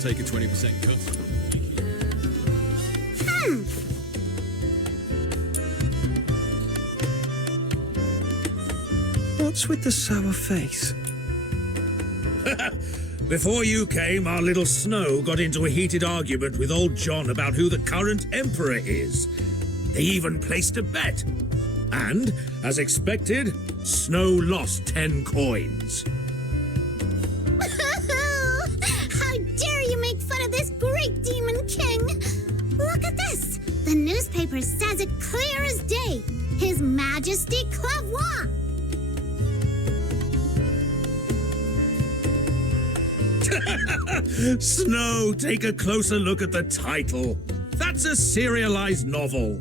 take a 20% cut. What's with the sour face? Before you came, our little Snow got into a heated argument with old John about who the current emperor is. They even placed a bet. And, as expected, Snow lost 10 coins. How dare you make fun of this great demon king! Look at this! The newspaper says it clear as day. His Majesty Clavois! Snow, take a closer look at the title. That's a serialized novel.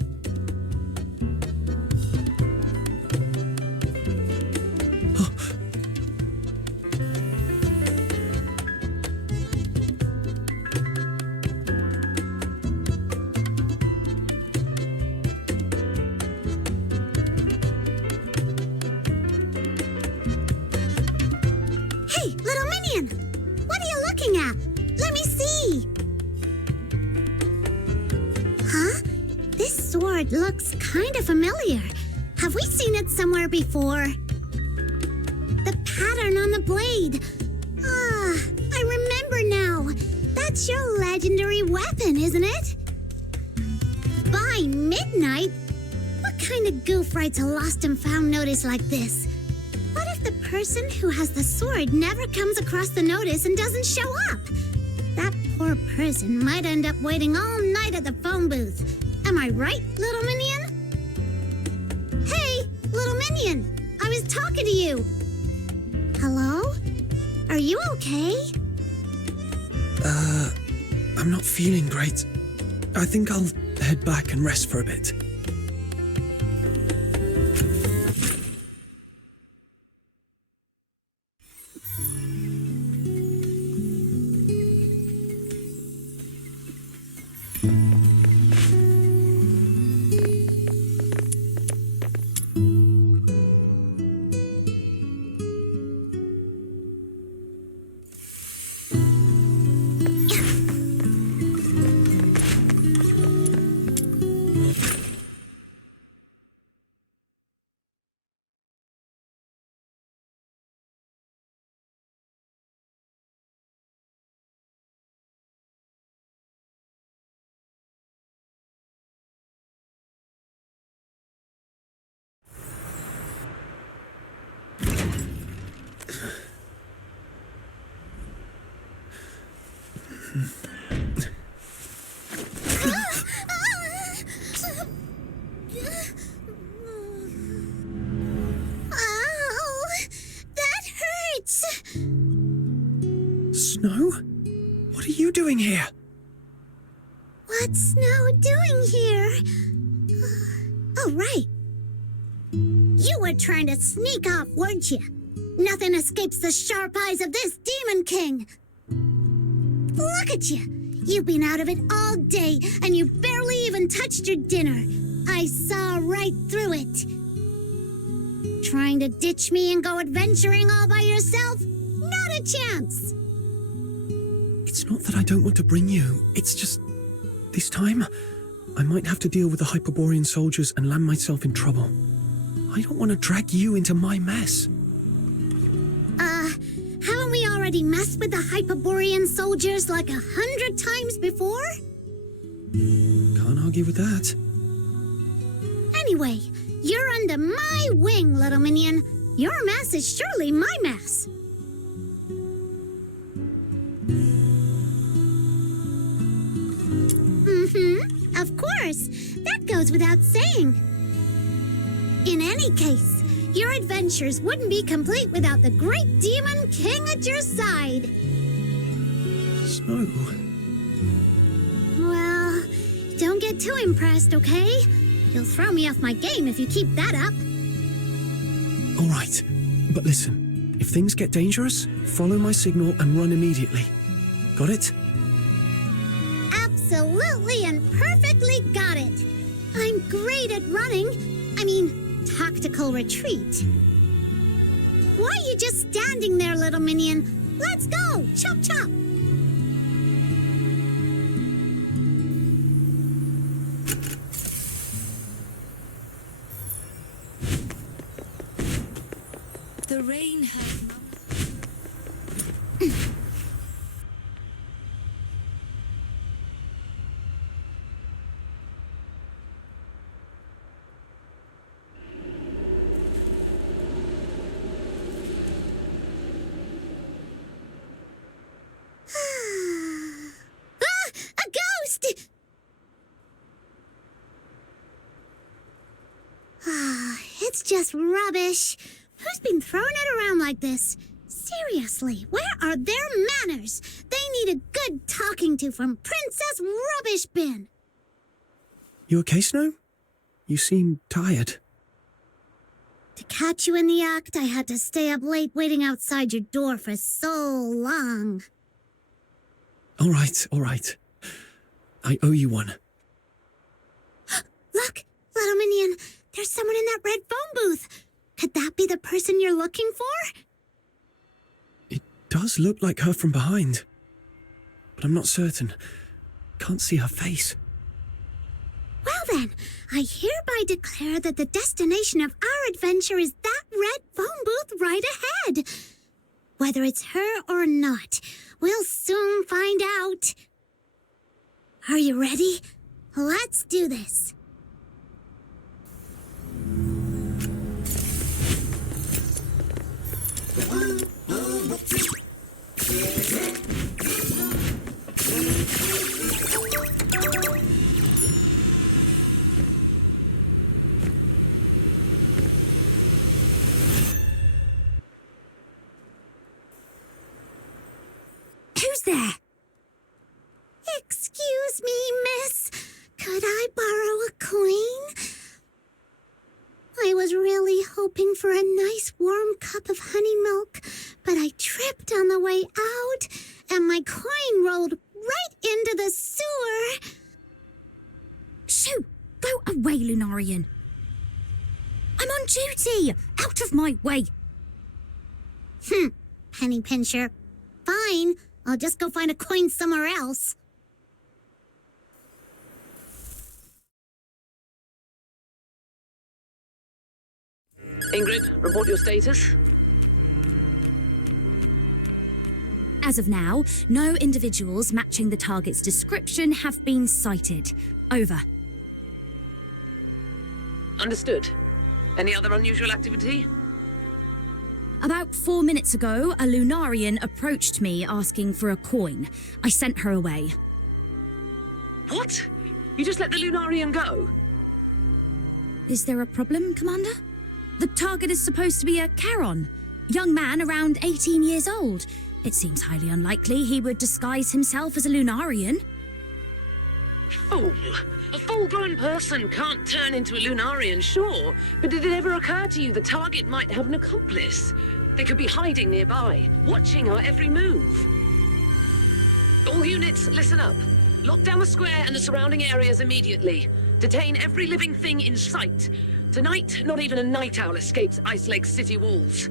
Hey, little minion! What are you looking at? Let me see! Huh? This sword looks kind of familiar. Have we seen it somewhere before? The pattern on the blade. Ah, I remember now. That's your legendary weapon, isn't it? By midnight? What kind of goof writes a lost and found notice like this? What if the person who has the sword never comes across the notice and doesn't show up? That poor person might end up waiting all night at the phone booth. Am I right, little minion? Hey, little minion! I was talking to you! Hello? Are you okay? I'm not feeling great. I think I'll head back and rest for a bit. Snow? What are you doing here? What's Snow doing here? Oh, right. You were trying to sneak off, weren't you? Nothing escapes the sharp eyes of this Demon King. Look at you. You've been out of it all day, and you barely even touched your dinner. I saw right through it. Trying to ditch me and go adventuring all by yourself? Not a chance. It's not that I don't want to bring you. It's just... this time, I might have to deal with the Hyperborean soldiers and land myself in trouble. I don't want to drag you into my mess. Haven't we already messed with the Hyperborean soldiers like 100 times before? Can't argue with that. Anyway, you're under my wing, little minion. Your mess is surely my mess. Of course. That goes without saying. In any case, your adventures wouldn't be complete without the great Demon King at your side. Snow? Well, don't get too impressed, okay? You'll throw me off my game if you keep that up. All right, but listen. If things get dangerous, follow my signal and run immediately. Got it? Absolutely and perfectly got it. I'm great at running. I mean, tactical retreat. Why are you just standing there, little minion? Let's go! Chop chop! The rain has... A ghost! It's just rubbish. Who's been throwing it around like this? Seriously, where are their manners? They need a good talking to from Princess Rubbish Bin. You okay, Snow? You seem tired. To catch you in the act, I had to stay up late waiting outside your door for so long. All right. I owe you one. Look, little minion, there's someone in that red phone booth. Could that be the person you're looking for? It does look like her from behind, but I'm not certain. Can't see her face. Well then, I hereby declare that the destination of our adventure is that red phone booth right ahead. Whether it's her or not, we'll soon find out. Are you ready? Let's do this. Who's there? Excuse me, miss. Could I borrow a coin? I was really hoping for a nice warm cup of honey milk, but I tripped on the way out, and my coin rolled right into the sewer. Shoo! Go away, Lunarian. I'm on duty! Out of my way! Penny pincher. Fine, I'll just go find a coin somewhere else. Ingrid, report your status. As of now, no individuals matching the target's description have been sighted. Over. Understood. Any other unusual activity? About 4 minutes ago, a Lunarian approached me asking for a coin. I sent her away. What? You just let the Lunarian go? Is there a problem, Commander? The target is supposed to be a Charon, young man around 18 years old. It seems highly unlikely he would disguise himself as a Lunarian. Fool! A full-grown person can't turn into a Lunarian, sure, but did it ever occur to you the target might have an accomplice? They could be hiding nearby, watching our every move. All units, listen up. Lock down the square and the surrounding areas immediately. Detain every living thing in sight. Tonight, not even a night owl escapes Ice Lake's city walls.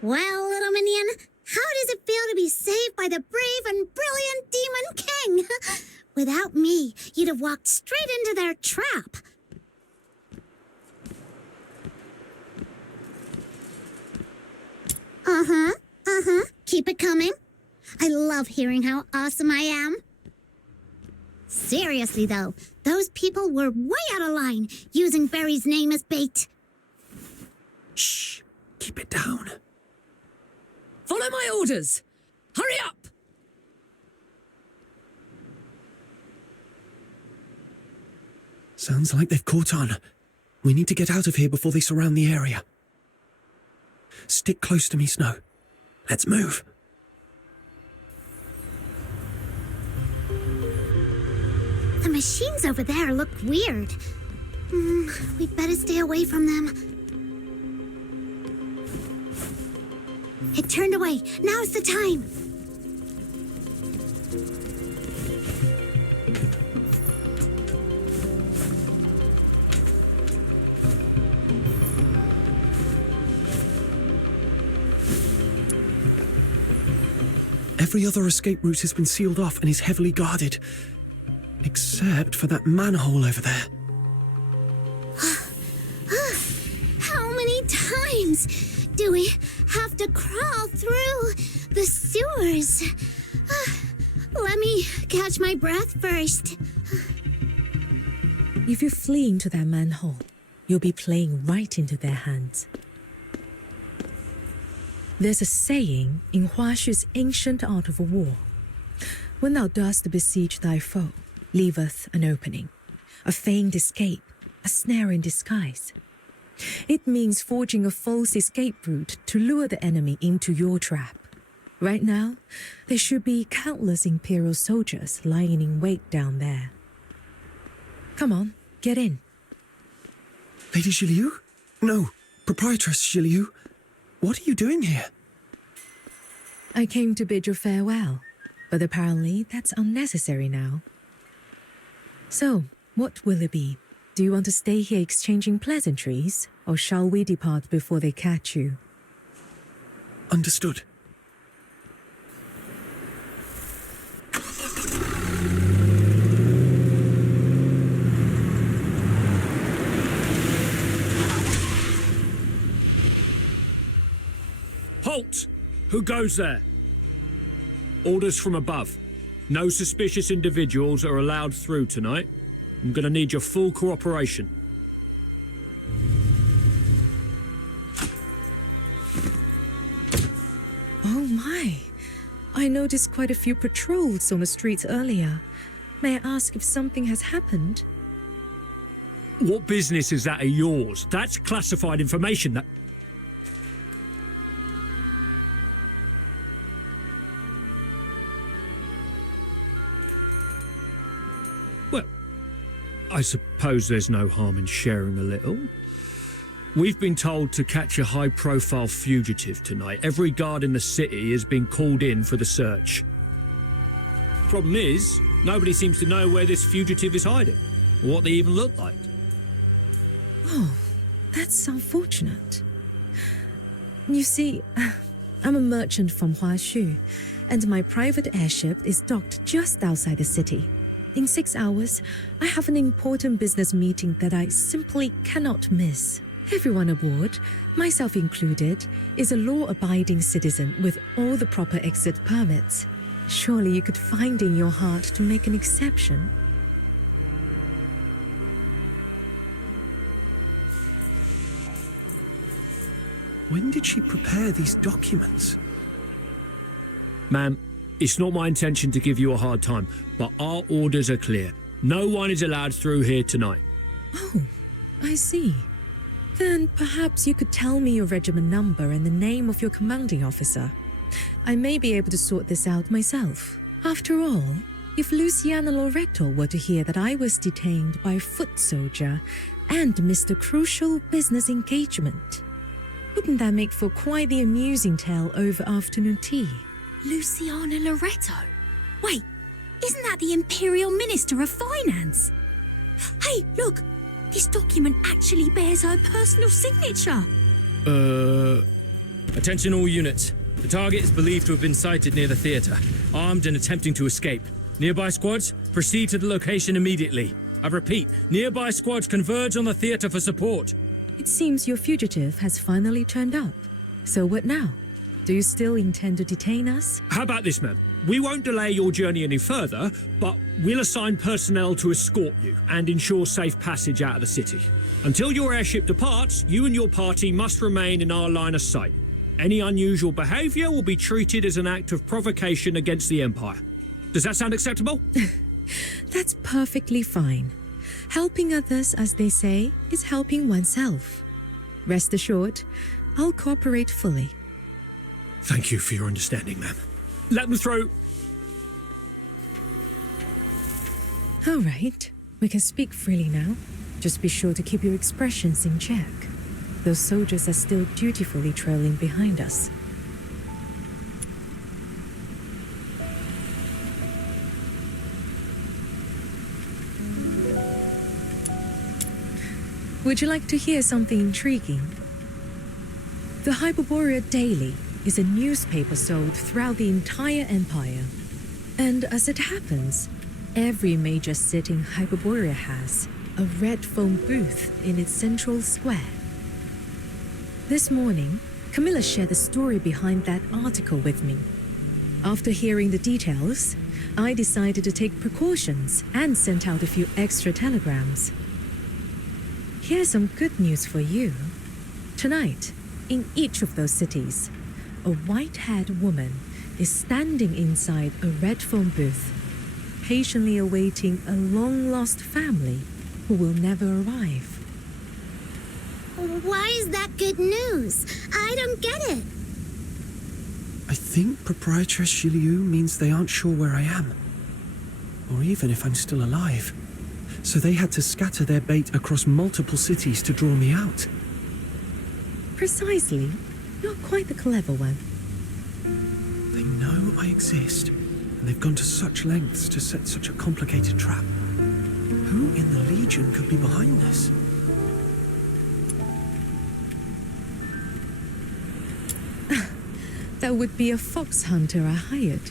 Well, little minion, how does it feel to be saved by the brave and brilliant Demon King? Without me, you'd have walked straight into their trap. Keep it coming. I love hearing how awesome I am. Seriously, though, those people were way out of line, using Barry's name as bait. Shh. Keep it down. Follow my orders! Hurry up! Sounds like they've caught on. We need to get out of here before they surround the area. Stick close to me, Snow. Let's move. The machines over there look weird. We'd better stay away from them. It turned away. Now's the time. Every other escape route has been sealed off and is heavily guarded. Except for that manhole over there. How many times do we have to crawl through the sewers? Let me catch my breath first. If you flee into that manhole, you'll be playing right into their hands. There's a saying in Hashu's ancient art of war. When thou dost besiege thy foe, leaveth an opening, a feigned escape, a snare in disguise. It means forging a false escape route to lure the enemy into your trap. Right now, there should be countless Imperial soldiers lying in wait down there. Come on, get in. Lady Shilu? No, Proprietress Shilu. What are you doing here? I came to bid you farewell, but apparently that's unnecessary now. So, what will it be? Do you want to stay here exchanging pleasantries, or shall we depart before they catch you? Understood. Halt! Who goes there? Orders from above. No suspicious individuals are allowed through tonight. I'm gonna need your full cooperation. Oh my! I noticed quite a few patrols on the streets earlier. May I ask if something has happened? What business is that of yours? That's classified information that... Well, I suppose there's no harm in sharing a little. We've been told to catch a high-profile fugitive tonight. Every guard in the city has been called in for the search. Problem is, nobody seems to know where this fugitive is hiding, or what they even look like. Oh, that's unfortunate. You see, I'm a merchant from Hashu, and my private airship is docked just outside the city. In 6 hours, I have an important business meeting that I simply cannot miss. Everyone aboard, myself included, is a law-abiding citizen with all the proper exit permits. Surely you could find in your heart to make an exception. When did she prepare these documents? Ma'am, it's not my intention to give you a hard time, but our orders are clear. No one is allowed through here tonight. Oh, I see. Then perhaps you could tell me your regiment number and the name of your commanding officer. I may be able to sort this out myself. After all, if Luciana Loreto were to hear that I was detained by a foot soldier and missed a crucial business engagement, wouldn't that make for quite the amusing tale over afternoon tea? Luciana Loreto? Wait, isn't that the Imperial Minister of Finance? Hey, look! This document actually bears her personal signature. Attention all units. The target is believed to have been sighted near the theatre, armed and attempting to escape. Nearby squads, proceed to the location immediately. I repeat, nearby squads converge on the theatre for support. It seems your fugitive has finally turned up. So what now? Do you still intend to detain us? How about this, ma'am? We won't delay your journey any further, but we'll assign personnel to escort you and ensure safe passage out of the city. Until your airship departs, you and your party must remain in our line of sight. Any unusual behaviour will be treated as an act of provocation against the Empire. Does that sound acceptable? That's perfectly fine. Helping others, as they say, is helping oneself. Rest assured, I'll cooperate fully. Thank you for your understanding, ma'am. Let them through. All right, we can speak freely now. Just be sure to keep your expressions in check. Those soldiers are still dutifully trailing behind us. Would you like to hear something intriguing? The Hyperborea Daily is a newspaper sold throughout the entire empire. And as it happens, every major city in Hyperborea has a red phone booth in its central square. This morning, Camilla shared the story behind that article with me. After hearing the details, I decided to take precautions and sent out a few extra telegrams. Here's some good news for you. Tonight, in each of those cities, a white-haired woman is standing inside a red phone booth, patiently awaiting a long-lost family who will never arrive. Why is that good news? I don't get it. I think Proprietress Shilu means they aren't sure where I am, or even if I'm still alive. So they had to scatter their bait across multiple cities to draw me out. Precisely. You're quite the clever one. They know I exist, and they've gone to such lengths to set such a complicated trap. Who in the Legion could be behind this? That would be a fox hunter I hired.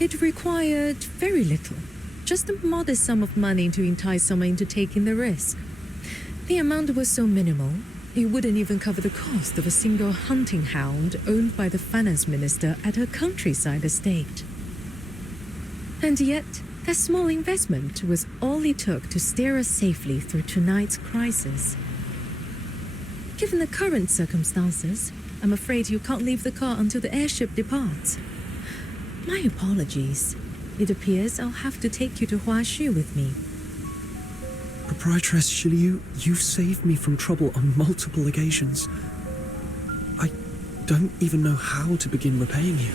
It required very little, just a modest sum of money to entice someone into taking the risk. The amount was so minimal, it wouldn't even cover the cost of a single hunting hound owned by the finance minister at her countryside estate. And yet, that small investment was all it took to steer us safely through tonight's crisis. Given the current circumstances, I'm afraid you can't leave the car until the airship departs. My apologies. It appears I'll have to take you to Hashu with me. Proprietress Shilu, you've saved me from trouble on multiple occasions. I don't even know how to begin repaying you.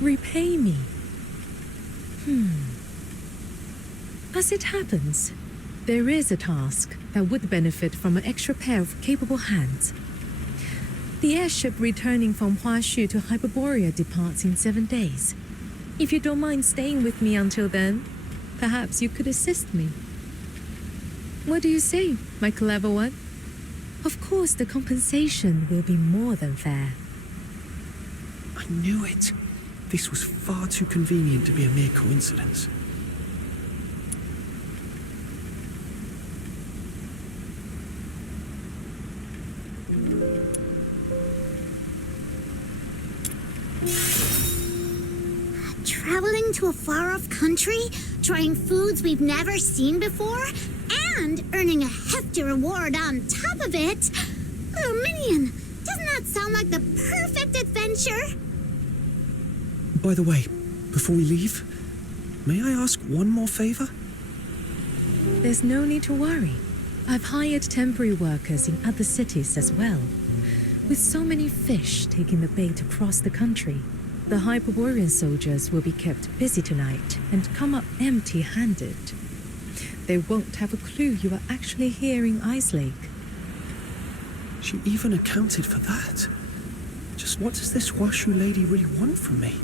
Repay me? As it happens, there is a task that would benefit from an extra pair of capable hands. The airship returning from Hashu to Hyperborea departs in 7 days. If you don't mind staying with me until then, perhaps you could assist me. What do you say, my clever one? Of course, the compensation will be more than fair. I knew it. This was far too convenient to be a mere coincidence. Traveling to a far-off country, trying foods we've never seen before, and earning a hefty reward on top of it. Little minion, doesn't that sound like the perfect adventure? By the way, before we leave, may I ask one more favor? There's no need to worry. I've hired temporary workers in other cities as well. With so many fish taking the bait across the country, the Hyperborean soldiers will be kept busy tonight and come up empty-handed. They won't have a clue you are actually here in Ice Lake. She even accounted for that. Just what does this Hashu lady really want from me?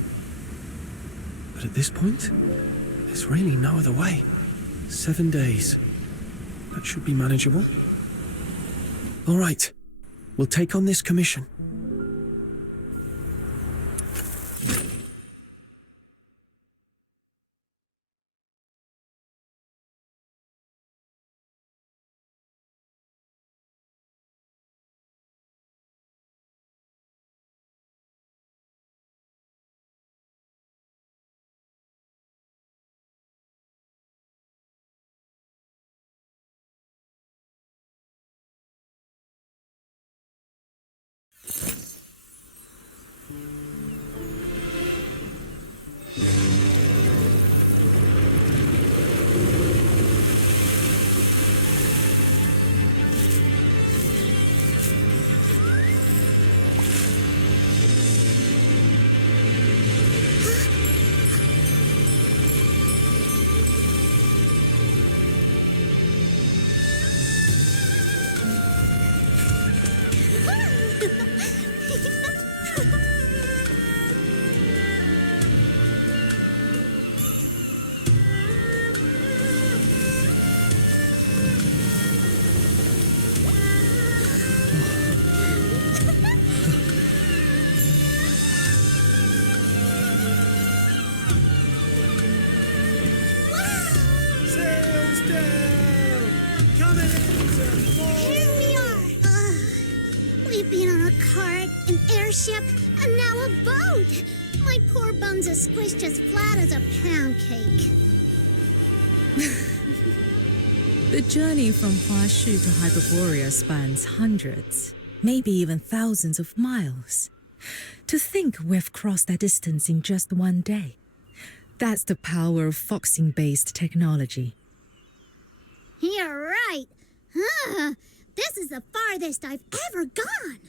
But at this point, there's really no other way. 7 days. That should be manageable. All right, we'll take on this commission. airship, and now a boat. My poor bones are squished as flat as a pound cake. The journey from Hashu to Hyperborea spans hundreds, maybe even thousands of miles. To think we've crossed that distance in just one day. That's the power of foxing-based technology. You're right. This is the farthest I've ever gone.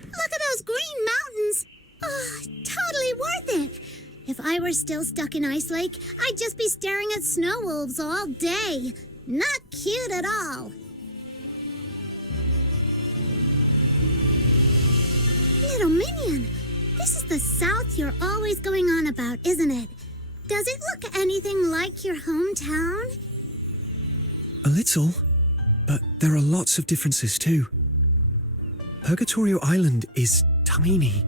Look at those green mountains. Oh, totally worth it. If I were still stuck in Ice Lake, I'd just be staring at snow wolves all day. Not cute at all. Little Minion, this is the South you're always going on about, isn't it? Does it look anything like your hometown? A little, but there are lots of differences too. Purgatorio Island is tiny.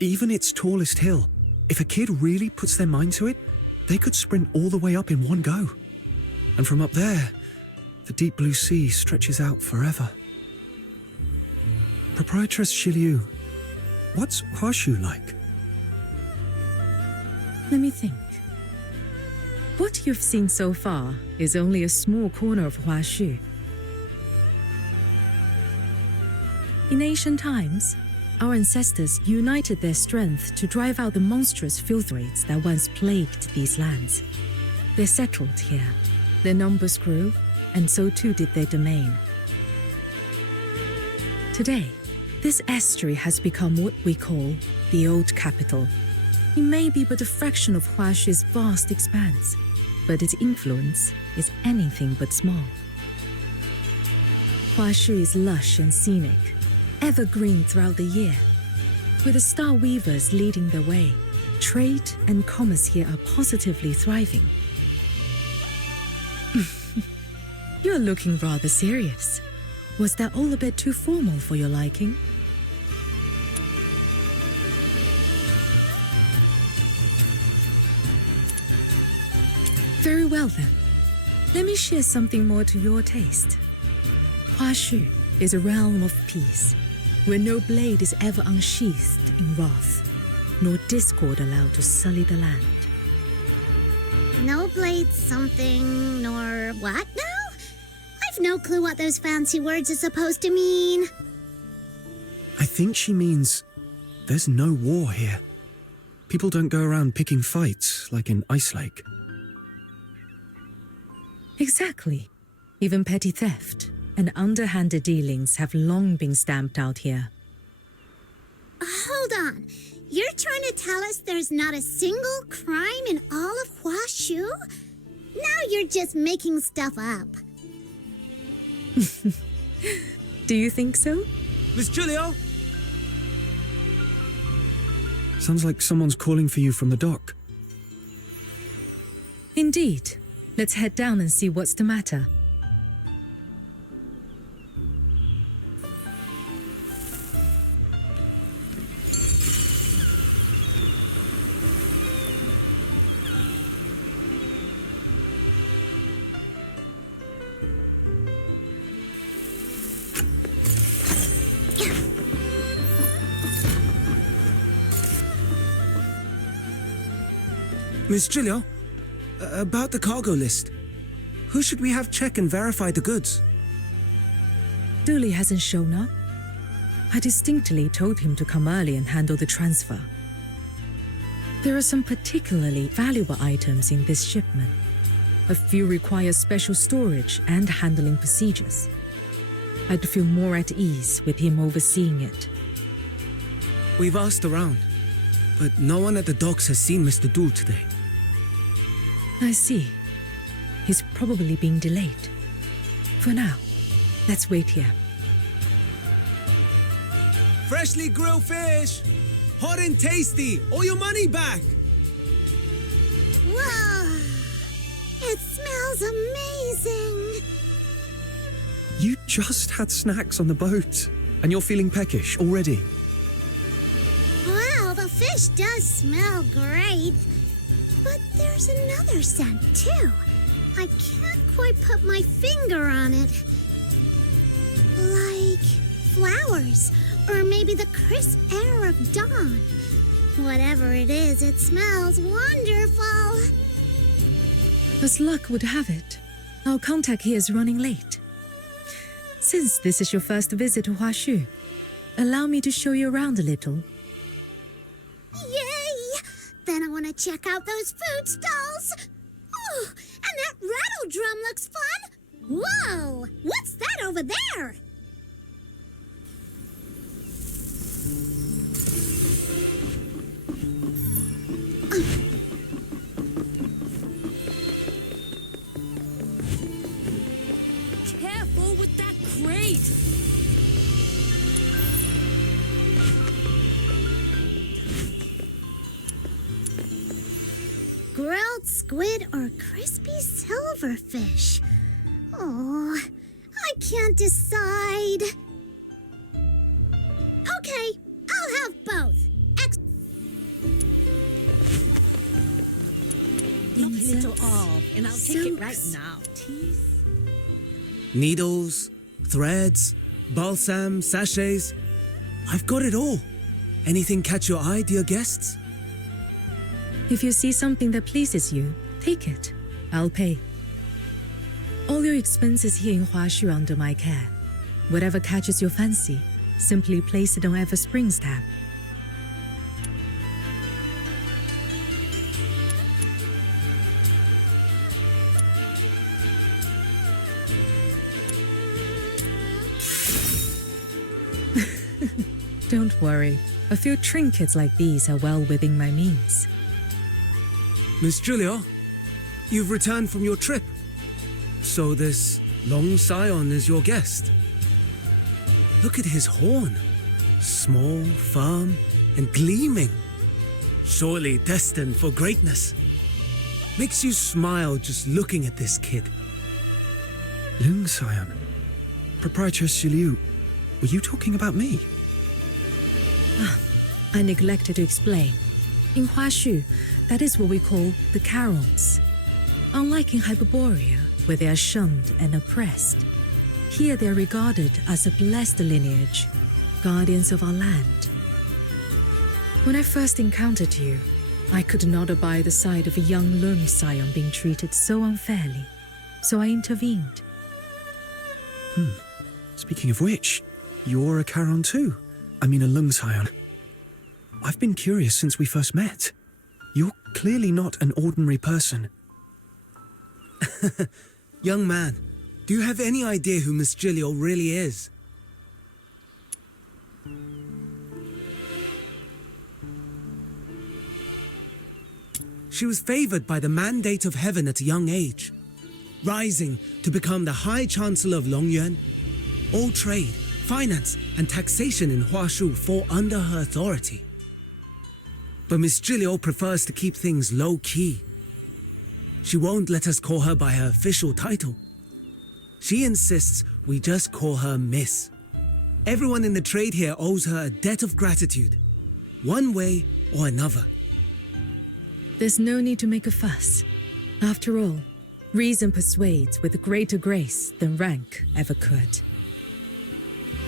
Even its tallest hill. If a kid really puts their mind to it, they could sprint all the way up in one go. And from up there, the deep blue sea stretches out forever. Proprietress Shilu, what's Hashu like? Let me think. What you've seen so far is only a small corner of Hashu. In ancient times, our ancestors united their strength to drive out the monstrous filth raids that once plagued these lands. They settled here. Their numbers grew, and so too did their domain. Today, this estuary has become what we call the Old Capital. It may be but a fraction of Hashu's vast expanse, but its influence is anything but small. Hashu is lush and scenic, evergreen throughout the year. With the Star Weavers leading the way, trade and commerce here are positively thriving. You're looking rather serious. Was that all a bit too formal for your liking? Very well then. Let me share something more to your taste. Hashu is a realm of peace, where no blade is ever unsheathed in wrath, nor discord allowed to sully the land. No blade something, nor what now? I've no clue what those fancy words are supposed to mean. I think she means there's no war here. People don't go around picking fights like in Ice Lake. Exactly. Even petty theft and underhanded dealings have long been stamped out here. Hold on. You're trying to tell us there's not a single crime in all of Hashu? Now you're just making stuff up. Do you think so? Miss Julio? Sounds like someone's calling for you from the dock. Indeed. Let's head down and see what's the matter. Miss Julio, about the cargo list. Who should we have check and verify the goods? Dooley hasn't shown up. I distinctly told him to come early and handle the transfer. There are some particularly valuable items in this shipment. A few require special storage and handling procedures. I'd feel more at ease with him overseeing it. We've asked around, but no one at the docks has seen Mr. Dool today. I see. He's probably being delayed. For now, let's wait here. Freshly grilled fish! Hot and tasty! All your money back! Whoa! It smells amazing! You just had snacks on the boat, and you're feeling peckish already. Well, the fish does smell great. But there's another scent, too. I can't quite put my finger on it. Like flowers. Or maybe the crisp air of dawn. Whatever it is, it smells wonderful. As luck would have it, our contact here is running late. Since this is your first visit to Hashu, allow me to show you around a little. Yay! Then I want to check out those food stalls. Oh, and that rattle drum looks fun. Whoa! What's that over there? Careful with that crate! Grilled squid or crispy silverfish? Oh, I can't decide. Okay, I'll have both. Look a little of, and I'll take it right Soaks. now. Needles, threads, balsam, sachets. I've got it all. Anything catch your eye, dear guests? If you see something that pleases you, take it. I'll pay. All your expenses here in Hashu are under my care. Whatever catches your fancy, simply place it on Everspring's tab. Don't worry. A few trinkets like these are well within my means. Miss Julia, you've returned from your trip. So this Long Scion is your guest. Look at his horn. Small, firm, and gleaming. Surely destined for greatness. Makes you smile just looking at this kid. Lung Scion. Proprietor Shilu, were you talking about me? I neglected to explain. In Hashu, that is what we call the Charons. Unlike in Hyperborea, where they are shunned and oppressed, here they are regarded as a blessed lineage, guardians of our land. When I first encountered you, I could not abide the sight of a young Lung Scion being treated so unfairly, so I intervened. Speaking of which, you're a Charon too. I mean a Lung Scion. I've been curious since we first met. You're clearly not an ordinary person. Young man, do you have any idea who Miss Gilio really is? She was favored by the mandate of heaven at a young age, rising to become the High Chancellor of Longyuan. All trade, finance, and taxation in Hashu fall under her authority. But Miss Gilio prefers to keep things low-key. She won't let us call her by her official title. She insists we just call her Miss. Everyone in the trade here owes her a debt of gratitude, one way or another. There's no need to make a fuss. After all, reason persuades with greater grace than rank ever could.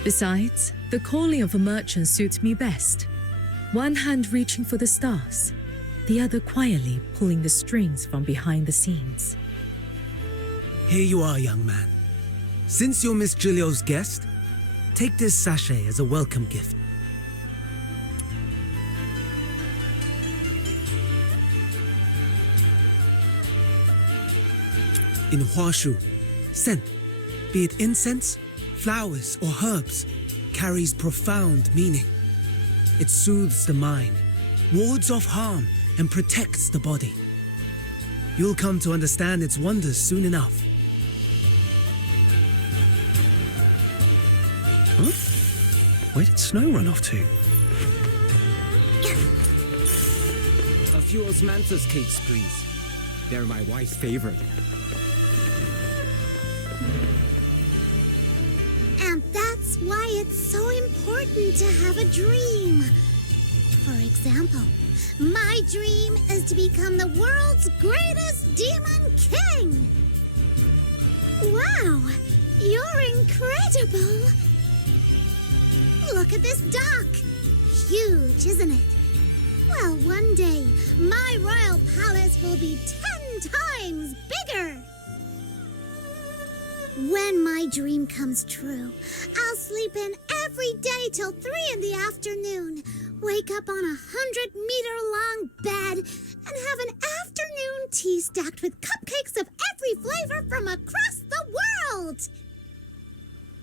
Besides, the calling of a merchant suits me best. One hand reaching for the stars, the other quietly pulling the strings from behind the scenes. Here you are, young man. Since you're Miss Gilio's guest, take this sachet as a welcome gift. In Hashu, scent, be it incense, flowers, or herbs, carries profound meaning. It soothes the mind, wards off harm, and protects the body. You'll come to understand its wonders soon enough. Huh? Where did snow run off to? A few osmanthus cakes, please. They're my wife's favorite. And that's why it's so important to have a dream. For example, my dream is to become the world's greatest demon king. Wow, you're incredible. Look at this dock! Huge, isn't it? Well, one day, my royal palace will be 10 times bigger! When my dream comes true, I'll sleep in every day till 3 in the afternoon, wake up on a 100-meter-long bed, and have an afternoon tea stacked with cupcakes of every flavor from across the world!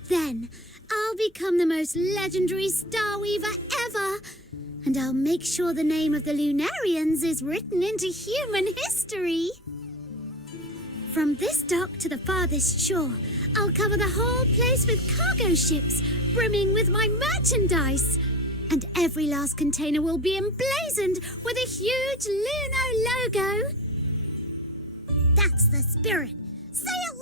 Then, I'll become the most legendary Star Weaver ever, and I'll make sure the name of the Lunarians is written into human history. From this dock to the farthest shore, I'll cover the whole place with cargo ships, brimming with my merchandise. And every last container will be emblazoned with a huge Luno logo. That's the spirit. Say it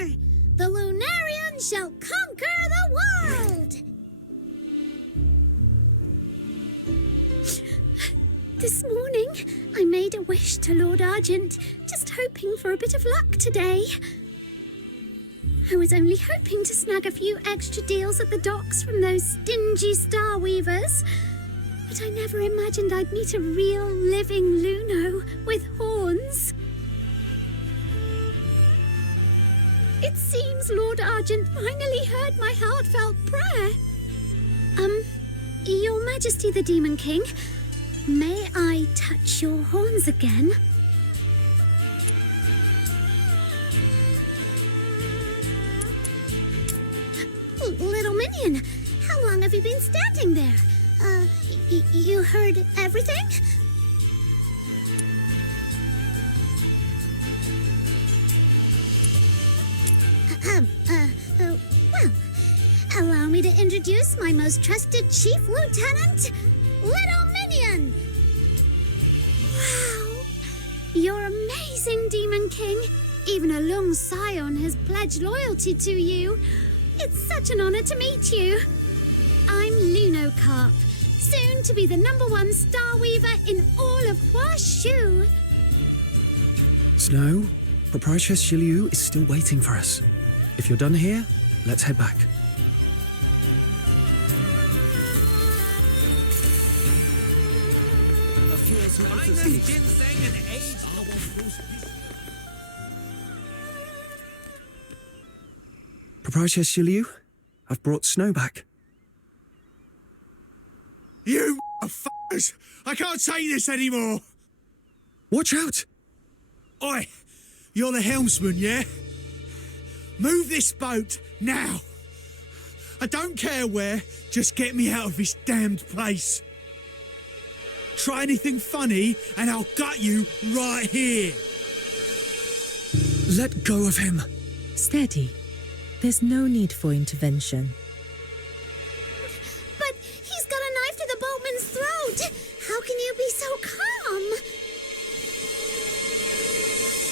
louder! The Lunarian shall conquer the world! This morning, I made a wish to Lord Argent, just hoping for a bit of luck today. I was only hoping to snag a few extra deals at the docks from those stingy Star Weavers, but I never imagined I'd meet a real living Luno with horns. It seems Lord Argent finally heard my heartfelt prayer. Your Majesty the Demon King, may I touch your horns again? Little minion, how long have you been standing there? You heard everything? Well, allow me to introduce my most trusted Chief Lieutenant, Little Minion! Wow! You're amazing, Demon King. Even a Lung Scion has pledged loyalty to you. It's such an honor to meet you. I'm Lunocarp, soon to be the #1 Star Weaver in all of Hashu. Snow, Proprietress Shilu is still waiting for us. If you're done here, let's head back. Proprietress Shilu, I've brought Snow back. You f***ers! I can't take this anymore! Watch out! Oi! You're the helmsman, yeah? Move this boat, now! I don't care where, just get me out of this damned place. Try anything funny, and I'll gut you right here. Let go of him. Steady. There's no need for intervention. But he's got a knife to the boatman's throat. How can you be so calm?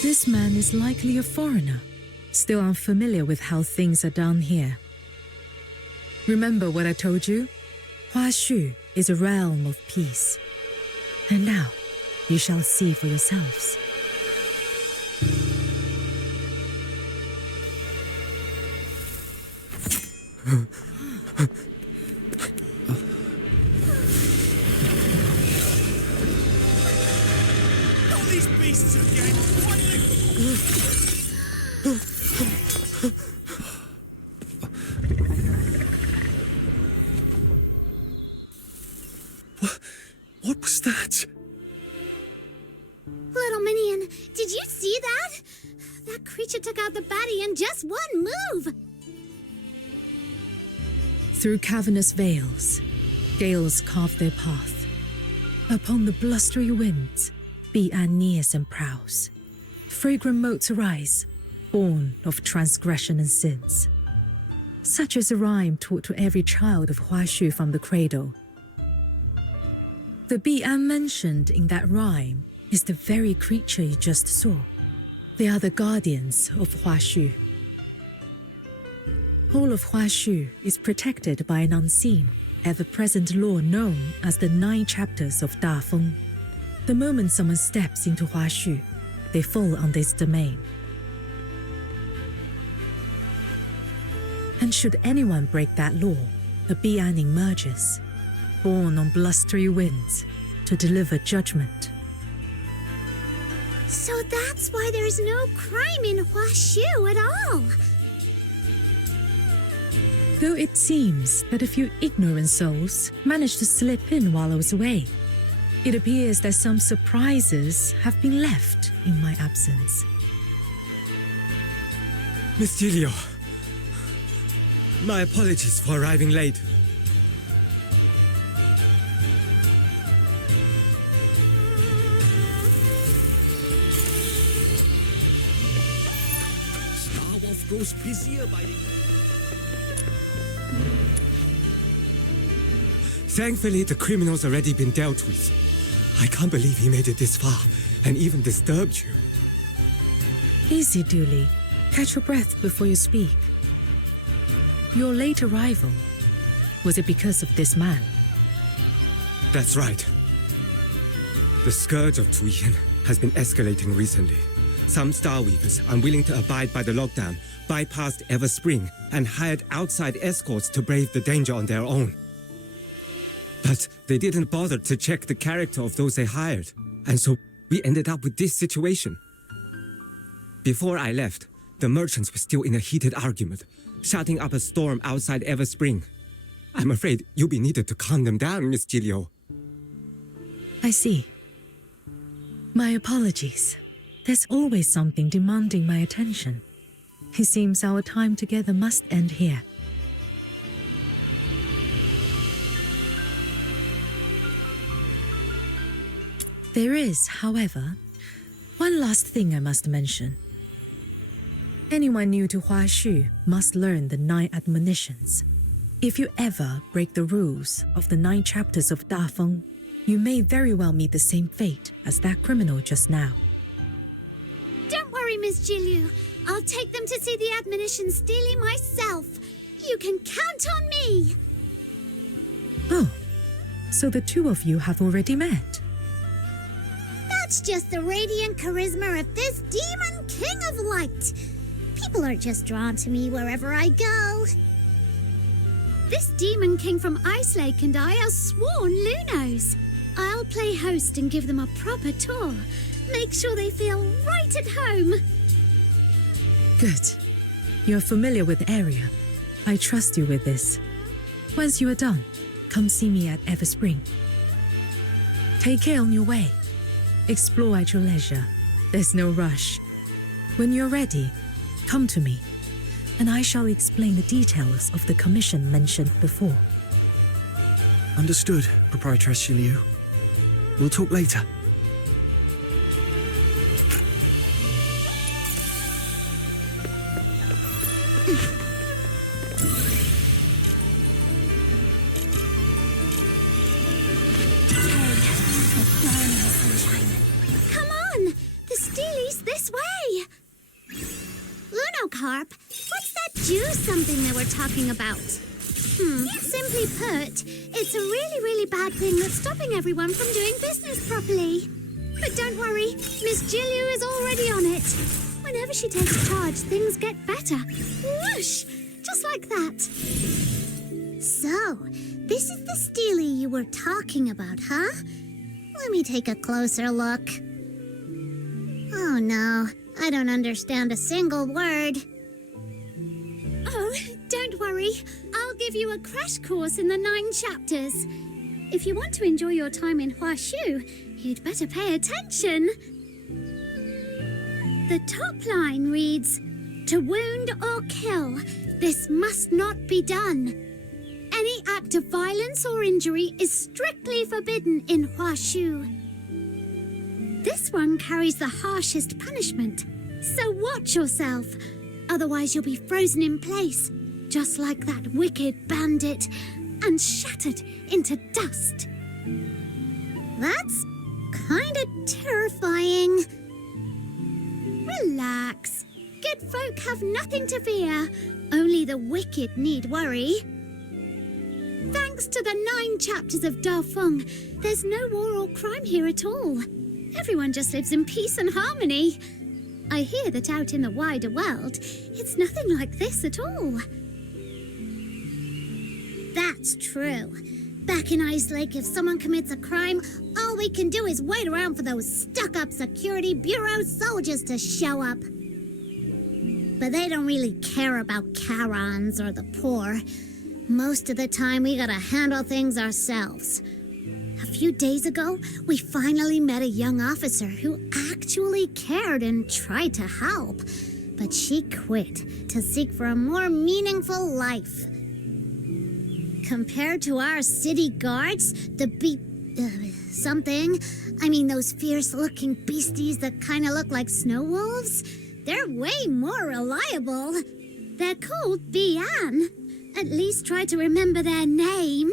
This man is likely a foreigner, still unfamiliar with how things are done here. Remember what I told you? Hashu is a realm of peace. And now, you shall see for yourselves. Not these beasts again! Why do What was that? Little Minion, did you see that? That creature took out the baddie in just one move. Through cavernous veils, gales carve their path. Upon the blustery winds, Bi-An nears and prowls. Fragrant motes arise, born of transgression and sins. Such is a rhyme taught to every child of Hashu from the cradle. The Bi-An mentioned in that rhyme is the very creature you just saw. They are the guardians of Hashu. All of Hashu is protected by an unseen, ever-present law known as the 9 chapters of Da Feng. The moment someone steps into Hashu, they fall under its domain. And should anyone break that law, a Bian emerges, born on blustery winds, to deliver judgment. So that's why there's no crime in Hashu at all. Though it seems that a few ignorant souls managed to slip in while I was away, it appears that some surprises have been left in my absence. Miss Julio, my apologies for arriving late. Star Wolf grows busier by the... Thankfully, the criminal's already been dealt with. I can't believe he made it this far and even disturbed you. Easy, Dooley. Catch your breath before you speak. Your late arrival, was it because of this man? That's right. The Scourge of Juing has been escalating recently. Some Starweavers, unwilling to abide by the lockdown, bypassed Everspring and hired outside escorts to brave the danger on their own. But they didn't bother to check the character of those they hired, and so we ended up with this situation. Before I left, the merchants were still in a heated argument, shouting up a storm outside Everspring. I'm afraid you'll be needed to calm them down, Miss Julio. I see. My apologies. There's always something demanding my attention. It seems our time together must end here. There is, however, one last thing I must mention. Anyone new to Hashu must learn the 9 admonitions. If you ever break the rules of the 9 chapters of Dafeng, you may very well meet the same fate as that criminal just now. Don't worry, Miss Jilu. I'll take them to see the admonitions daily myself. You can count on me. Oh, so the two of you have already met. That's just the radiant charisma of this demon king of light. People are just drawn to me wherever I go. This demon king from Ice Lake and I are sworn Lunos. I'll play host and give them a proper tour. Make sure they feel right at home. Good. You're familiar with the area. I trust you with this. Once you are done, come see me at Everspring. Take care on your way. Explore at your leisure. There's no rush. When you're ready, come to me, and I shall explain the details of the commission mentioned before. Understood, Proprietress Shilu. We'll talk later. Come on! The Steely's this way! Lunocarp, what's that Jew something they were talking about? Simply put, it's a really bad thing that's stopping everyone from doing business properly. But don't worry, Miss Jilu is already on it. Whenever she takes charge, things get better. Whoosh! Just like that. So, this is the Steely you were talking about, huh? Let me take a closer look. Oh no, I don't understand a single word. Oh, don't worry. I'll give you a crash course in the 9 chapters. If you want to enjoy your time in Hashu, you'd better pay attention. The top line reads, "To wound or kill, this must not be done. Any act of violence or injury is strictly forbidden in Hashu." This one carries the harshest punishment, so watch yourself. Otherwise you'll be frozen in place, just like that wicked bandit, and shattered into dust. That's kinda terrifying. Relax. Good folk have nothing to fear. Only the wicked need worry. Thanks to the 9 chapters of Dafeng, there's no war or crime here at all. Everyone just lives in peace and harmony. I hear that out in the wider world, it's nothing like this at all. That That's true. Back in Ice Lake, if someone commits a crime, all we can do is wait around for those stuck-up Security Bureau soldiers to show up. But they don't really care about Karons or the poor. Most of the time, we gotta handle things ourselves. A few days ago, we finally met a young officer who actually cared and tried to help. But she quit to seek for a more meaningful life. Compared to our city guards, the those fierce-looking beasties that kind of look like snow wolves, they're way more reliable. They're called Bian. At least try to remember their name.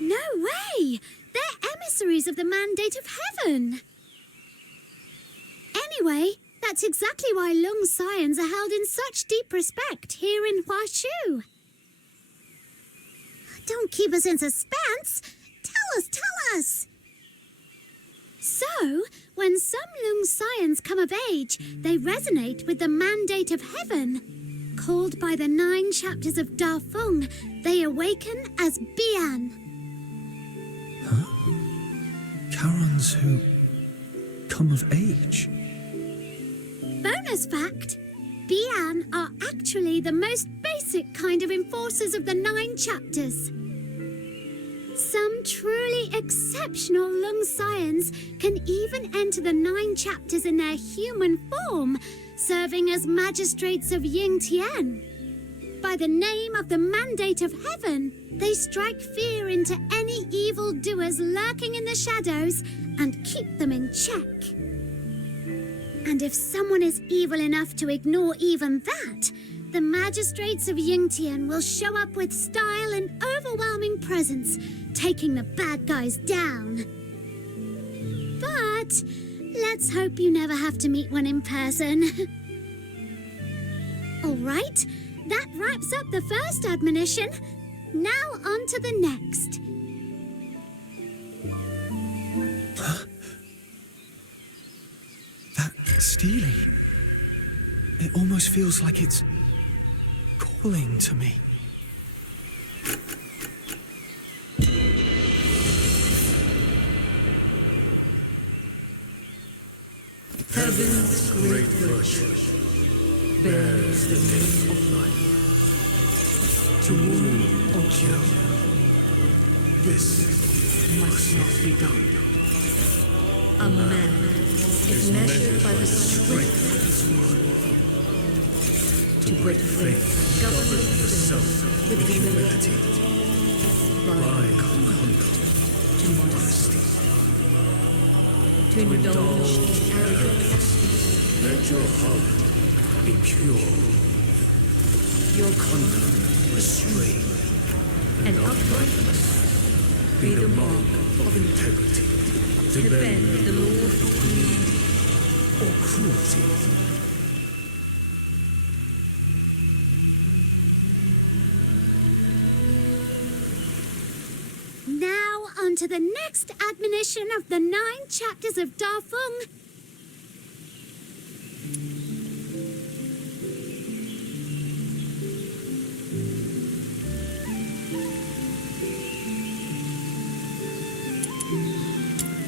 No way! They're emissaries of the Mandate of Heaven. Anyway, that's exactly why Lung Scions are held in such deep respect here in Hashu. Don't keep us in suspense. Tell us. So, when some Lung Scions come of age, they resonate with the Mandate of Heaven. Called by the 9 chapters of Dafeng, they awaken as Bian. Huh? Karons who come of age? Bonus fact, Bian are actually the most basic kind of enforcers of the 9 chapters. Some truly exceptional Lung Scions can even enter the 9 chapters in their human form, serving as magistrates of Ying Tian. By the name of the Mandate of Heaven, they strike fear into any evildoers lurking in the shadows and keep them in check. And if someone is evil enough to ignore even that, the magistrates of Ying Tian will show up with style and overwhelming presence, taking the bad guys down. But let's hope you never have to meet one in person. All right, that wraps up the first admonition. Now on to the next. That steely. It almost feels like it's calling to me. Heaven's great virtue bears the name of life. To wound or kill, this must not be done. A man is measured by the strength of his will. To break faith, govern yourself with humility. By conquer to modesty. To indulge in arrogance. Let your heart be pure. Your conduct restrained. And uprightness be the mark of integrity. To bend the law of greed or cruelty. Now on to the next admonition of the 9 chapters of Dafeng.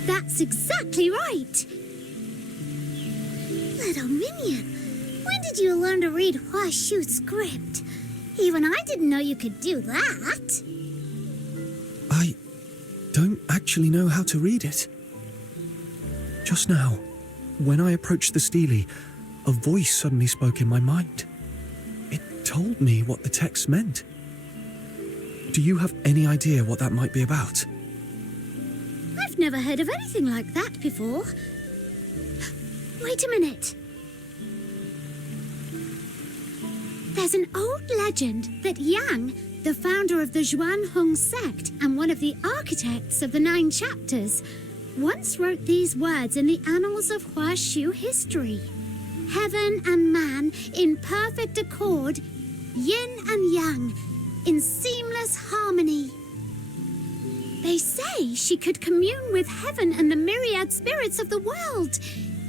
That's exactly right. Little minion, when did you learn to read Hashu script? Even I didn't know you could do that. I don't actually know how to read it. Just now, when I approached the Steely, a voice suddenly spoke in my mind. It told me what the text meant. Do you have any idea what that might be about? I've never heard of anything like that before. Wait a minute. There's an old legend that Yang, the founder of the Zhuanhong Sect and one of the architects of the 9 chapters, once wrote these words in the annals of Hashu history. Heaven and man in perfect accord, yin and yang, in seamless harmony. They say she could commune with heaven and the myriad spirits of the world,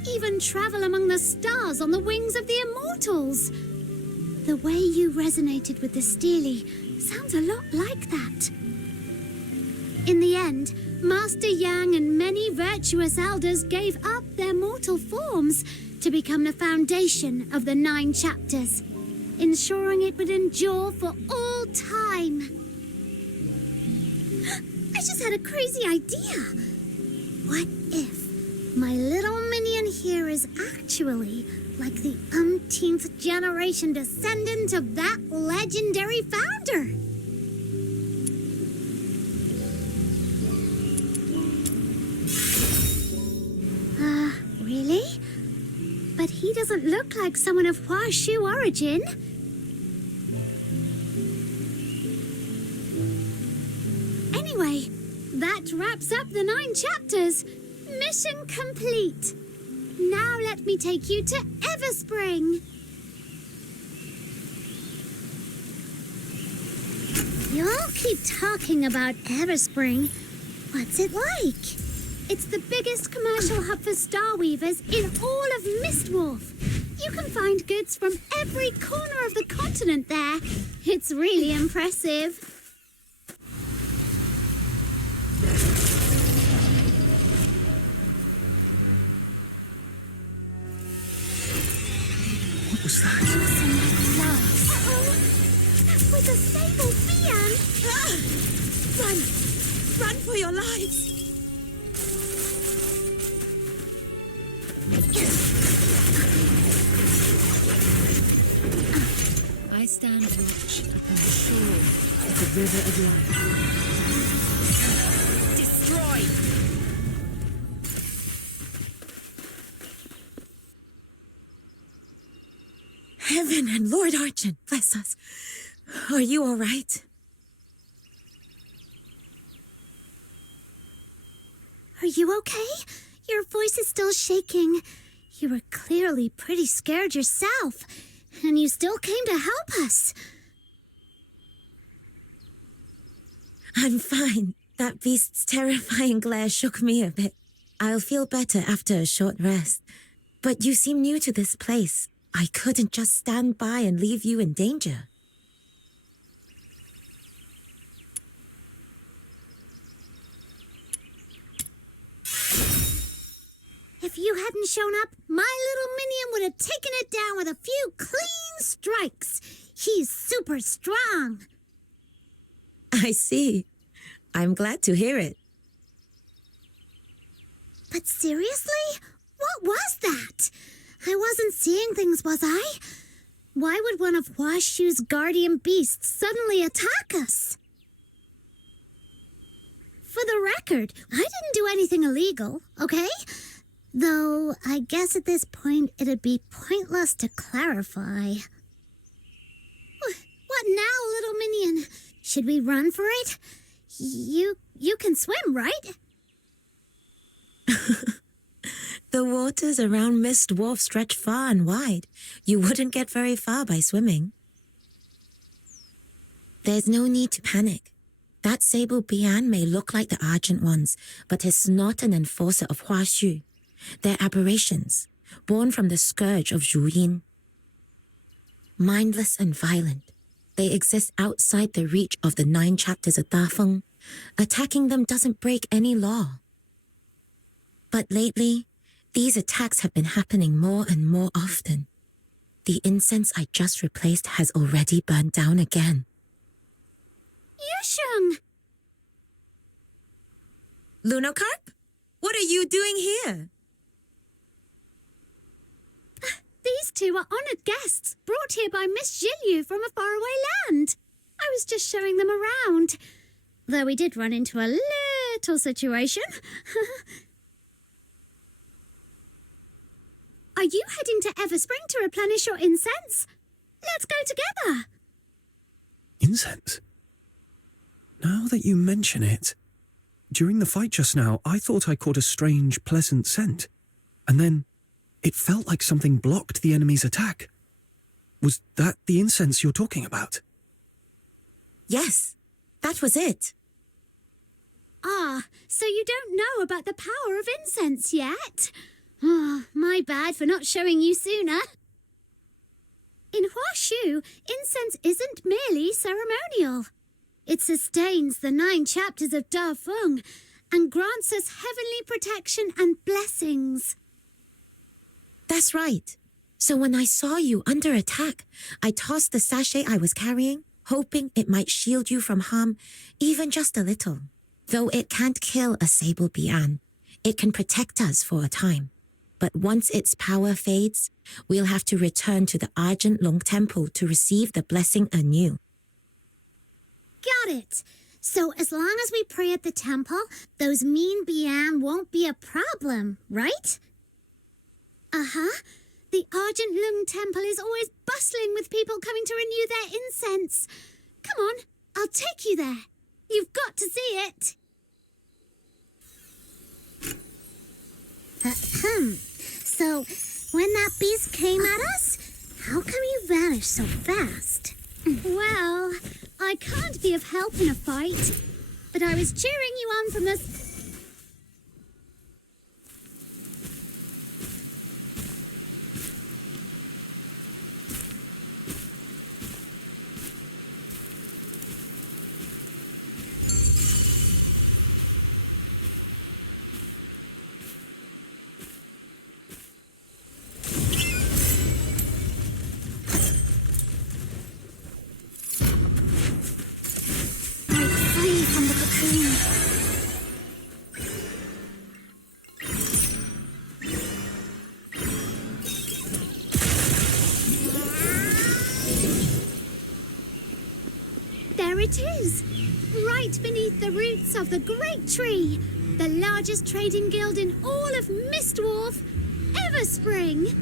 even travel among the stars on the wings of the immortals. The way you resonated with the Steely sounds a lot like that. In the end, Master Yang and many virtuous elders gave up their mortal forms to become the foundation of the 9 chapters, ensuring it would endure for all time. I just had a crazy idea. What if my little minion here is actually like the umpteenth generation descendant of that legendary founder? Really? But he doesn't look like someone of Hashu origin. Anyway, that wraps up the 9 chapters. Mission complete. Now let me take you to Everspring. You all keep talking about Everspring. What's it like? It's the biggest commercial hub for Starweavers in all of Mistwolf. You can find goods from every corner of the continent there. It's really impressive. What was that? Uh-oh! That was a sable Fian! Run! Run for your lives! I stand watch upon the shore of the river of life. Destroy! Heaven and Lord Argent, bless us. Are you all right? Are you okay? Your voice is still shaking. You were clearly pretty scared yourself, and you still came to help us. I'm fine. That beast's terrifying glare shook me a bit. I'll feel better after a short rest. But you seem new to this place. I couldn't just stand by and leave you in danger. If you hadn't shown up, my little minion would have taken it down with a few clean strikes. He's super strong. I see. I'm glad to hear it. But seriously? What was that? I wasn't seeing things, was I? Why would one of Hashu's guardian beasts suddenly attack us? For the record, I didn't do anything illegal, okay? Though, I guess at this point it'd be pointless to clarify. What now, little minion? Should we run for it? You can swim, right? The waters around Mistwolf stretch far and wide. You wouldn't get very far by swimming. There's no need to panic. That sable Bian may look like the Argent ones, but is not an enforcer of Hashu. They're aberrations, born from the Scourge of Juing. Mindless and violent, they exist outside the reach of the 9 chapters of Dafeng. Attacking them doesn't break any law. But lately, these attacks have been happening more and more often. The incense I just replaced has already burned down again. Yusheng! Lunocarp? What are you doing here? These two are honored guests, brought here by Miss Shilu from a faraway land. I was just showing them around. Though we did run into a little situation. Are you heading to Everspring to replenish your incense? Let's go together. Incense? Now that you mention it, during the fight just now, I thought I caught a strange, pleasant scent. And then it felt like something blocked the enemy's attack. Was that the incense you're talking about? Yes, that was it. Ah, so you don't know about the power of incense yet? My bad for not showing you sooner. In Hashu, incense isn't merely ceremonial. It sustains the 9 chapters of Da Feng and grants us heavenly protection and blessings. That's right. So when I saw you under attack, I tossed the sachet I was carrying, hoping it might shield you from harm, even just a little. Though it can't kill a Sable Bian, it can protect us for a time. But once its power fades, we'll have to return to the Argent Long Temple to receive the blessing anew. Got it. So as long as we pray at the temple, those mean Bian won't be a problem, right? Uh-huh. The Argent Lung Temple is always bustling with people coming to renew their incense. Come on, I'll take you there. You've got to see it. So, when that beast came at us, how come you vanished so fast? Well, I can't be of help in a fight, but I was cheering you on from the... There it is, right beneath the roots of the Great Tree, the largest trading guild in all of Mistwolf, Everspring.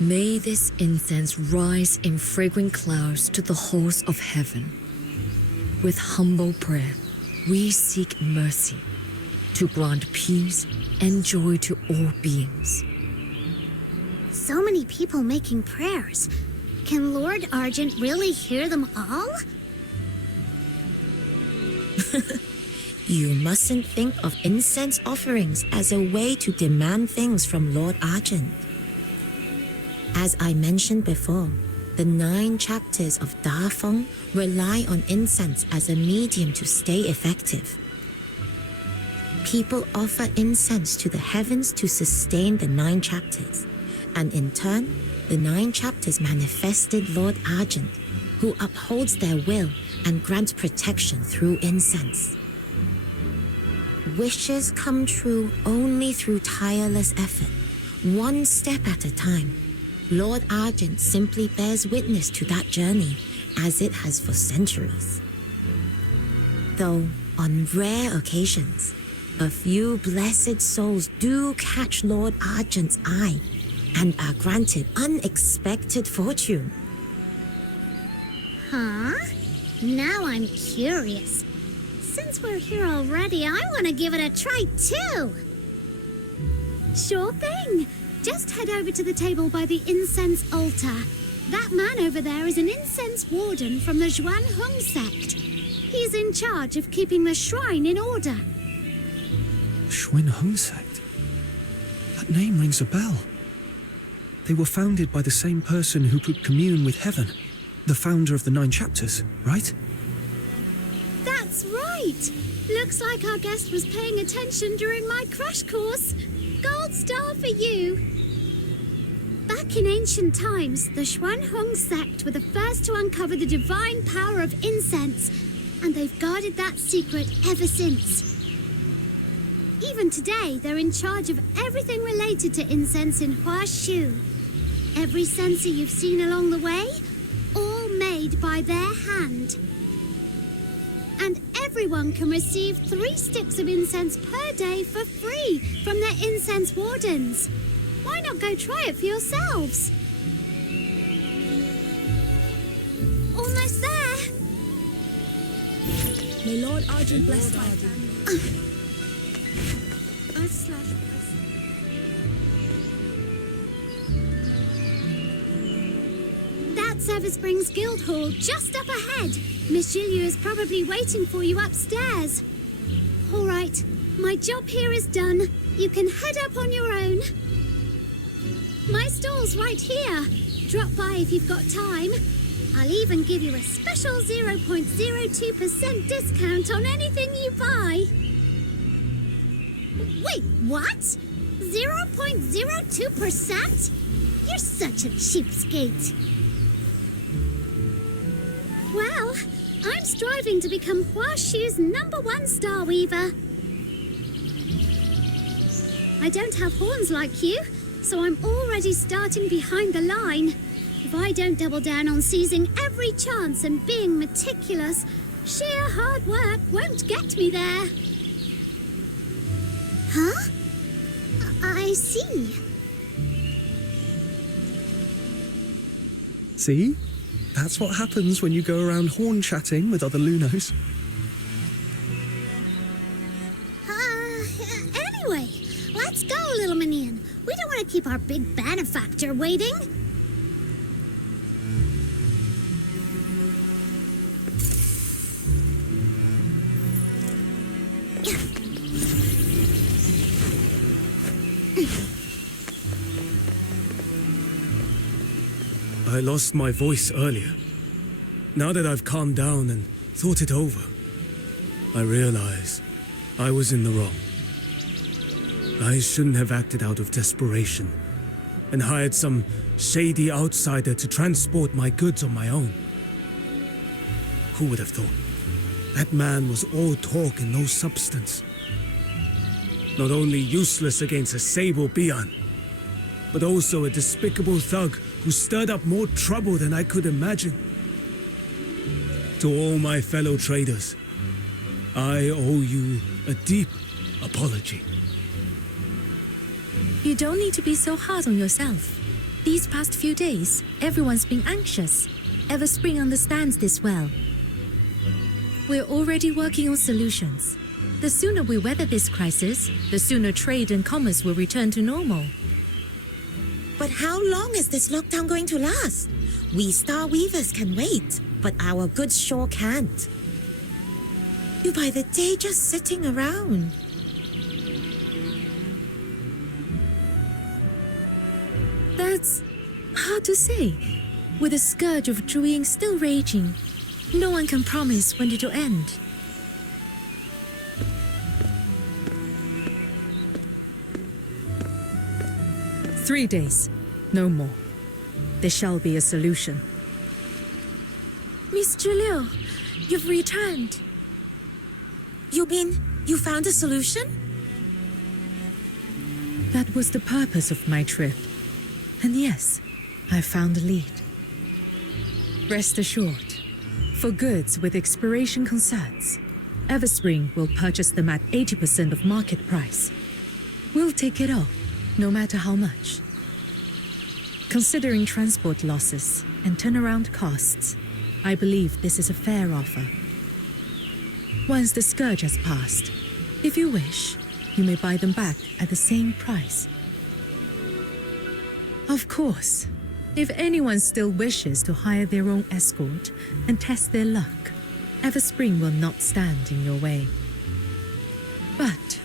May this incense rise in fragrant clouds to the halls of heaven. With humble prayer, we seek mercy to grant peace and joy to all beings. So many people making prayers. Can Lord Argent really hear them all? You mustn't think of incense offerings as a way to demand things from Lord Argent. As I mentioned before, the 9 chapters of Da Feng rely on incense as a medium to stay effective. People offer incense to the heavens to sustain the 9 chapters, and in turn, the 9 chapters manifested Lord Argent, who upholds their will and grants protection through incense. Wishes come true only through tireless effort, one step at a time. Lord Argent simply bears witness to that journey, as it has for centuries. Though, on rare occasions, a few blessed souls do catch Lord Argent's eye and are granted unexpected fortune. Huh? Now I'm curious. Since we're here already, I want to give it a try too. Sure thing. Just head over to the table by the incense altar. That man over there is an incense warden from the Juan Hung Sect. He's in charge of keeping the shrine in order. Xuan Hung Sect? That name rings a bell. They were founded by the same person who could commune with heaven, the founder of the 9 chapters, right? That's right! Looks like our guest was paying attention during my crash course. Gold star for you! Back in ancient times, the Xuan Hung Sect were the first to uncover the divine power of incense, and they've guarded that secret ever since. Even today, they're in charge of everything related to incense in Hashu. Every censer you've seen along the way, all made by their hand. And everyone can receive 3 sticks of incense per day for free from their incense wardens. Why not go try it for yourselves? Almost there. May Lord Argent bless my family. That's Everspring's Guild Hall, just up ahead. Miss Shilu is probably waiting for you upstairs. All right, My job here is done. You can head up on your own. My stall's right here. Drop by if you've got time. I'll even give you a special 0.02% discount on anything you buy. Wait, what? 0.02%? You're such a cheapskate. Well, I'm striving to become Huashu's #1 star weaver. I don't have horns like you, so I'm already starting behind the line. If I don't double down on seizing every chance and being meticulous, sheer hard work won't get me there. Huh? I see. See? That's what happens when you go around horn chatting with other Lunos. Anyway, let's go, little minion. We don't want to keep our big benefactor waiting. I lost my voice earlier. Now that I've calmed down and thought it over, I realize I was in the wrong. I shouldn't have acted out of desperation and hired some shady outsider to transport my goods on my own. Who would have thought? That man was all talk and no substance. Not only useless against a sable Bian, but also a despicable thug who stirred up more trouble than I could imagine. To all my fellow traders, I owe you a deep apology. You don't need to be so hard on yourself. These past few days, everyone's been anxious. Everspring understands this well. We're already working on solutions. The sooner we weather this crisis, the sooner trade and commerce will return to normal. But how long is this lockdown going to last? We Star Weavers can wait, but our goods sure can't. You by the day just sitting around. That's hard to say. With the Scourge of Juing still raging, no one can promise when it'll end. "3 days, no more. There shall be a solution." Miss Julio, you've returned. You mean you found a solution? That was the purpose of my trip. And yes, I found a lead. Rest assured, for goods with expiration concerns, Everspring will purchase them at 80% of market price. We'll take it all, no matter how much. Considering transport losses and turnaround costs, I believe this is a fair offer. Once the Scourge has passed, if you wish, you may buy them back at the same price. Of course, if anyone still wishes to hire their own escort and test their luck, Everspring will not stand in your way. But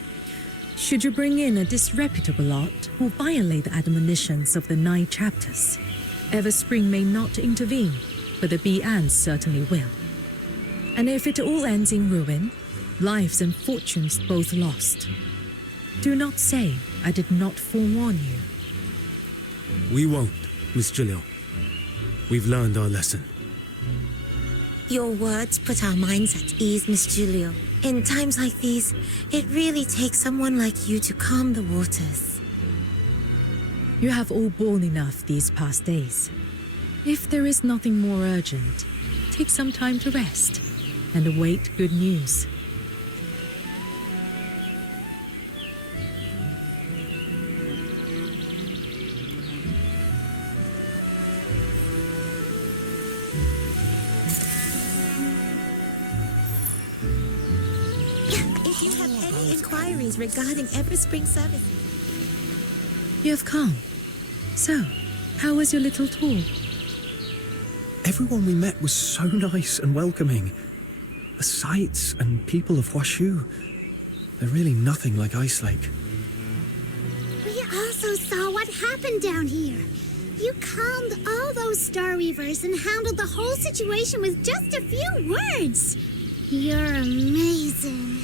should you bring in a disreputable lot or violate the admonitions of the 9 chapters, Everspring may not intervene, but the Bian certainly will. And if it all ends in ruin, lives and fortunes both lost, do not say I did not forewarn you. We won't, Miss Julio. We've learned our lesson. Your words put our minds at ease, Miss Julio. In times like these, it really takes someone like you to calm the waters. You have all borne enough these past days. If there is nothing more urgent, take some time to rest and await good news. If you have any inquiries regarding Everspring services. You have come. So, how was your little tour? Everyone we met was so nice and welcoming. The sights and people of Hashu. They're really nothing like Ice Lake. We also saw what happened down here. You calmed all those Star Weavers and handled the whole situation with just a few words. You're amazing.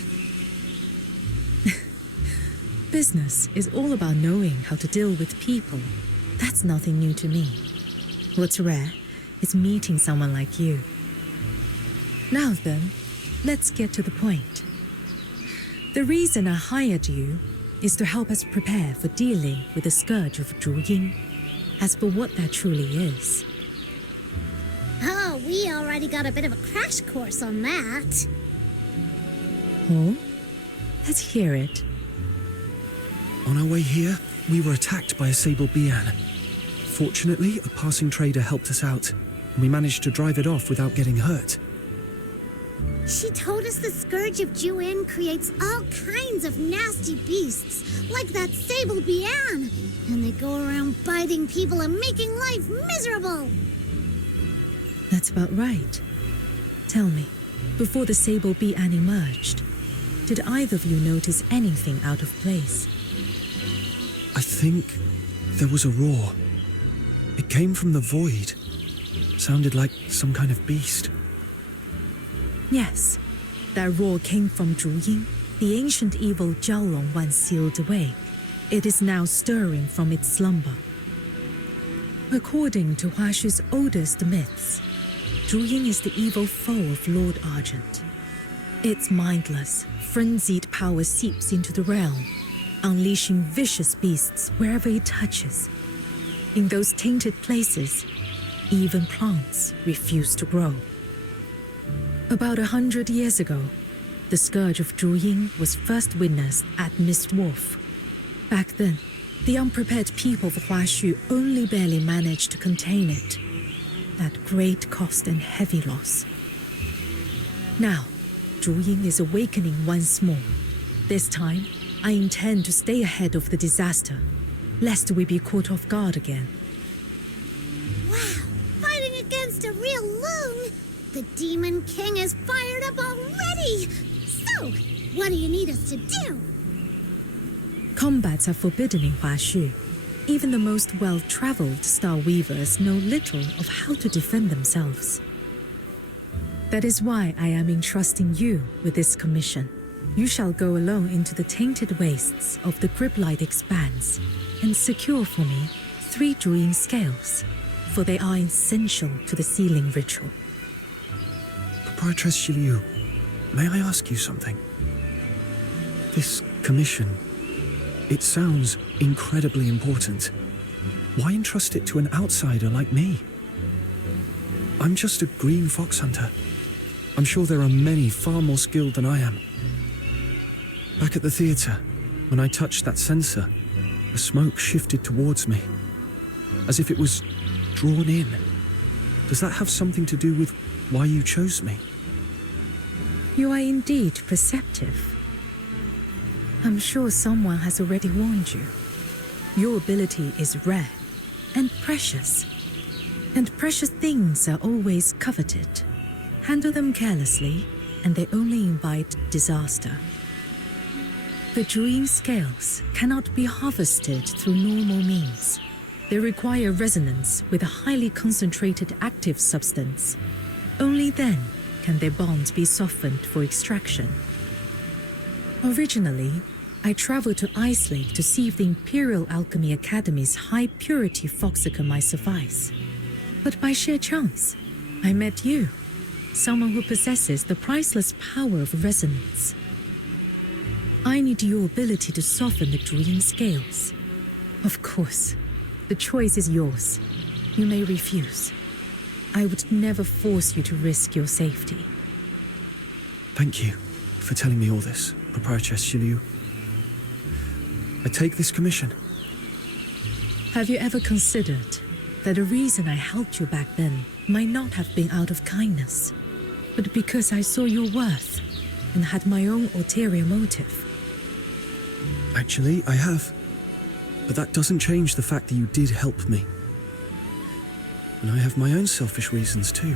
Business is all about knowing how to deal with people. That's nothing new to me. What's rare is meeting someone like you. Now then, let's get to the point. The reason I hired you is to help us prepare for dealing with the Scourge of Juing. As for what that truly is. Oh, we already got a bit of a crash course on that. Oh? Let's hear it. On our way here, we were attacked by a sable Bian. Fortunately, a passing trader helped us out, and we managed to drive it off without getting hurt. She told us the Scourge of Juing creates all kinds of nasty beasts, like that sable Bian, and they go around biting people and making life miserable. That's about right. Tell me, before the sable Bian emerged, did either of you notice anything out of place? I think there was a roar. It came from the void. Sounded like some kind of beast. Yes, that roar came from Juing, the ancient evil Jalong once sealed away. It is now stirring from its slumber. According to Hashu's oldest myths, Juing is the evil foe of Lord Argent. Its mindless, frenzied power seeps into the realm, unleashing vicious beasts wherever it touches. In those tainted places, even plants refuse to grow. About 100 years ago, the Scourge of Juing was first witnessed at Mist Wolf. Back then, the unprepared people of Hashu only barely managed to contain it, at great cost and heavy loss. Now, Juing is awakening once more. This time, I intend to stay ahead of the disaster, lest we be caught off guard again. Wow, fighting against a real loon! The Demon King is fired up already! So, what do you need us to do? Combats are forbidden in Hashu. Even the most well-traveled Star Weavers know little of how to defend themselves. That is why I am entrusting you with this commission. You shall go alone into the tainted wastes of the Griplight Expanse and secure for me 3 Juing scales, for they are essential to the sealing ritual. Proprietress Shilu, may I ask you something? This commission, it sounds incredibly important. Why entrust it to an outsider like me? I'm just a green fox hunter. I'm sure there are many far more skilled than I am. Back at the theater, when I touched that sensor, the smoke shifted towards me, as if it was drawn in. Does that have something to do with why you chose me? You are indeed perceptive. I'm sure someone has already warned you. Your ability is rare and precious. And precious things are always coveted. Handle them carelessly, and they only invite disaster. The Juing scales cannot be harvested through normal means. They require resonance with a highly concentrated active substance. Only then can their bonds be softened for extraction. Originally, I traveled to Ice Lake to see if the Imperial Alchemy Academy's high-purity foxicum might suffice. But by sheer chance, I met you, someone who possesses the priceless power of resonance. I need your ability to soften the Juing scales. Of course, the choice is yours. You may refuse. I would never force you to risk your safety. Thank you for telling me all this, Proprietress Shilu. I take this commission. Have you ever considered that the reason I helped you back then might not have been out of kindness, but because I saw your worth and had my own ulterior motive? Actually, I have. But that doesn't change the fact that you did help me. And I have my own selfish reasons too.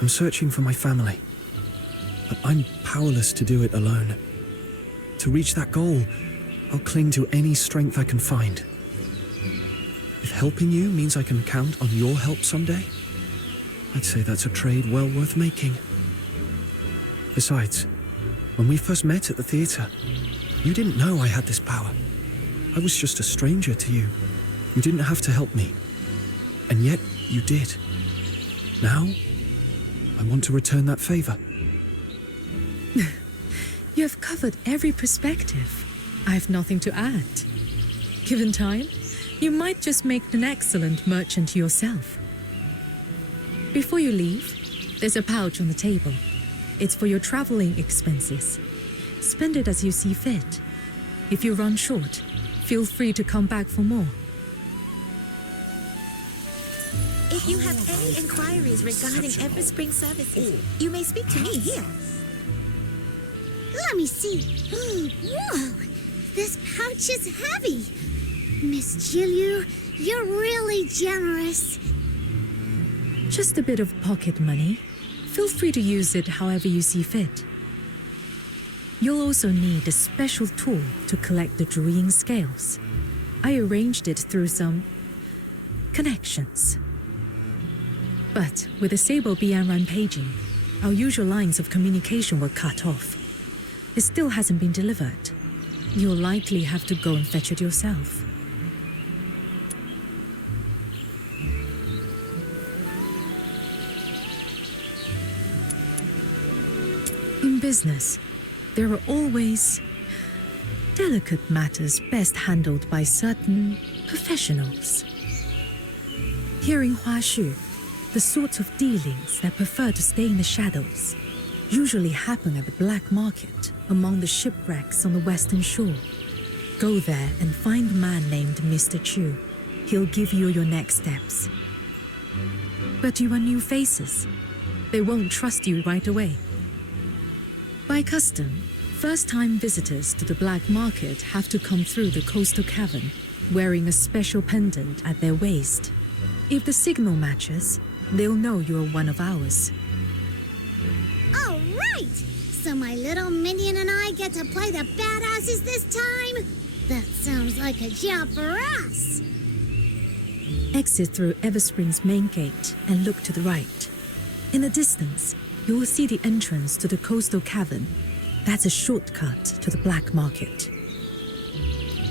I'm searching for my family, but I'm powerless to do it alone. To reach that goal, I'll cling to any strength I can find. If helping you means I can count on your help someday, I'd say that's a trade well worth making. Besides, when we first met at the theater, you didn't know I had this power. I was just a stranger to you. You didn't have to help me. And yet, you did. Now, I want to return that favor. You have covered every perspective. I have nothing to add. Given time, you might just make an excellent merchant yourself. Before you leave, there's a pouch on the table. It's for your traveling expenses. Spend it as you see fit. If you run short, feel free to come back for more. If you have any inquiries regarding Everspring services, you may speak to me here. Let me see. Whoa! This pouch is heavy. Miss Shilu, you're really generous. Just a bit of pocket money. Feel free to use it however you see fit. You'll also need a special tool to collect the Juing scales. I arranged it through some connections. But with the Sable Bian rampaging, our usual lines of communication were cut off. It still hasn't been delivered. You'll likely have to go and fetch it yourself. In business, there are always delicate matters best handled by certain professionals. Here in Hashu, the sorts of dealings that prefer to stay in the shadows usually happen at the black market among the shipwrecks on the western shore. Go there and find a man named Mr. Chu. He'll give you your next steps. But you are new faces. They won't trust you right away. By custom, first-time visitors to the black market have to come through the coastal cavern, wearing a special pendant at their waist. If the signal matches, they'll know you're one of ours. All right! So my little minion and I get to play the badasses this time? That sounds like a job for us! Exit through Everspring's main gate and look to the right. In the distance, you will see the entrance to the coastal cavern. That's a shortcut to the black market.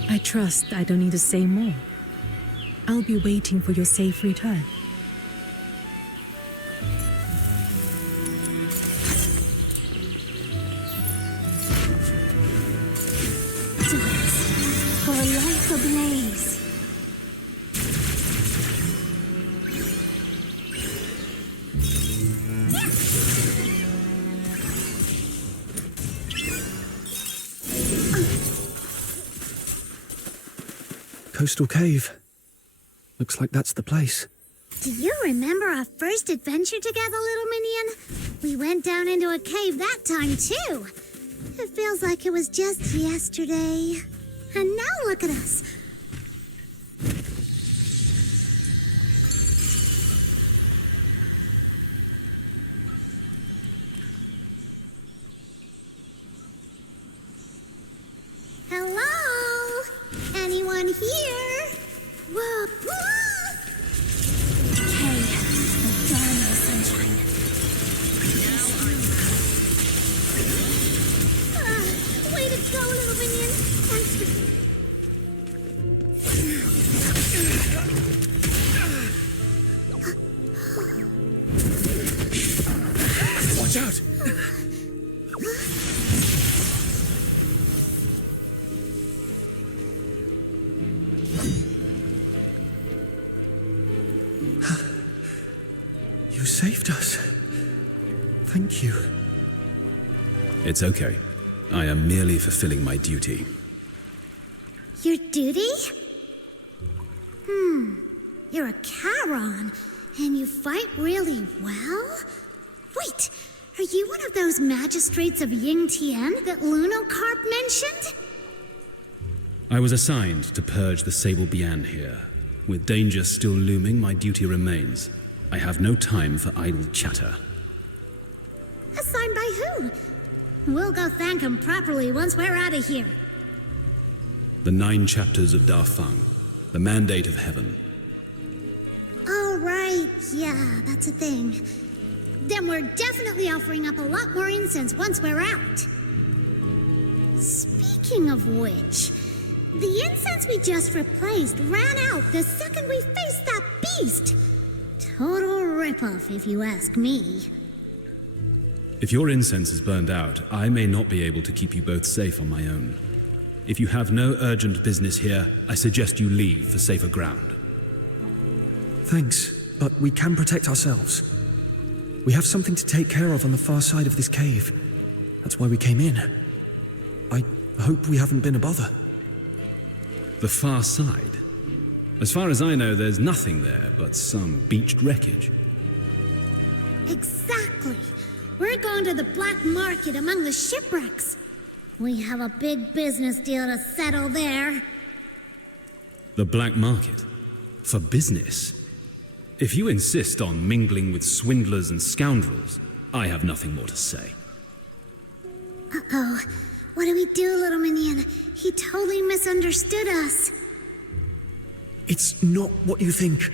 I trust I don't need to say more. I'll be waiting for your safe return. For a life ablaze. Coastal cave. Looks like that's the place. Do you remember our first adventure together, little minion? We went down into a cave that time, too. It feels like it was just yesterday. And now look at us. Hello? Anyone here? Whoa. Okay, the dawn of the sunshine. Way to go, little minion. Thanks for... Watch out! You saved us. Thank you. It's okay. I am merely fulfilling my duty. Your duty? You're a Charon, and you fight really well? Wait, are you one of those magistrates of Ying Tian that Lunocarp mentioned? I was assigned to purge the Sable Bian here. With danger still looming, my duty remains. I have no time for idle chatter. Assigned by who? We'll go thank him properly once we're out of here. The 9 chapters of Dafeng, the mandate of heaven. Oh, right. Yeah, that's a thing. Then we're definitely offering up a lot more incense once we're out. Speaking of which, the incense we just replaced ran out the second we faced that beast. Total ripoff, if you ask me. If your incense is burned out, I may not be able to keep you both safe on my own. If you have no urgent business here, I suggest you leave for safer ground. Thanks, but we can protect ourselves. We have something to take care of on the far side of this cave. That's why we came in. I hope we haven't been a bother. The far side? As far as I know, there's nothing there but some beached wreckage. Exactly. We're going to the black market among the shipwrecks. We have a big business deal to settle there. The black market? For business? If you insist on mingling with swindlers and scoundrels, I have nothing more to say. Uh-oh. What do we do, little minion? He totally misunderstood us. It's not what you think.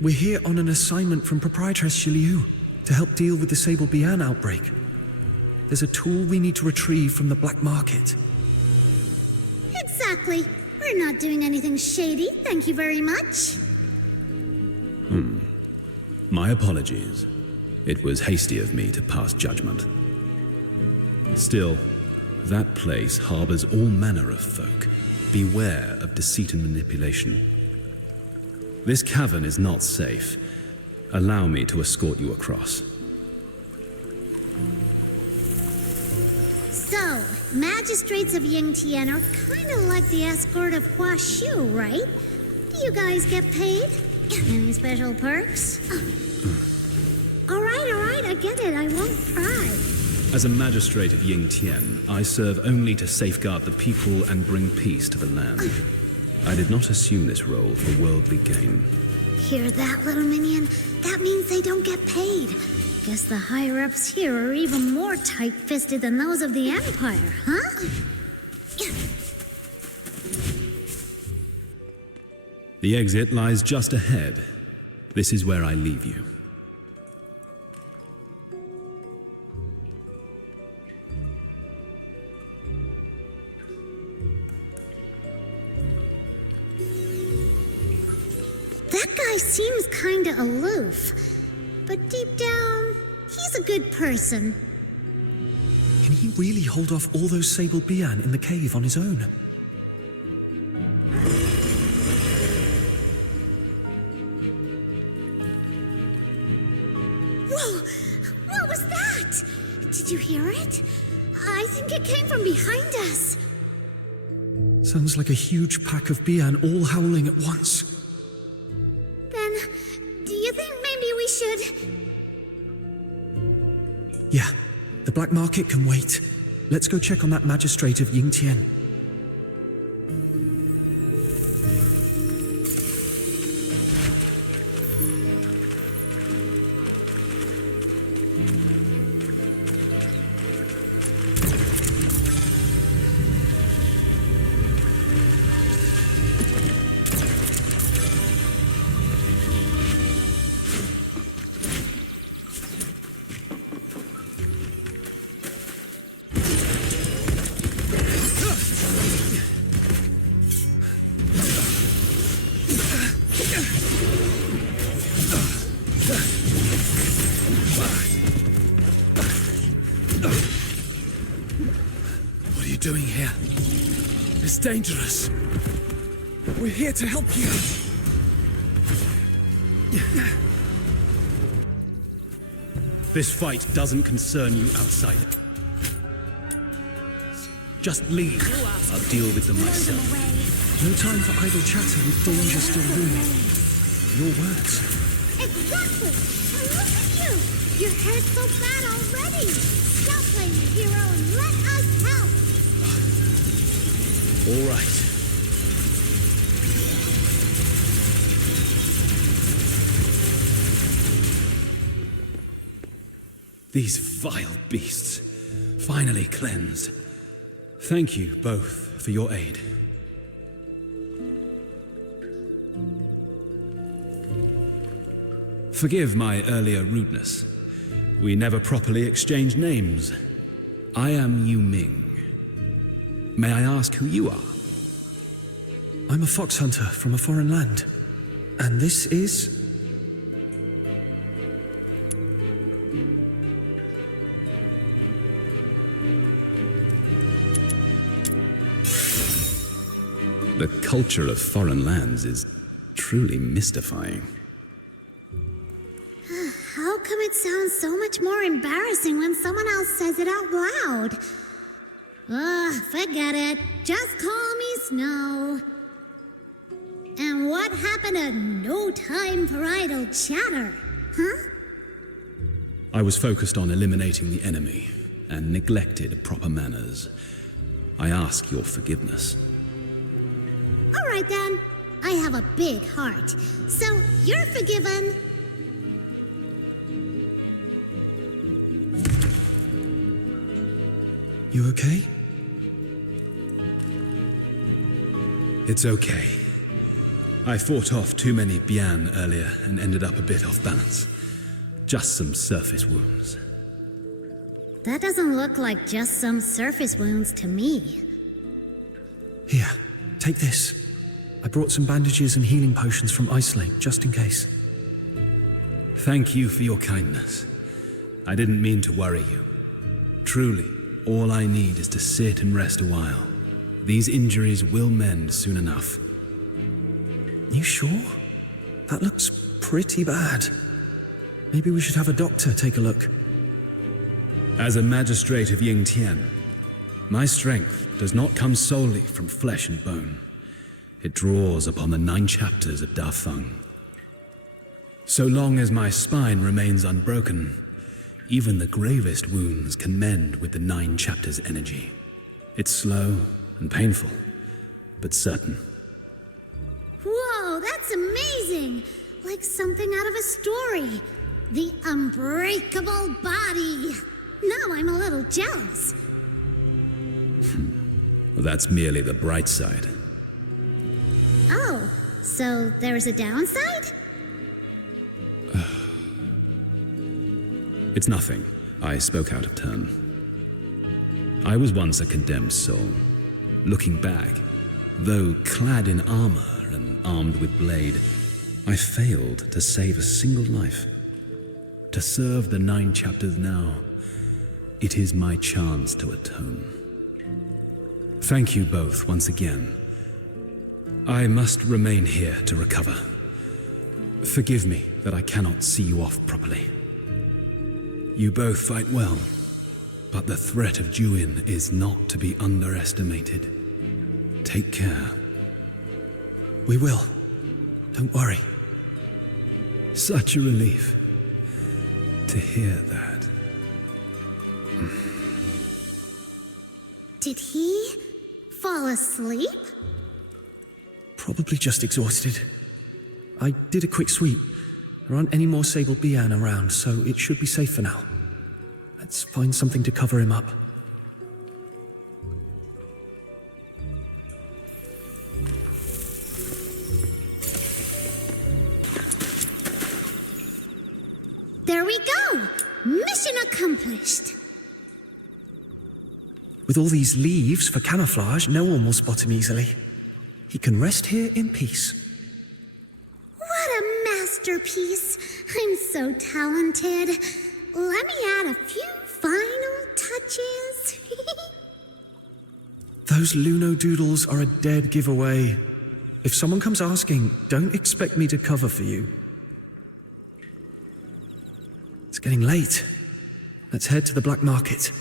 We're here on an assignment from Proprietress Shilu to help deal with the Sable Bian outbreak. There's a tool we need to retrieve from the black market. Exactly. We're not doing anything shady, thank you very much. My apologies. It was hasty of me to pass judgment. Still, that place harbors all manner of folk. Beware of deceit and manipulation. This cavern is not safe. Allow me to escort you across. So, magistrates of Yingtian are kind of like the escort of Hashu, right? Do you guys get paid? Any special perks? All right, I get it. I won't pry. As a magistrate of Yingtian, I serve only to safeguard the people and bring peace to the land. I did not assume this role for worldly gain. Hear that, little minion? That means they don't get paid. Guess the higher-ups here are even more tight-fisted than those of the Empire, huh? The exit lies just ahead. This is where I leave you. That guy seems kinda aloof, but deep down, he's a good person. Can he really hold off all those Sable Bian in the cave on his own? Whoa! What was that? Did you hear it? I think it came from behind us. Sounds like a huge pack of Bian all howling at once. Then, do you think maybe we should... Yeah, the black market can wait. Let's go check on that magistrate of Yingtian. Doing here? It's dangerous. We're here to help you. This fight doesn't concern you, outsider. Just leave. I'll deal with them myself. No time for idle chatter with danger still looming. Your words. Exactly! And look at you! Your hair's so bad already! Stop playing the hero and let us help! All right. These vile beasts. finally cleansed. Thank you both for your aid. Forgive my earlier rudeness. We never properly exchanged names. I am Yu Ming. May I ask who you are? I'm a fox hunter from a foreign land. And this is... The culture of foreign lands is truly mystifying. How come it sounds so much more embarrassing when someone else says it out loud? Ugh, forget it. Just call me Snow. And what happened to no time for idle chatter? Huh? I was focused on eliminating the enemy and neglected proper manners. I ask your forgiveness. All right then. I have a big heart, so you're forgiven. You okay? It's okay. I fought off too many Bian earlier and ended up a bit off balance. Just some surface wounds. That doesn't look like just some surface wounds to me. Here, take this. I brought some bandages and healing potions from Ice Lake, just in case. Thank you for your kindness. I didn't mean to worry you. Truly, all I need is to sit and rest a while. These injuries will mend soon enough. You sure? That looks pretty bad. Maybe we should have a doctor take a look. As a magistrate of Yingtian, my strength does not come solely from flesh and bone. It draws upon the 9 chapters of Da Feng. So long as my spine remains unbroken, even the gravest wounds can mend with the 9 chapters' energy. It's slow and painful, but certain. Whoa, that's amazing! Like something out of a story. The unbreakable body. Now I'm a little jealous. That's merely the bright side. Oh, so there's a downside? It's nothing. I spoke out of turn. I was once a condemned soul. Looking back, though clad in armor and armed with blade, I failed to save a single life. To serve the 9 chapters now, it is my chance to atone. Thank you both once again. I must remain here to recover. Forgive me that I cannot see you off properly. You both fight well, but the threat of Juing is not to be underestimated. Take care. We will. Don't worry. Such a relief to hear that. Did he fall asleep? Probably just exhausted. I did a quick sweep. There aren't any more Sable Bian around, so it should be safe for now. Let's find something to cover him up. There we go! Mission accomplished! With all these leaves for camouflage, no one will spot him easily. He can rest here in peace. What a masterpiece! I'm so talented. Let me add a few final touches. Those Luno doodles are a dead giveaway. If someone comes asking, don't expect me to cover for you. It's getting late. Let's head to the black market.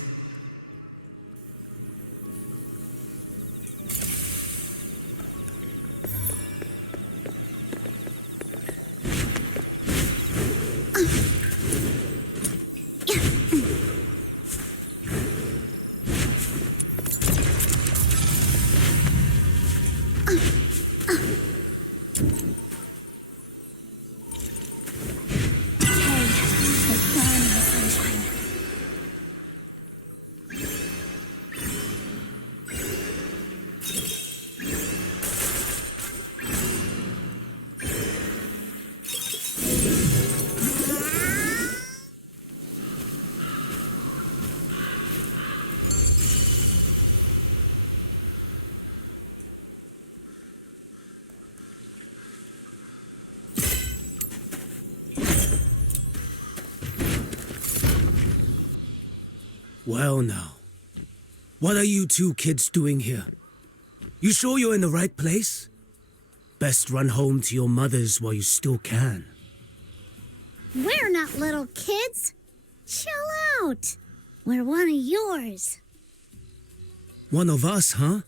Well now, what are you two kids doing here? You sure you're in the right place? Best run home to your mothers while you still can. We're not little kids. Chill out. We're one of yours. One of us, huh?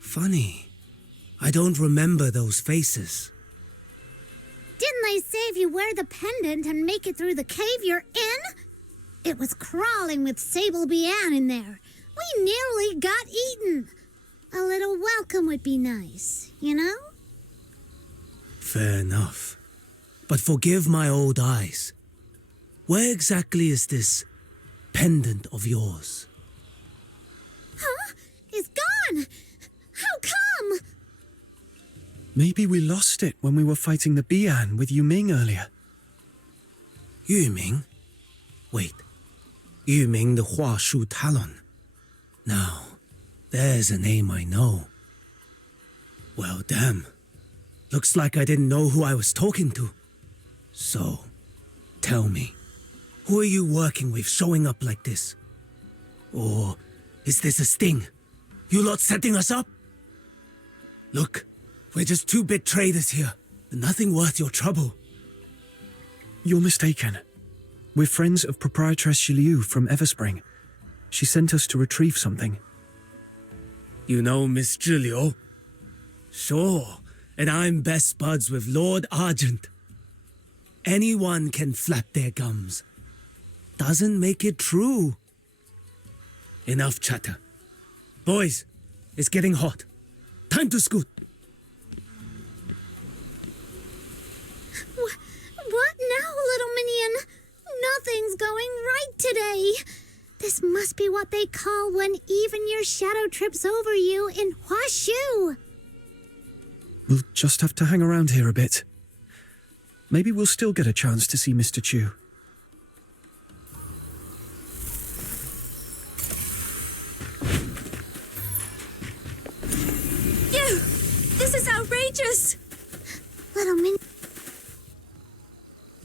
Funny. I don't remember those faces. Didn't they say if you wear the pendant and make it through the cave, you're in? It was crawling with Sable Bian in there. We nearly got eaten. A little welcome would be nice, you know? Fair enough. But forgive my old eyes. Where exactly is this pendant of yours? Huh? It's gone! How come? Maybe we lost it when we were fighting the Bian with Yuming earlier. Yuming? Wait. Yuming the Hashu Talon. Now, there's a name I know. Well, damn. Looks like I didn't know who I was talking to. So, tell me, who are you working with showing up like this? Or is this a sting? You lot setting us up? Look, we're just two bit traders here. Nothing worth your trouble. You're mistaken. We're friends of Proprietress Shilu from Everspring. She sent us to retrieve something. You know Miss Julio? Sure, and I'm best buds with Lord Argent. Anyone can flap their gums. Doesn't make it true. Enough chatter. Boys, it's getting hot. Time to scoot. What now, little minion? Nothing's going right today. This must be what they call when even your shadow trips over you in Hashu. We'll just have to hang around here a bit. Maybe we'll still get a chance to see Mr. Chu. You! This is outrageous! Little minion.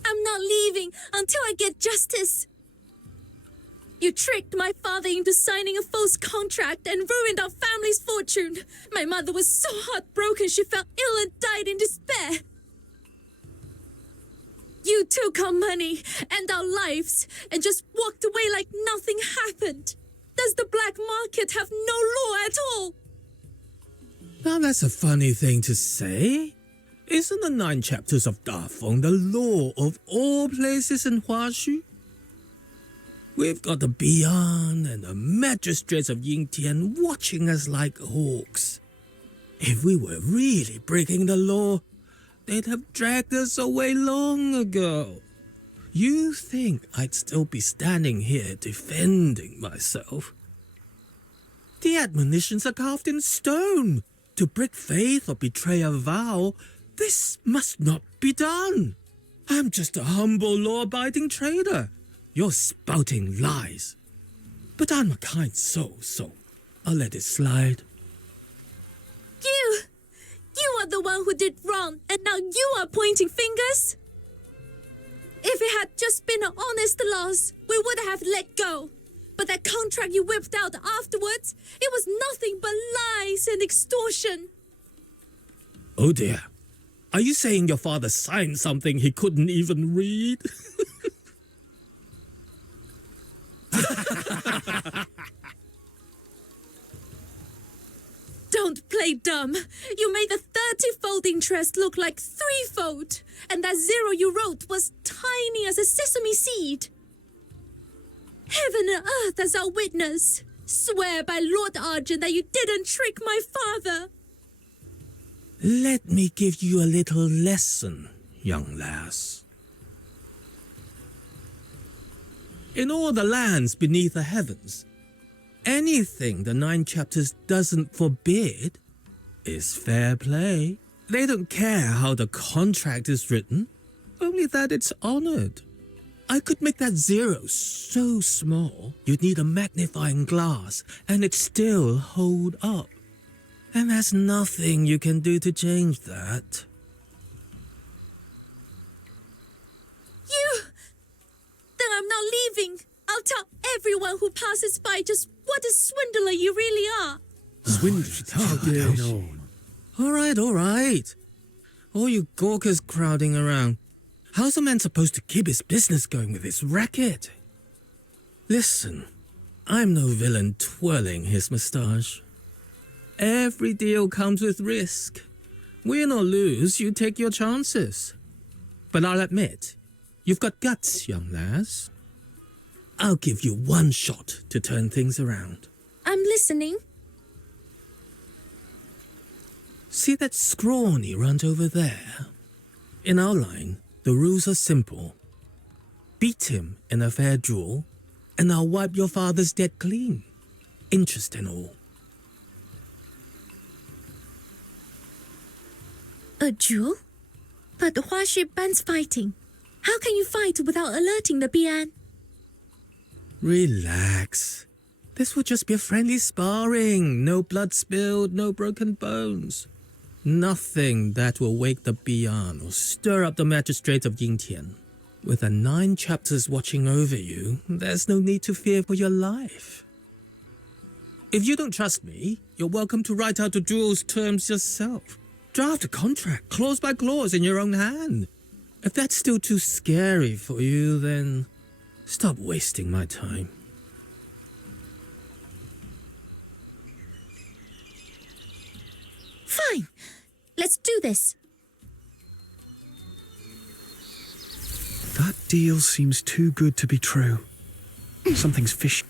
I'm not leaving until I get justice. You tricked my father into signing a false contract and ruined our family's fortune. My mother was so heartbroken she fell ill and died in despair. You took our money and our lives and just walked away like nothing happened. Does the black market have no law at all? Now that's a funny thing to say. Isn't the 9 chapters of Dafeng the law of all places in Hashu? We've got the Bian and the magistrates of Yingtian watching us like hawks. If we were really breaking the law, they'd have dragged us away long ago. You think I'd still be standing here defending myself? The admonitions are carved in stone. To break faith or betray a vow, this must not be done. I'm just a humble law-abiding trader. You're spouting lies. But I'm a kind soul, so I'll let it slide. You are the one who did wrong, and now you are pointing fingers? If it had just been an honest loss, we would have let go. But that contract you whipped out afterwards, it was nothing but lies and extortion. Oh dear. Are you saying your father signed something he couldn't even read? Don't play dumb. You made the 30-fold interest look like 3-fold. And that 0 you wrote was tiny as a sesame seed. Heaven and earth as our witness. Swear by Lord Argent that you didn't trick my father. Let me give you a little lesson, young lass. In all the lands beneath the heavens, anything the 9 chapters doesn't forbid is fair play. They don't care how the contract is written, only that it's honored. I could make that 0 so small, you'd need a magnifying glass, and it'd still hold up. And there's nothing you can do to change that. Then I'm not leaving. I'll I'll tell everyone who passes by just what a swindler you really are. Swindler? All right. All you gawkers crowding around. How's a man supposed to keep his business going with this racket? Listen, I'm no villain twirling his moustache. Every deal comes with risk. Win or lose, you take your chances. But I'll admit, you've got guts, young lass. I'll give you one shot to turn things around. I'm listening. See that scrawny runt over there? In our line, the rules are simple. Beat him in a fair duel, and I'll wipe your father's debt clean. Interest and all. A duel? But Huaxu bans fighting. How can you fight without alerting the Bian? Relax. This will just be a friendly sparring. No blood spilled, no broken bones. Nothing that will wake the Bian or stir up the magistrates of Yingtian. With the 9 chapters watching over you, there's no need to fear for your life. If you don't trust me, you're welcome to write out the duel's terms yourself. Draft a contract, clause by clause, in your own hand. If that's still too scary for you, then stop wasting my time. Fine. Let's do this. That deal seems too good to be true. Something's fishy.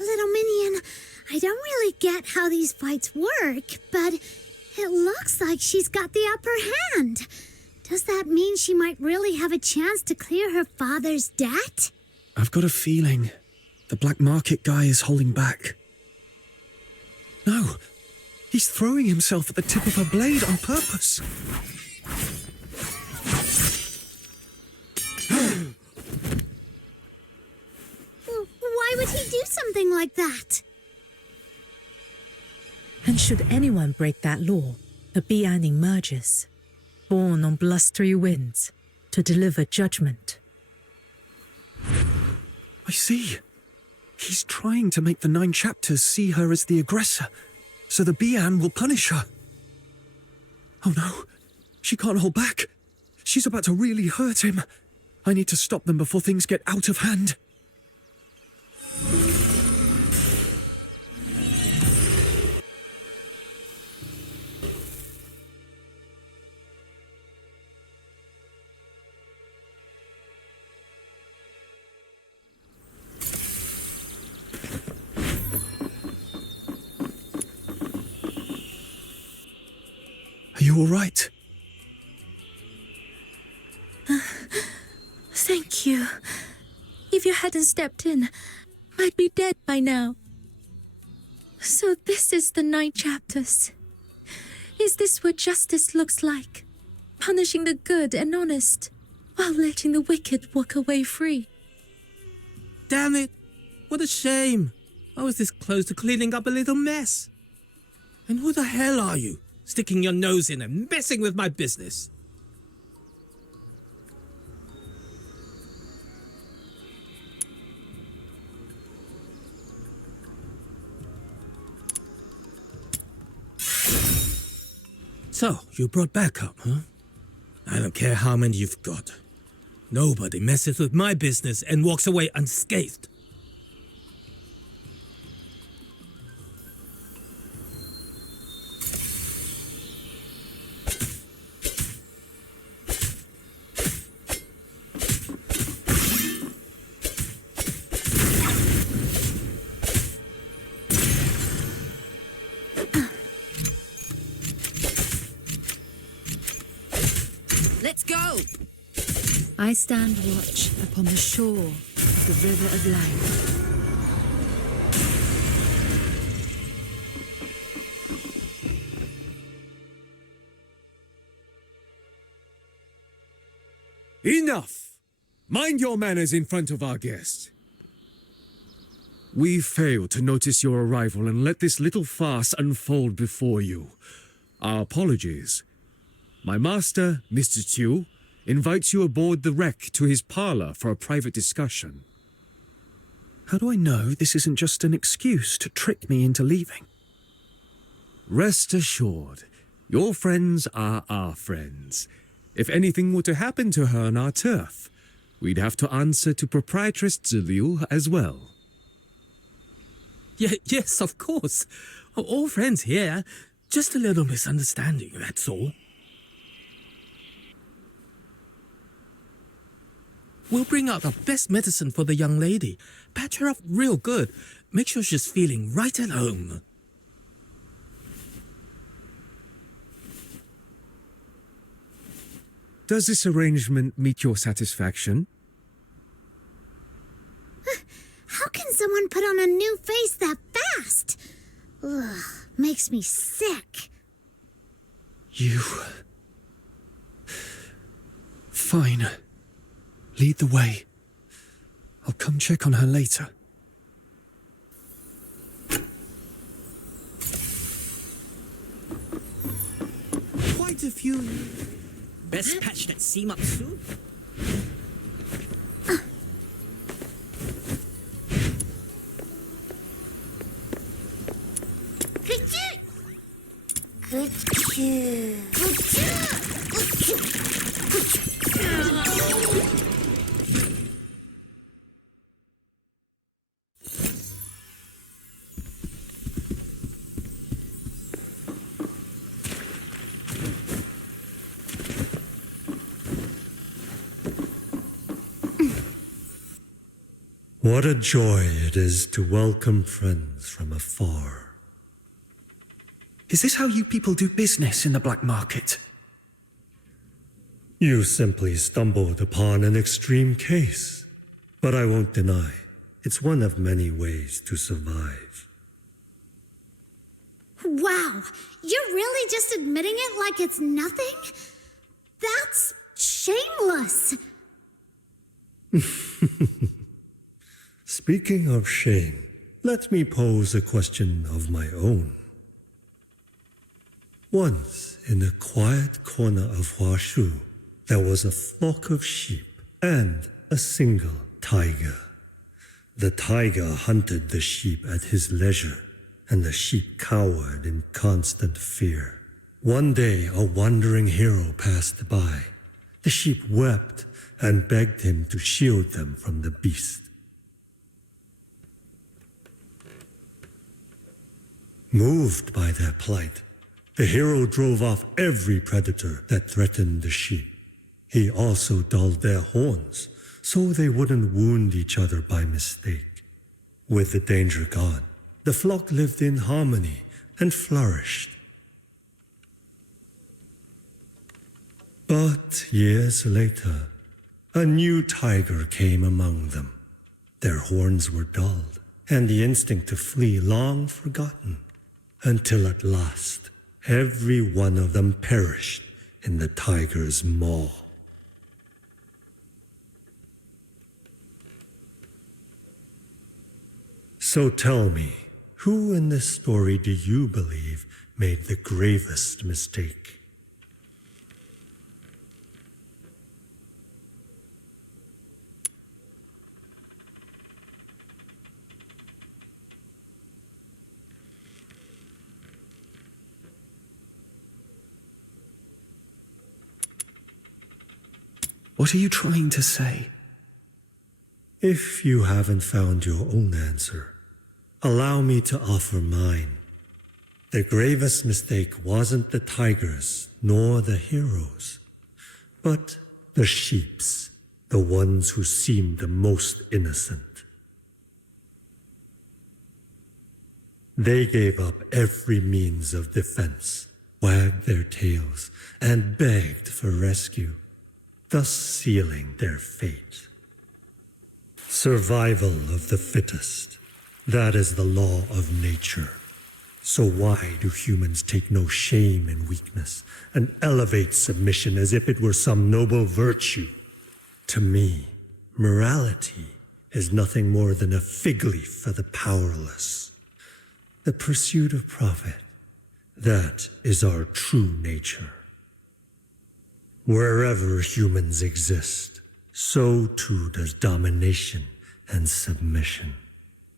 Little Minion, I don't really get how these fights work, but it looks like she's got the upper hand. Does that mean she might really have a chance to clear her father's debt? I've got a feeling the black market guy is holding back. No, he's throwing himself at the tip of her blade on purpose. Why would he do something like that? And should anyone break that law, a Bian emerges, born on blustery winds, to deliver judgment. I see. He's trying to make the 9 chapters see her as the aggressor, so the Bian will punish her. Oh no, she can't hold back. She's about to really hurt him. I need to stop them before things get out of hand. Are you all right? Thank you. If you hadn't stepped in, I'd be dead by now. So this is the 9 chapters. Is this what justice looks like? Punishing the good and honest, while letting the wicked walk away free. Damn it! What a shame! I was this close to cleaning up a little mess. And who the hell are you? Sticking your nose in and messing with my business. So, you brought backup, huh? I don't care how many you've got. Nobody messes with my business and walks away unscathed. Let's go! I stand watch upon the shore of the river of life. Enough! Mind your manners in front of our guest. We failed to notice your arrival and let this little farce unfold before you. Our apologies. My master, Mr. Chu, invites you aboard the wreck to his parlor for a private discussion. How do I know this isn't just an excuse to trick me into leaving? Rest assured, your friends are our friends. If anything were to happen to her on our turf, we'd have to answer to Proprietress Ziliu as well. Yes, of course. All friends here. Just a little misunderstanding, that's all. We'll bring out the best medicine for the young lady. Patch her up real good. Make sure she's feeling right at home. Does this arrangement meet your satisfaction? How can someone put on a new face that fast? Ugh, makes me sick. You... Fine. Lead the way. I'll come check on her later. Quite a few. Best patch that seam up soon. Good chew. Good chew. What a joy it is to welcome friends from afar. Is this how you people do business in the black market? You simply stumbled upon an extreme case, but I won't deny, it's one of many ways to survive. Wow, you're really just admitting it like it's nothing? That's shameless. Speaking of shame, let me pose a question of my own. Once, in a quiet corner of Hashu, there was a flock of sheep and a single tiger. The tiger hunted the sheep at his leisure, and the sheep cowered in constant fear. One day, a wandering hero passed by. The sheep wept and begged him to shield them from the beast. Moved by their plight, the hero drove off every predator that threatened the sheep. He also dulled their horns, so they wouldn't wound each other by mistake. With the danger gone, the flock lived in harmony and flourished. But years later, a new tiger came among them. Their horns were dulled, and the instinct to flee long forgotten, until at last, every one of them perished in the tiger's maw. So tell me, who in this story do you believe made the gravest mistake? What are you trying to say? If you haven't found your own answer, allow me to offer mine. The gravest mistake wasn't the tigers nor the heroes, but the sheeps, the ones who seemed the most innocent. They gave up every means of defense, wagged their tails, and begged for rescue, thus sealing their fate. Survival of the fittest. That is the law of nature. So why do humans take no shame in weakness and elevate submission as if it were some noble virtue? To me, morality is nothing more than a fig leaf for the powerless. The pursuit of profit, that is our true nature. Wherever humans exist, so too does domination and submission.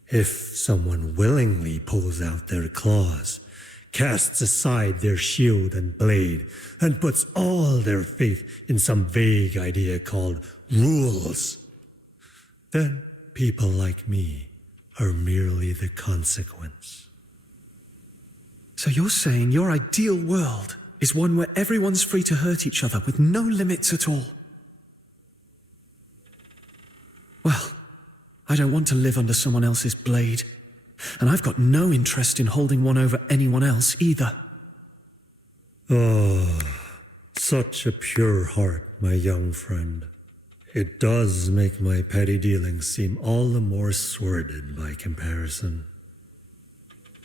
If someone willingly pulls out their claws, casts aside their shield and blade, and puts all their faith in some vague idea called rules, then people like me are merely the consequence. So you're saying your ideal world is one where everyone's free to hurt each other with no limits at all? Well, I don't want to live under someone else's blade, and I've got no interest in holding one over anyone else either. Oh, such a pure heart, my young friend. It does make my petty dealings seem all the more sordid by comparison.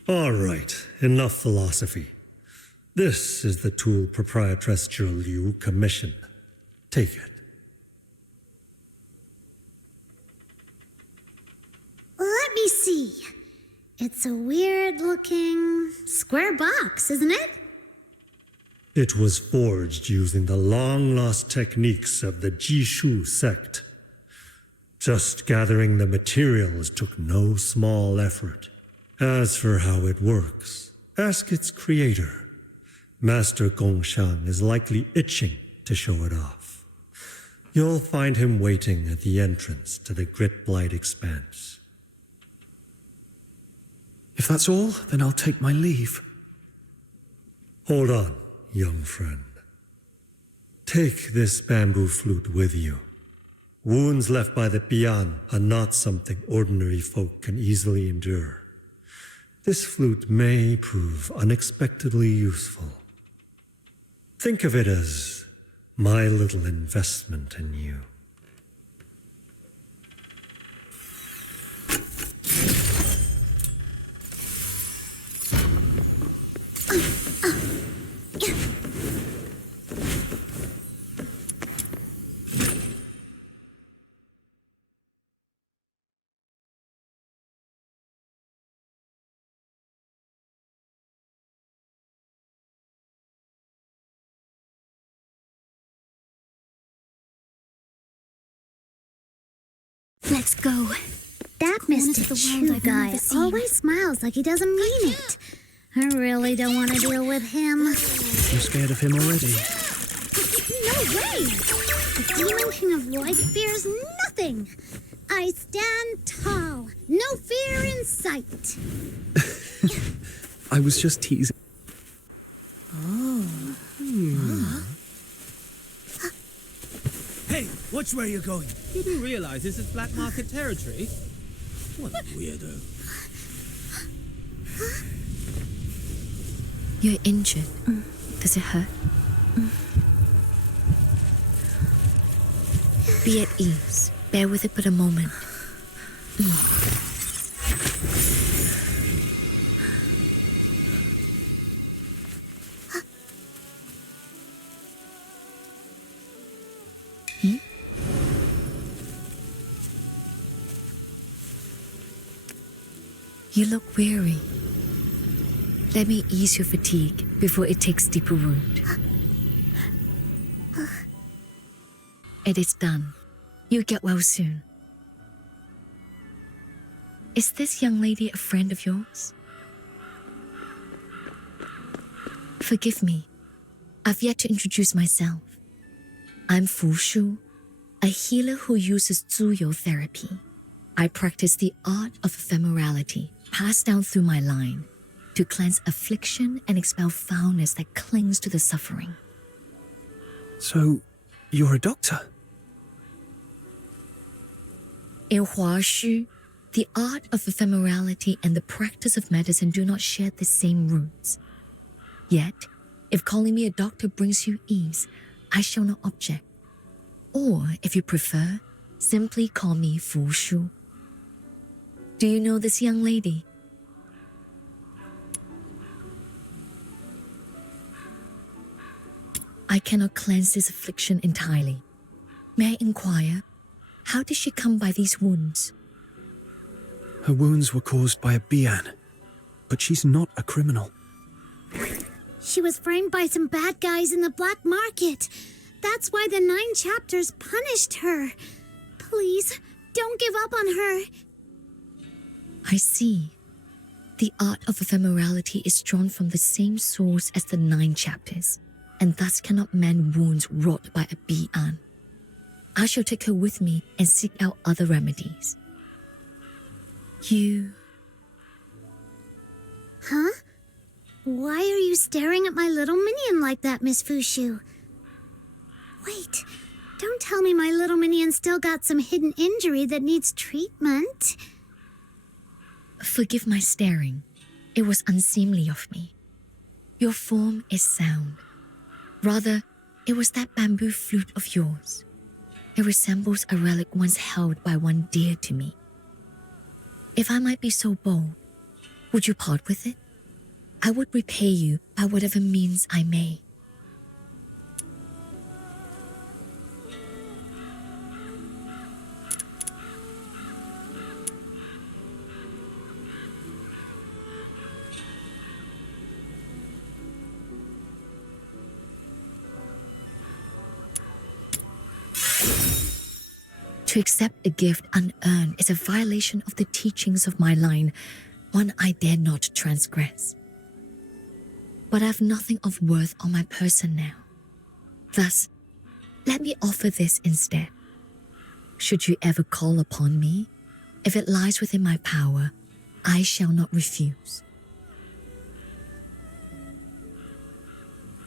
All right, enough philosophy. This is the tool Proprietress Liu commissioned. Take it. Let me see. It's a weird-looking square box, isn't it? It was forged using the long-lost techniques of the Jishu Sect. Just gathering the materials took no small effort. As for how it works, ask its creator. Master Gong Shan is likely itching to show it off. You'll find him waiting at the entrance to the Grit-Blight Expanse. If that's all, then I'll take my leave. Hold on, young friend. Take this bamboo flute with you. Wounds left by the Bian are not something ordinary folk can easily endure. This flute may prove unexpectedly useful. Think of it as my little investment in you. Let's go. That Mr. Chu guy always smiles like he doesn't mean it. I really don't want to deal with him. You're scared of him already? No way! The Demon King of Light fears nothing. I stand tall, no fear in sight. I was just teasing. Hey, watch where you're going. You do realize this is black market territory? What a weirdo. You're injured. Does it hurt? Be at ease. Bear with it but a moment. You look weary. Let me ease your fatigue before it takes deeper root. It is done. You'll get well soon. Is this young lady a friend of yours? Forgive me. I've yet to introduce myself. I'm Fu Shu, a healer who uses Zuyou therapy. I practice the art of ephemerality, passed down through my line, to cleanse affliction and expel foulness that clings to the suffering. So, you're a doctor? In Hashu, the art of ephemerality and the practice of medicine do not share the same roots. Yet, if calling me a doctor brings you ease, I shall not object. Or, if you prefer, simply call me Fu Shu. Do you know this young lady? I cannot cleanse this affliction entirely. May I inquire, how did she come by these wounds? Her wounds were caused by a Bian, but she's not a criminal. She was framed by some bad guys in the black market. That's why the 9 chapters punished her. Please, don't give up on her. I see. The art of ephemerality is drawn from the same source as the 9 chapters, and thus cannot mend wounds wrought by a Bian. I shall take her with me and seek out other remedies. You... Huh? Why are you staring at my little minion like that, Miss Fushu? Wait, don't tell me my little minion still got some hidden injury that needs treatment. Forgive my staring. It was unseemly of me. Your form is sound. Rather, it was that bamboo flute of yours. It resembles a relic once held by one dear to me. If I might be so bold, would you part with it? I would repay you by whatever means I may. To accept a gift unearned is a violation of the teachings of my line, one I dare not transgress. But I have nothing of worth on my person now. Thus, let me offer this instead. Should you ever call upon me, if it lies within my power, I shall not refuse.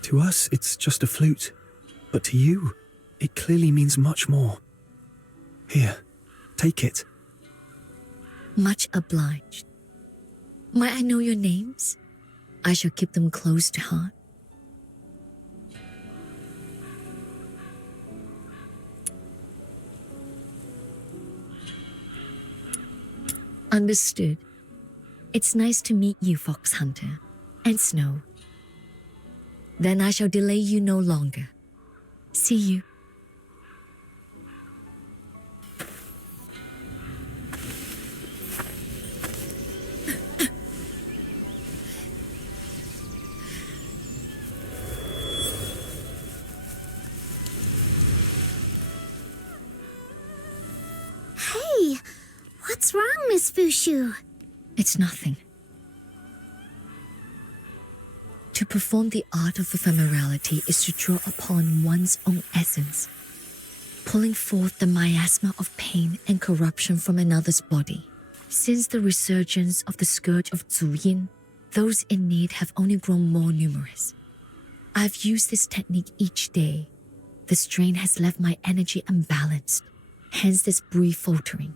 To us, it's just a flute, but to you, it clearly means much more. Here, take it. Much obliged. Might I know your names? I shall keep them close to heart. Understood. It's nice to meet you, Fox Hunter. And Snow. Then I shall delay you no longer. See you. Hey, what's wrong, Miss Fushu? It's nothing. To perform the art of ephemerality is to draw upon one's own essence, pulling forth the miasma of pain and corruption from another's body. Since the resurgence of the Scourge of Juing, those in need have only grown more numerous. I've used this technique each day. The strain has left my energy unbalanced, hence this brief faltering.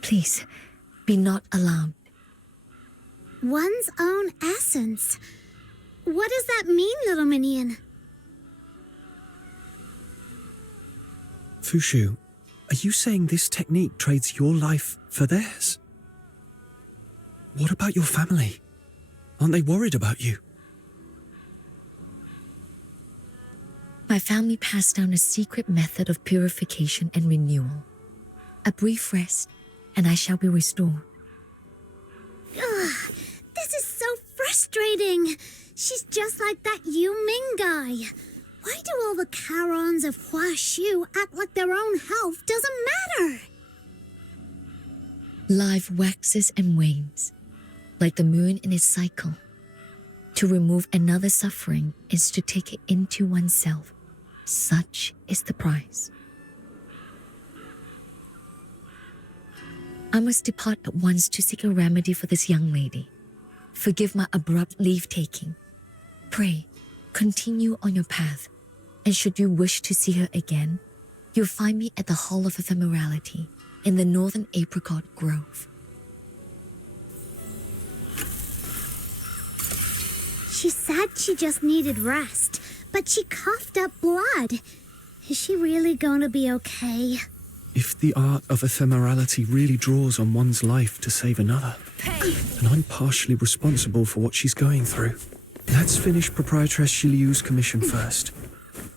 Please, be not alarmed. One's own essence. What does that mean, little minion? Fushu, are you saying this technique trades your life for theirs? What about your family? Aren't they worried about you? My family passed down a secret method of purification and renewal. A brief rest, and I shall be restored. Ugh, this is so frustrating. She's just like that Yu Ming guy. Why do all the Karons of Hashu act like their own health doesn't matter? Life waxes and wanes, like the moon in its cycle. To remove another suffering is to take it into oneself. Such is the price. I must depart at once to seek a remedy for this young lady. Forgive my abrupt leave-taking. Pray, continue on your path, and should you wish to see her again, you'll find me at the Hall of Ephemerality in the Northern Apricot Grove. She said she just needed rest, but she coughed up blood. Is she really going to be okay? If the art of ephemerality really draws on one's life to save another, then I'm partially responsible for what she's going through. Let's finish Proprietress Shilu's commission first.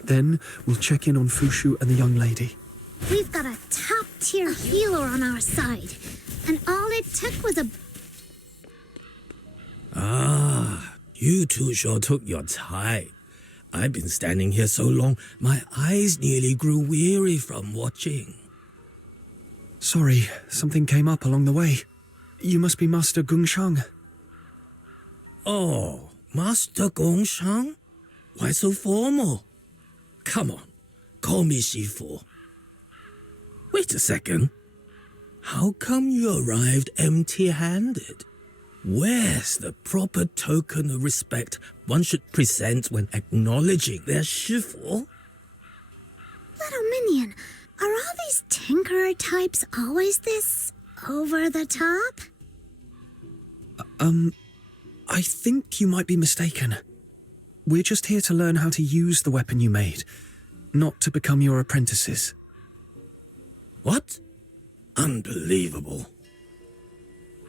Then we'll check in on Fushu and the young lady. We've got a top-tier healer on our side, and all it took was a... Ah, you two sure took your time. I've been standing here so long, my eyes nearly grew weary from watching. Sorry, something came up along the way. You must be Master Gongshang. Oh, Master Gongshang? Why so formal? Come on, call me Shifu. Wait a second. How come you arrived empty-handed? Where's the proper token of respect one should present when acknowledging their Shifu? Little minion, are all these tinkerer types always this over the top? I think you might be mistaken. We're just here to learn how to use the weapon you made, not to become your apprentices. What? Unbelievable.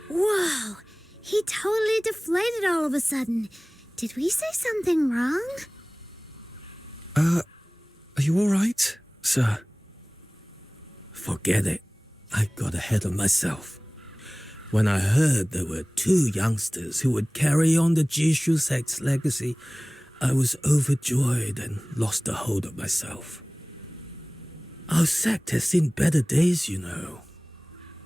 Whoa, he totally deflated all of a sudden. Did we say something wrong? Are you all right, sir? Forget it. I got ahead of myself. When I heard there were 2 youngsters who would carry on the Jishu Sect's legacy, I was overjoyed and lost the hold of myself. Our sect has seen better days, you know.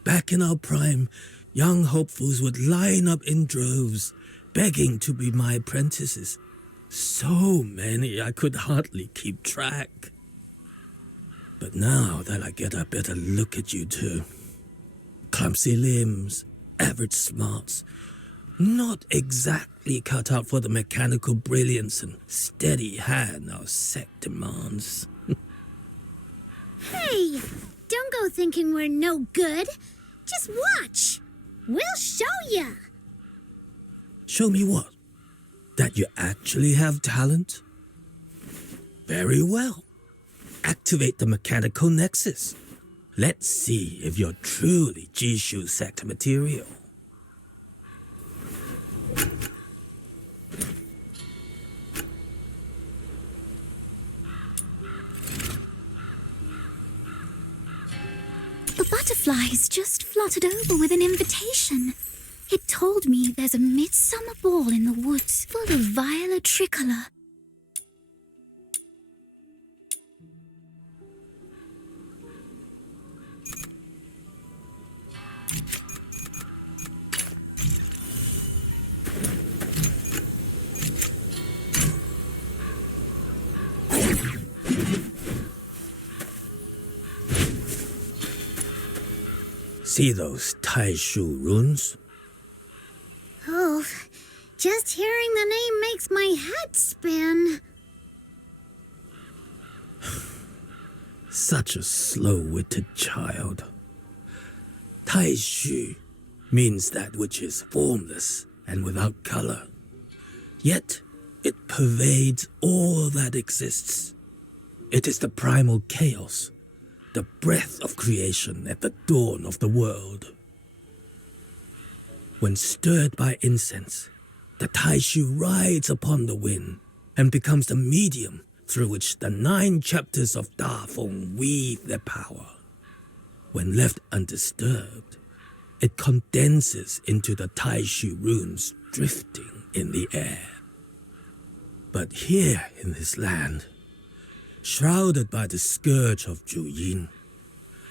Back in our prime, young hopefuls would line up in droves, begging to be my apprentices. So many I could hardly keep track. But now that I get a better look at you two, clumsy limbs, average smarts, not exactly cut out for the mechanical brilliance and steady hand our sect demands. Hey, don't go thinking we're no good. Just watch. We'll show ya. Show me what? That you actually have talent? Very well. Activate the mechanical nexus. Let's see if you're truly Jishu Sect material. The butterflies just fluttered over with an invitation. It told me there's a midsummer ball in the woods full of violet tricolour. See those Taishu runes? Oh, just hearing the name makes my head spin. Such a slow-witted child. Taishu means that which is formless and without color. Yet it pervades all that exists. It is the primal chaos, the breath of creation at the dawn of the world. When stirred by incense, the Taishu rides upon the wind and becomes the medium through which the 9 chapters of Dafeng weave their power. When left undisturbed, it condenses into the Taishu runes drifting in the air. But here in this land, shrouded by the Scourge of Juing,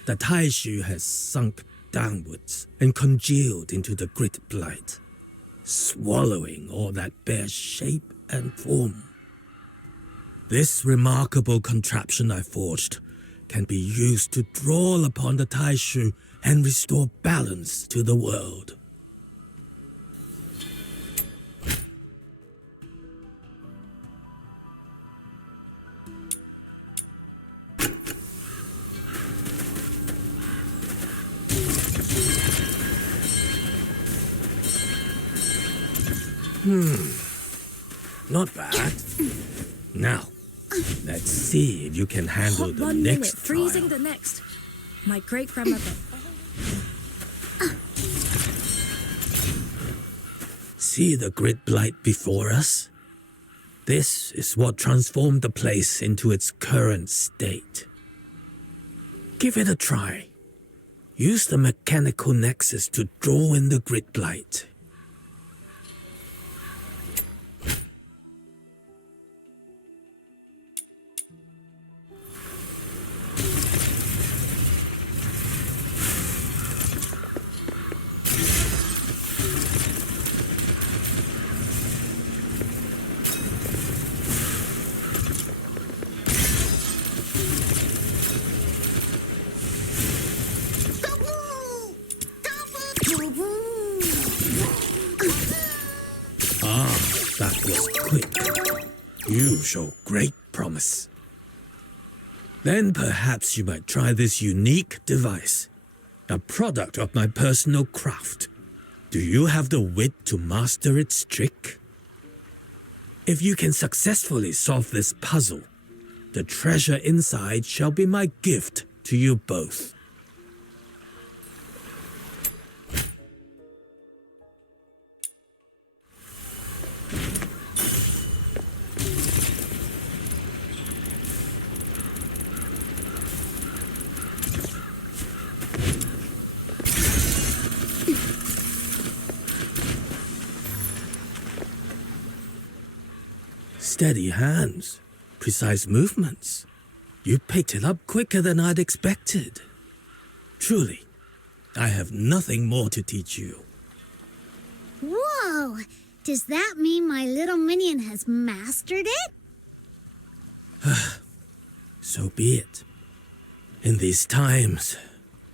the Taishu has sunk downwards and congealed into the grit blight, swallowing all that bears shape and form. This remarkable contraption I forged can be used to draw upon the Taishu and restore balance to the world. Not bad. Now, let's see if you can handle the One next minute, freezing trial. the next. My great-grandmother... See the grid blight before us? This is what transformed the place into its current state. Give it a try. Use the mechanical nexus to draw in the grid blight. That was quick. You show great promise. Then perhaps you might try this unique device, a product of my personal craft. Do you have the wit to master its trick? If you can successfully solve this puzzle, the treasure inside shall be my gift to you both. Steady hands, precise movements. You picked it up quicker than I'd expected. Truly, I have nothing more to teach you. Whoa! Does that mean my little minion has mastered it? So be it. In these times,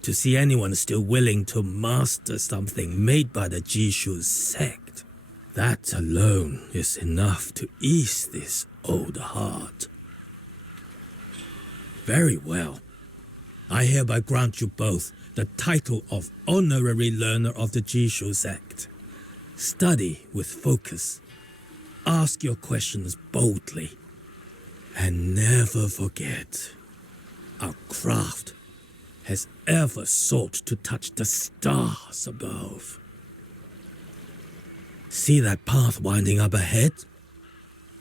to see anyone still willing to master something made by the Jishu Sect, that alone is enough to ease this old heart. Very well. I hereby grant you both the title of Honorary Learner of the Jishu Sect. Study with focus. Ask your questions boldly. And never forget, our craft has ever sought to touch the stars above. See that path winding up ahead?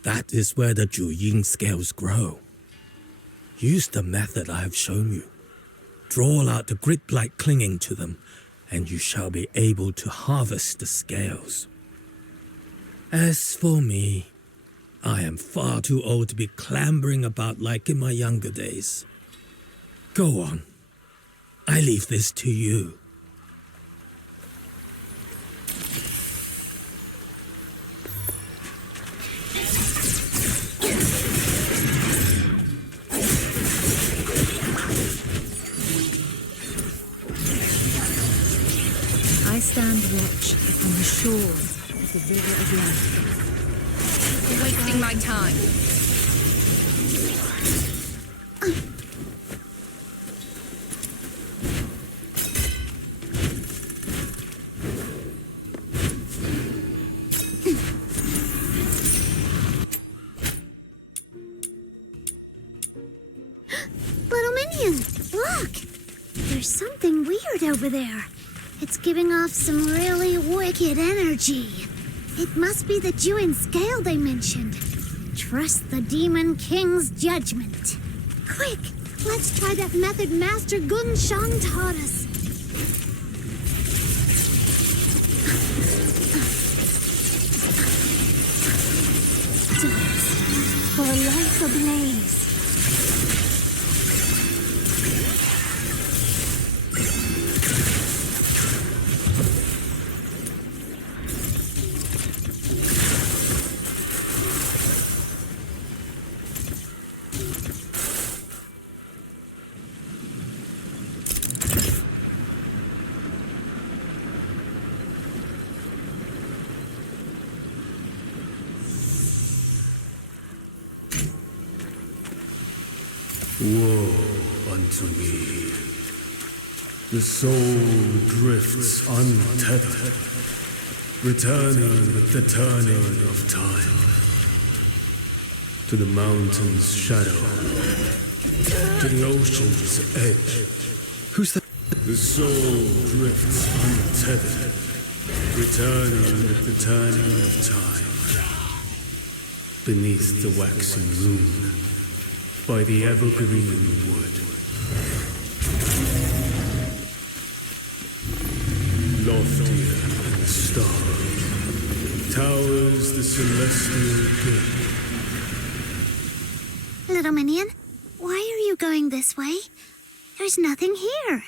That is where the Juing scales grow. Use the method I have shown you. Draw out the grid blight clinging to them, and you shall be able to harvest the scales. As for me, I am far too old to be clambering about like in my younger days. Go on. I leave this to you. I stand watch upon the shore of the river of life. You're wasting my time. Little minion, look! There's something weird over there. It's giving off some really wicked energy. It must be the Juing scale they mentioned. Trust the Demon King's judgment. Quick, let's try that method Master Shan taught us. For a life ablaze. Woe unto me. The soul drifts untethered, returning with the turning of time. To the mountain's shadow, to the ocean's edge. Who's that? The soul drifts untethered, returning with the turning of time. Beneath the waxing moon, by the evergreen wood. loftier than the star, towers the celestial gate. Little minion, why are you going this way? There's nothing here.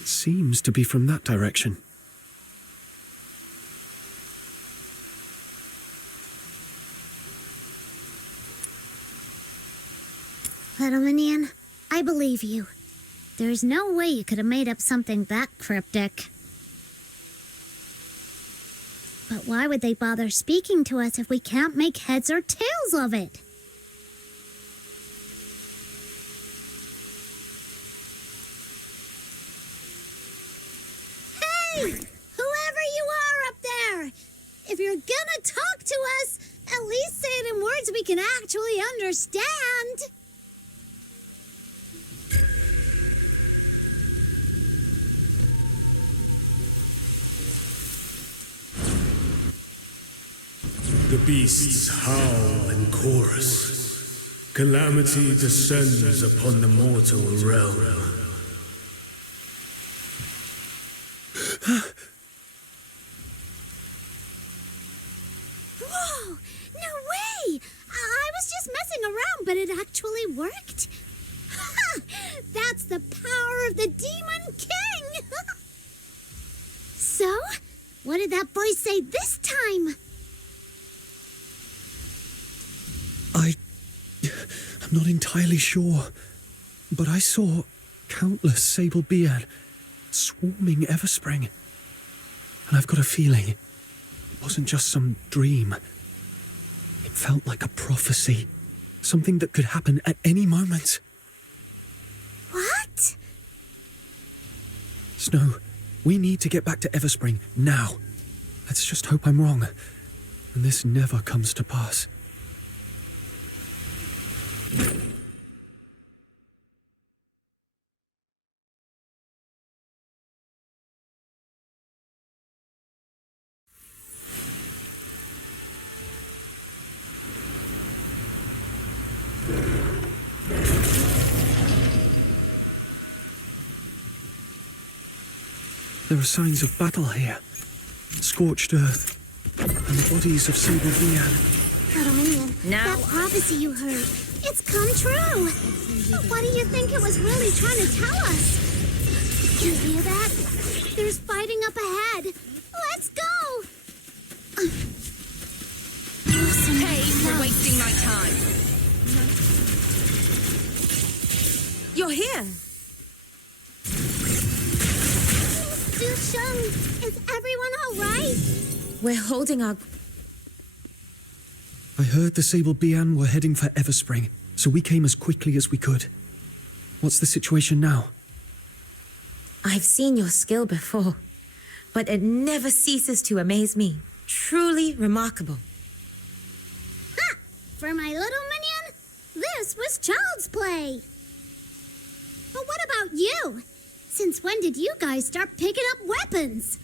It seems to be from that direction. Little minion, I believe you. There's no way you could have made up something that cryptic. But why would they bother speaking to us if we can't make heads or tails of it? Hey! Whoever you are up there! If you're gonna talk to us, at least say it in words we can actually understand! The beasts howl in chorus. Calamity descends upon the mortal realm. Whoa! No way! I was just messing around, but it actually worked. That's the power of the Demon King! So, what did that voice say this time? I'm not entirely sure, but I saw countless sable bian swarming Everspring. And I've got a feeling it wasn't just some dream. It felt like a prophecy, something that could happen at any moment. What? Snow, we need to get back to Everspring now. Let's just hope I'm wrong, and this never comes to pass. There are signs of battle here. Scorched earth, and the bodies of sable bian. Little minion, Now that prophecy you heard, it's come true. But what do you think it was really trying to tell us? You hear that? There's fighting up ahead. Let's go! Hey, you're wasting my time. You're here. Jishu, is everyone all right? We're holding our... I heard the sable bian were heading for Everspring, so we came as quickly as we could. What's the situation now? I've seen your skill before, but it never ceases to amaze me. Truly remarkable. Ha! For my little minion, this was child's play. But what about you? Since when did you guys start picking up weapons?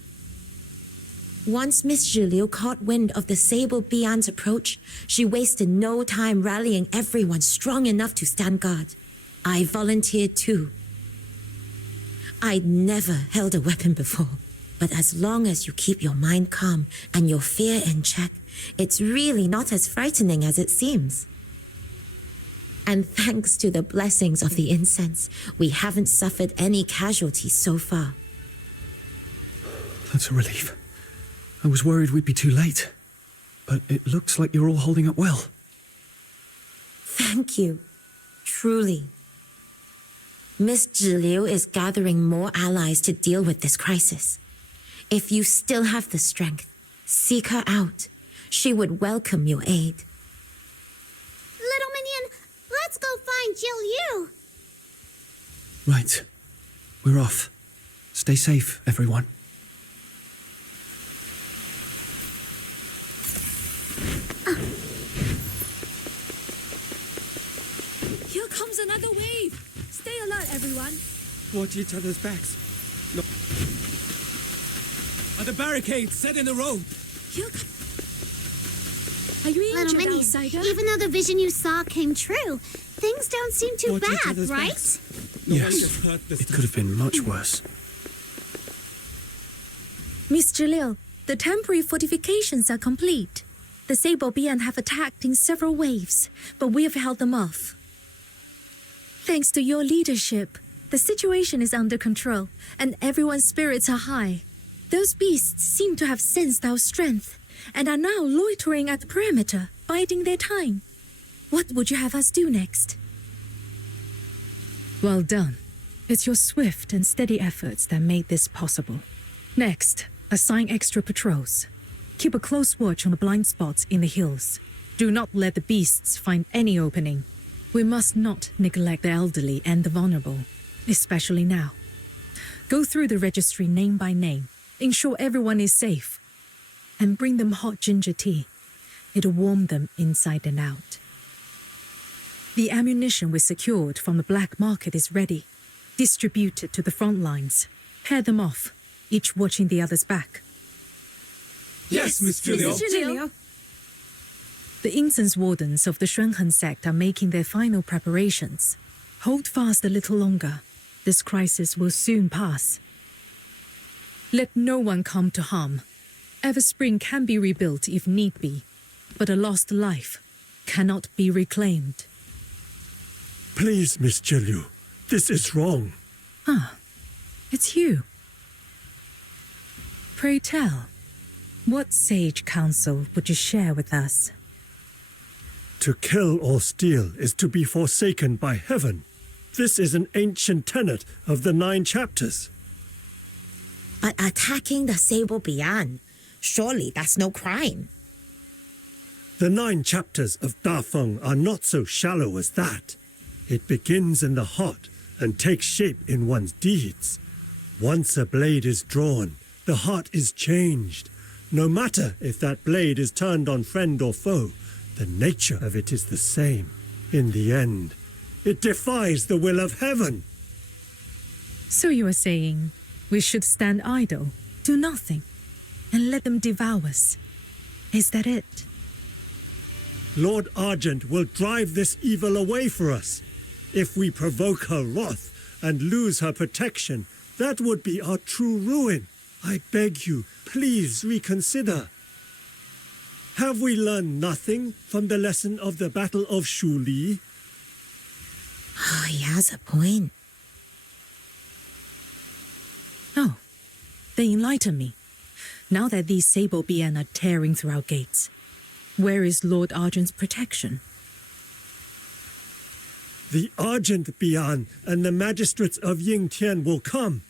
Once Miss Shilu caught wind of the sable bian's approach, she wasted no time rallying everyone strong enough to stand guard. I volunteered too. I'd never held a weapon before, but as long as you keep your mind calm and your fear in check, it's really not as frightening as it seems. And thanks to the blessings of the incense, we haven't suffered any casualties so far. That's a relief. I was worried we'd be too late, but it looks like you're all holding up well. Thank you. Truly. Miss Shilu is gathering more allies to deal with this crisis. If you still have the strength, seek her out. She would welcome your aid. Little minion, let's go find Shilu. Right. We're off. Stay safe, everyone. Here comes another wave. Stay alert, everyone. Watch each other's backs. Look. Are the barricades set in a row? Are you Little injured, minion, outsider? even though the vision you saw came true, things don't seem too Watch each bad, other's right? backs. Yes, it could have been much worse. Miss Jalil, the temporary fortifications are complete. The Sable Bian have attacked in several waves, but we have held them off. Thanks to your leadership, the situation is under control, and everyone's spirits are high. Those beasts seem to have sensed our strength, and are now loitering at the perimeter, biding their time. What would you have us do next? Well done. It's your swift and steady efforts that made this possible. Next, assign extra patrols. Keep a close watch on the blind spots in the hills. Do not let the beasts find any opening. We must not neglect the elderly and the vulnerable, especially now. Go through the registry name by name, ensure everyone is safe, and bring them hot ginger tea. It'll warm them inside and out. The ammunition we secured from the black market is ready. Distribute it to the front lines. Pair them off, each watching the other's back. Yes, Miss Julio. The incense wardens of the Shuanhen Sect are making their final preparations. Hold fast a little longer. This crisis will soon pass. Let no one come to harm. Everspring can be rebuilt if need be, but a lost life cannot be reclaimed. Please, Miss Jilu, this is wrong. Ah, it's you. Pray tell, what sage counsel would you share with us? To kill or steal is to be forsaken by heaven. This is an ancient tenet of the 9 chapters. But attacking the Sable Bian, surely that's no crime. The 9 chapters of Dafeng are not so shallow as that. It begins in the heart and takes shape in one's deeds. Once a blade is drawn, the heart is changed. No matter if that blade is turned on friend or foe, the nature of it is the same. In the end, it defies the will of heaven. So you are saying we should stand idle, do nothing, and let them devour us. Is that it? Lord Argent will drive this evil away for us. If we provoke her wrath and lose her protection, that would be our true ruin. I beg you, please reconsider. Have we learned nothing from the lesson of the Battle of Shuli? Oh, he has a point. Oh, they enlighten me. Now that these Sable Bian are tearing through our gates, where is Lord Argent's protection? The Argent Bian and the magistrates of Yingtian will come.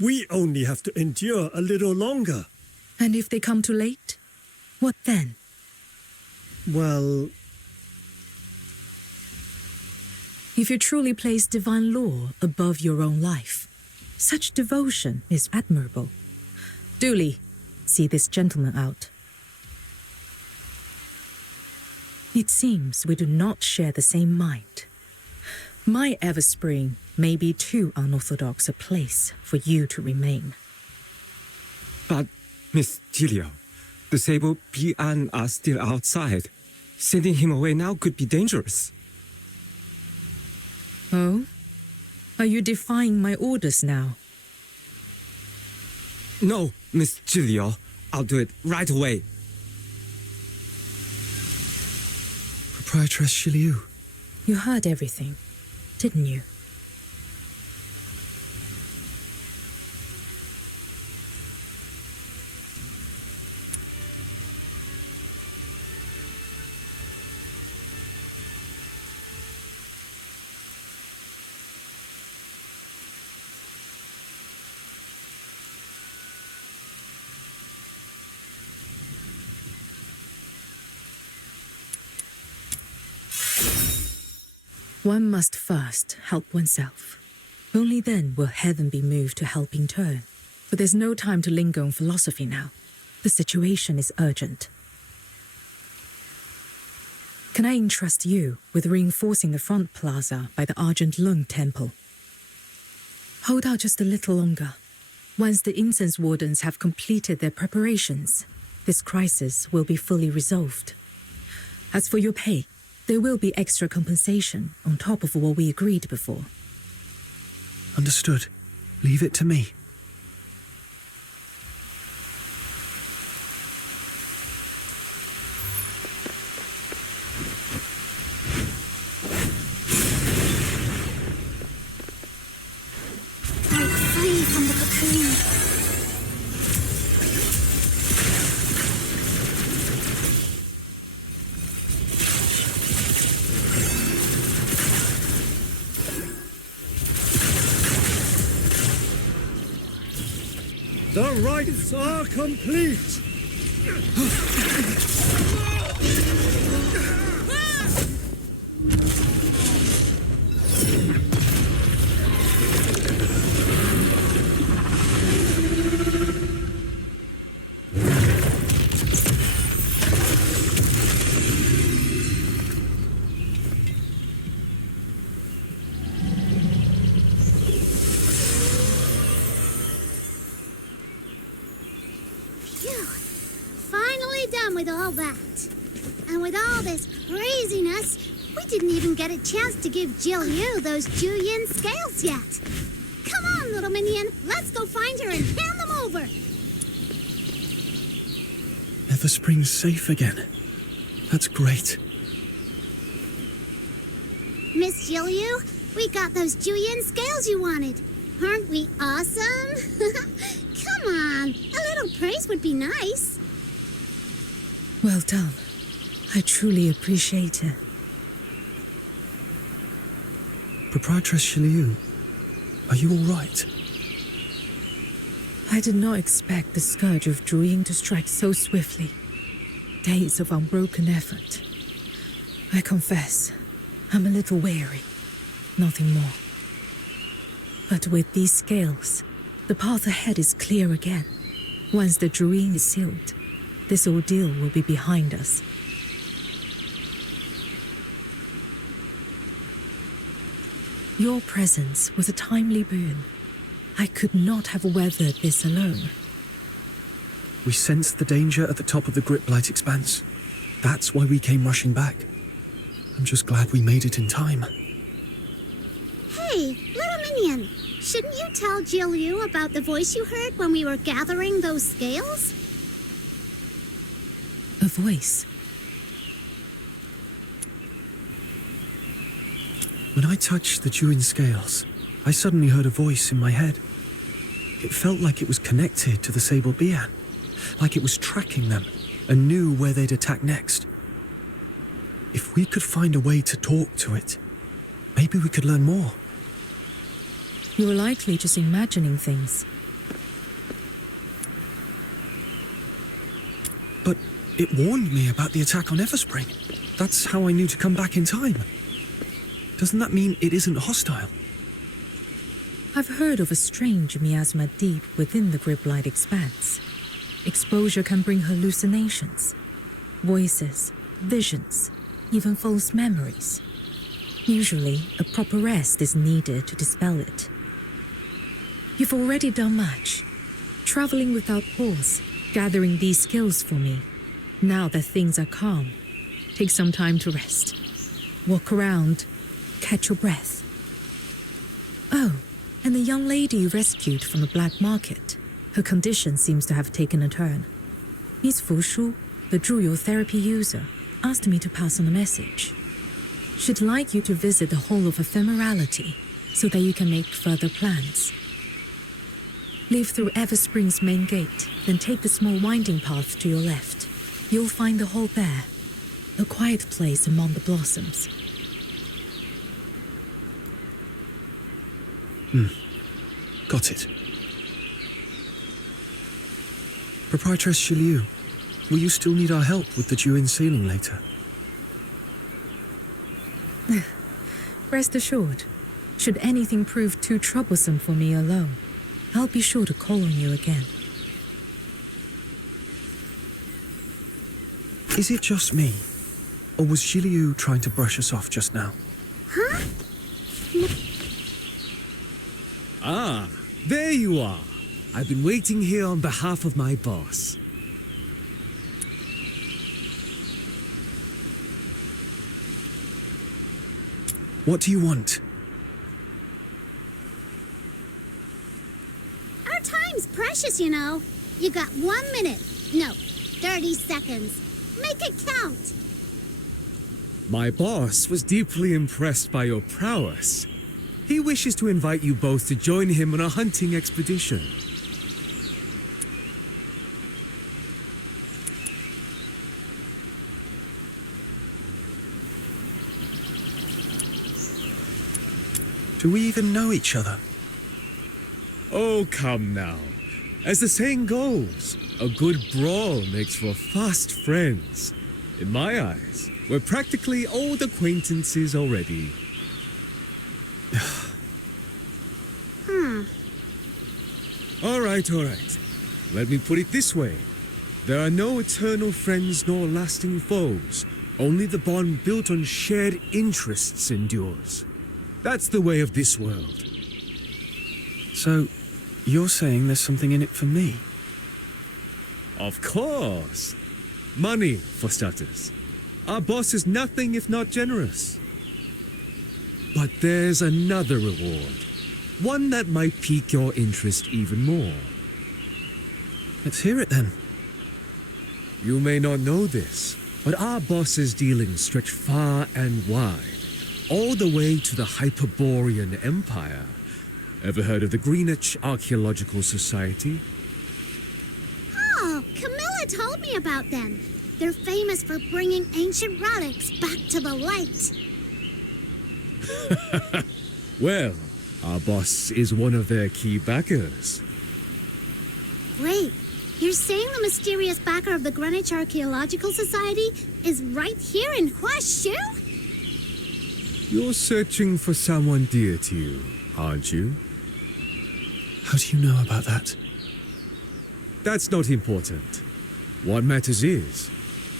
We only have to endure a little longer. And if they come too late, what then? Well, if you truly place divine law above your own life, such devotion is admirable. Duly, see this gentleman out. It seems we do not share the same mind. My Everspring may be too unorthodox a place for you to remain. But, Miss Julio, the Sable Bian are still outside. Sending him away now could be dangerous. Oh? Are you defying my orders now? No, Miss Julio. I'll do it right away. Proprietress Shilu. You heard everything, didn't you? One must first help oneself. Only then will heaven be moved to help in turn. But there's no time to linger on philosophy now. The situation is urgent. Can I entrust you with reinforcing the front plaza by the Argent Lung Temple? Hold out just a little longer. Once the incense wardens have completed their preparations, this crisis will be fully resolved. As for your pay, there will be extra compensation on top of what we agreed before. Understood. Leave it to me. Break free from the cocoon. The rites are complete! Phew. Finally done with all that. And with all this craziness, we didn't even get a chance to give Jilu those Juyin scales yet. Come on, little minion. Let's go find her and hand them over. Everspring's safe again. That's great. Miss Jilu, we got those Juyin scales you wanted. Aren't we awesome? Come on, a little praise would be nice. Well done. I truly appreciate it. Proprietress Shilu, are you all right? I did not expect the Scourge of Juing to strike so swiftly. Days of unbroken effort. I confess, I'm a little weary. Nothing more. But with these scales, the path ahead is clear again. Once the Juing is sealed, this ordeal will be behind us. Your presence was a timely boon. I could not have weathered this alone. We sensed the danger at the top of the Griplight expanse. That's why we came rushing back. I'm just glad we made it in time. Hey, little minion, shouldn't you tell Jilu about the voice you heard when we were gathering those scales? A voice. When I touched the Juin scales, I suddenly heard a voice in my head. It felt like it was connected to the Sable Bian, like it was tracking them and knew where they'd attack next. If we could find a way to talk to it, maybe we could learn more. You were likely just imagining things. But it warned me about the attack on Everspring. That's how I knew to come back in time. Doesn't that mean it isn't hostile? I've heard of a strange miasma deep within the Griplight expanse. Exposure can bring hallucinations, voices, visions, even false memories. Usually, a proper rest is needed to dispel it. You've already done much, traveling without pause, gathering these skills for me. Now that things are calm, take some time to rest. Walk around, catch your breath. Oh, and the young lady you rescued from the black market. Her condition seems to have taken a turn. Miss Fushu, the Zhuyo therapy user, asked me to pass on a message. She'd like you to visit the Hall of Ephemerality so that you can make further plans. Leave through Everspring's main gate, then take the small winding path to your left. You'll find the hall there, a quiet place among the blossoms. Got it. Proprietress Shilu, will you still need our help with the Juin sealing later? Rest assured, should anything prove too troublesome for me alone, I'll be sure to call on you again. Is it just me? Or was Shilu trying to brush us off just now? Huh? Ah, there you are. I've been waiting here on behalf of my boss. What do you want? precious, you know. You got 1 minute. No, 30 seconds. Make it count. My boss was deeply impressed by your prowess. He wishes to invite you both to join him on a hunting expedition. Do we even know each other? Oh, come now. As the saying goes, a good brawl makes for fast friends. In my eyes, we're practically old acquaintances already. All right. Let me put it this way. There are no eternal friends nor lasting foes. Only the bond built on shared interests endures. That's the way of this world. So, you're saying there's something in it for me? Of course. Money, for starters. Our boss is nothing if not generous. But there's another reward. One that might pique your interest even more. Let's hear it then. You may not know this, but our boss's dealings stretch far and wide, all the way to the Hyperborean Empire. Ever heard of the Greenwich Archaeological Society? Oh, Camilla told me about them. They're famous for bringing ancient relics back to the light. Well, our boss is one of their key backers. Wait, you're saying the mysterious backer of the Greenwich Archaeological Society is right here in Hashu? You're searching for someone dear to you, aren't you? How do you know about that? That's not important. What matters is,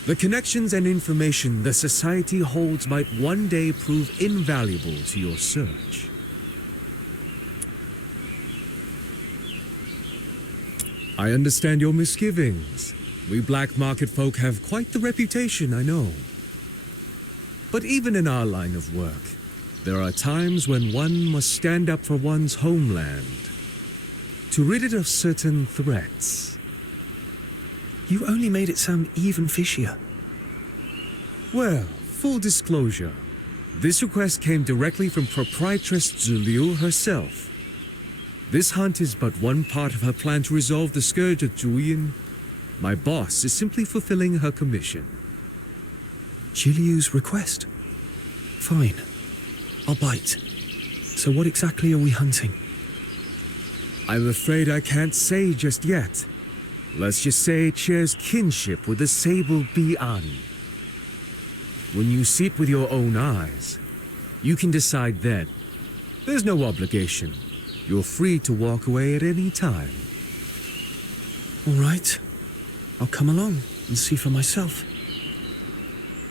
the connections and information the Society holds might one day prove invaluable to your search. I understand your misgivings. We black market folk have quite the reputation, I know. But even in our line of work, there are times when one must stand up for one's homeland to rid it of certain threats. You only made it sound even fishier. Well, full disclosure, this request came directly from proprietress Zulu herself. This hunt is but one part of her plan to resolve the Scourge of Juing. My boss is simply fulfilling her commission. Shilu's request? Fine. I'll bite. So what exactly are we hunting? I'm afraid I can't say just yet. Let's just say it shares kinship with the sable Bi'an. When you see it with your own eyes, you can decide then. There's no obligation. You're free to walk away at any time. All right. I'll come along and see for myself.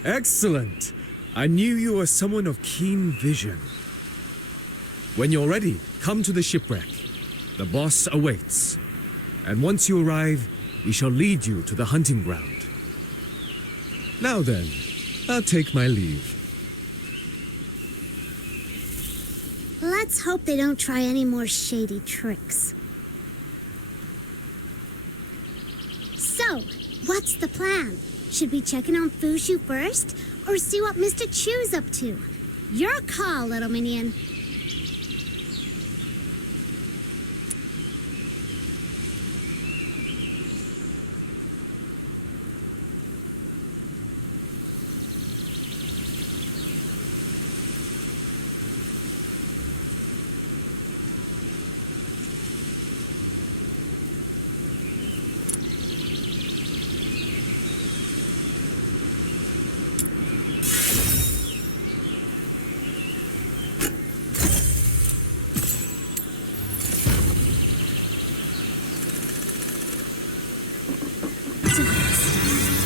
Excellent. I knew you were someone of keen vision. When you're ready, come to the shipwreck. The boss awaits. And once you arrive, we shall lead you to the hunting ground. Now then, I'll take my leave. Let's hope they don't try any more shady tricks. So, what's the plan? Should we check in on Fushu first, or see what Mr. Chu's up to? Your call, little minion.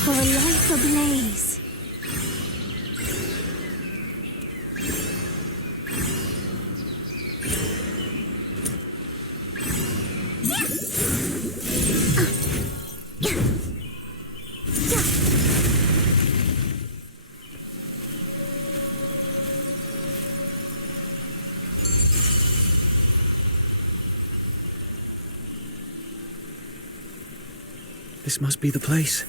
For a life ablaze. This must be the place.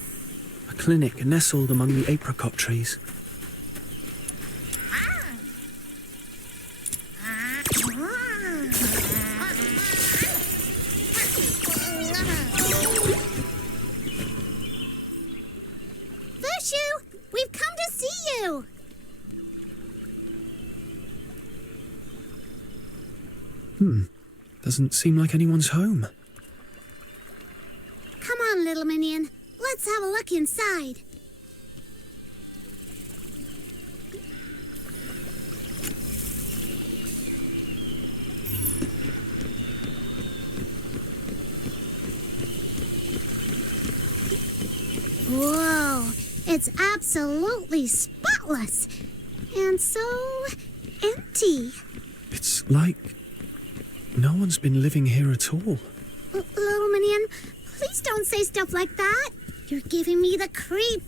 A clinic nestled among the apricot trees. Hashu, we've come to see you. Doesn't seem like anyone's home. Come on, little minion. Let's have a look inside. Whoa, it's absolutely spotless. And so empty. It's like no one's been living here at all. Little minion, please don't say stuff like that. You're giving me the creep.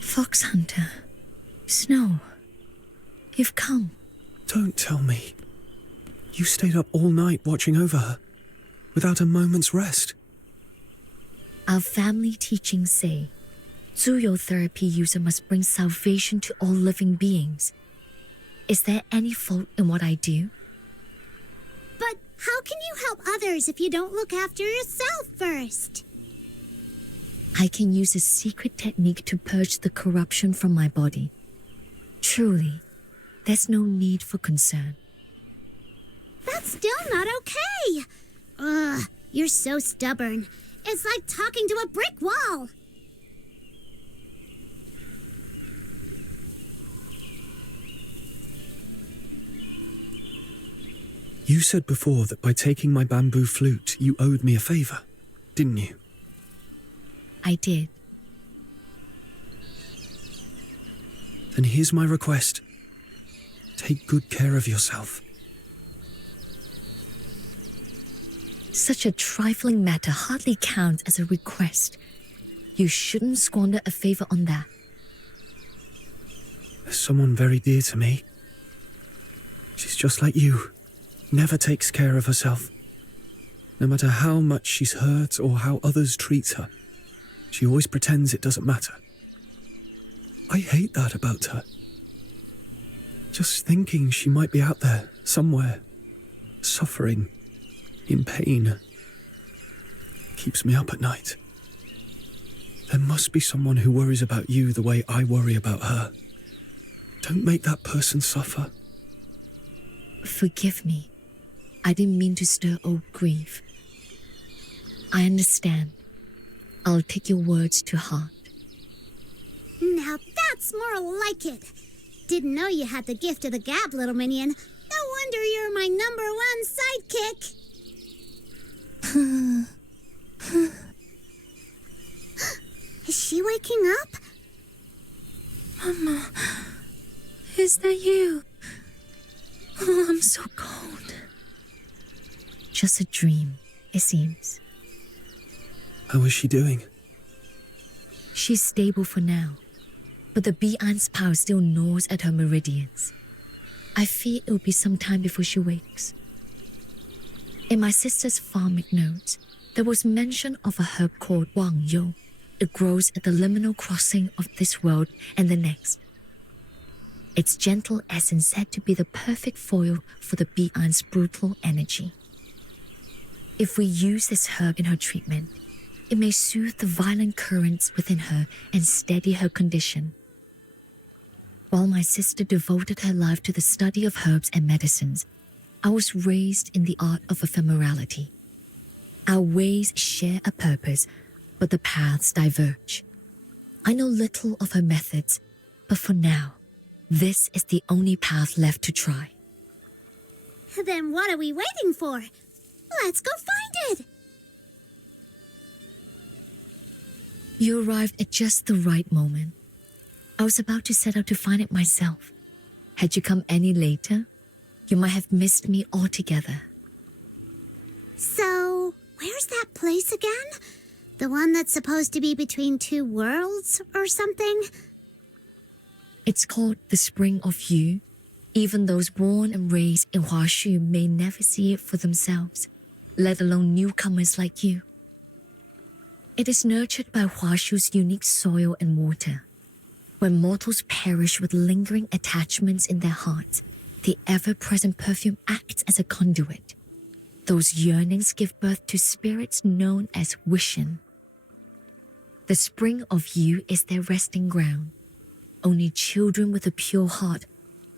Fox Hunter, Snow, you've come. Don't tell me. You stayed up all night watching over her, without a moment's rest. Our family teachings say, Zuyou therapy user must bring salvation to all living beings. Is there any fault in what I do? But how can you help others if you don't look after yourself first? I can use a secret technique to purge the corruption from my body. Truly, there's no need for concern. That's still not okay. Ugh, you're so stubborn. It's like talking to a brick wall. You said before that by taking my bamboo flute, you owed me a favor, didn't you? I did. Then here's my request. Take good care of yourself. Such a trifling matter hardly counts as a request. You shouldn't squander a favor on that. There's someone very dear to me. She's just like you. Never takes care of herself. No matter how much she's hurt or how others treat her, she always pretends it doesn't matter. I hate that about her. Just thinking she might be out there, somewhere, suffering, in pain, keeps me up at night. There must be someone who worries about you the way I worry about her. Don't make that person suffer. Forgive me. I didn't mean to stir old grief. I understand. I'll take your words to heart. Now that's more like it. Didn't know you had the gift of the gab, little minion. No wonder you're my #1 sidekick. Is she waking up? Mama, is that you? Oh, I'm so cold. Just a dream, it seems. How is she doing? She's stable for now, but the Bi-An's power still gnaws at her meridians. I fear it will be some time before she wakes. In my sister's farmic notes, there was mention of a herb called Wang Yo. It grows at the liminal crossing of this world and the next. Its gentle essence said to be the perfect foil for the Bi-An's brutal energy. If we use this herb in her treatment, it may soothe the violent currents within her and steady her condition. While my sister devoted her life to the study of herbs and medicines, I was raised in the art of ephemerality. Our ways share a purpose, but the paths diverge. I know little of her methods, but for now, this is the only path left to try. Then what are we waiting for? Let's go find it! You arrived at just the right moment. I was about to set out to find it myself. Had you come any later, you might have missed me altogether. So, where's that place again? The one that's supposed to be between two worlds or something? It's called the Spring of Yu. Even those born and raised in Hashu may never see it for themselves, let alone newcomers like you. It is nurtured by Hashu's unique soil and water. When mortals perish with lingering attachments in their hearts, the ever-present perfume acts as a conduit. Those yearnings give birth to spirits known as Wishin. The Spring of Yu is their resting ground. Only children with a pure heart,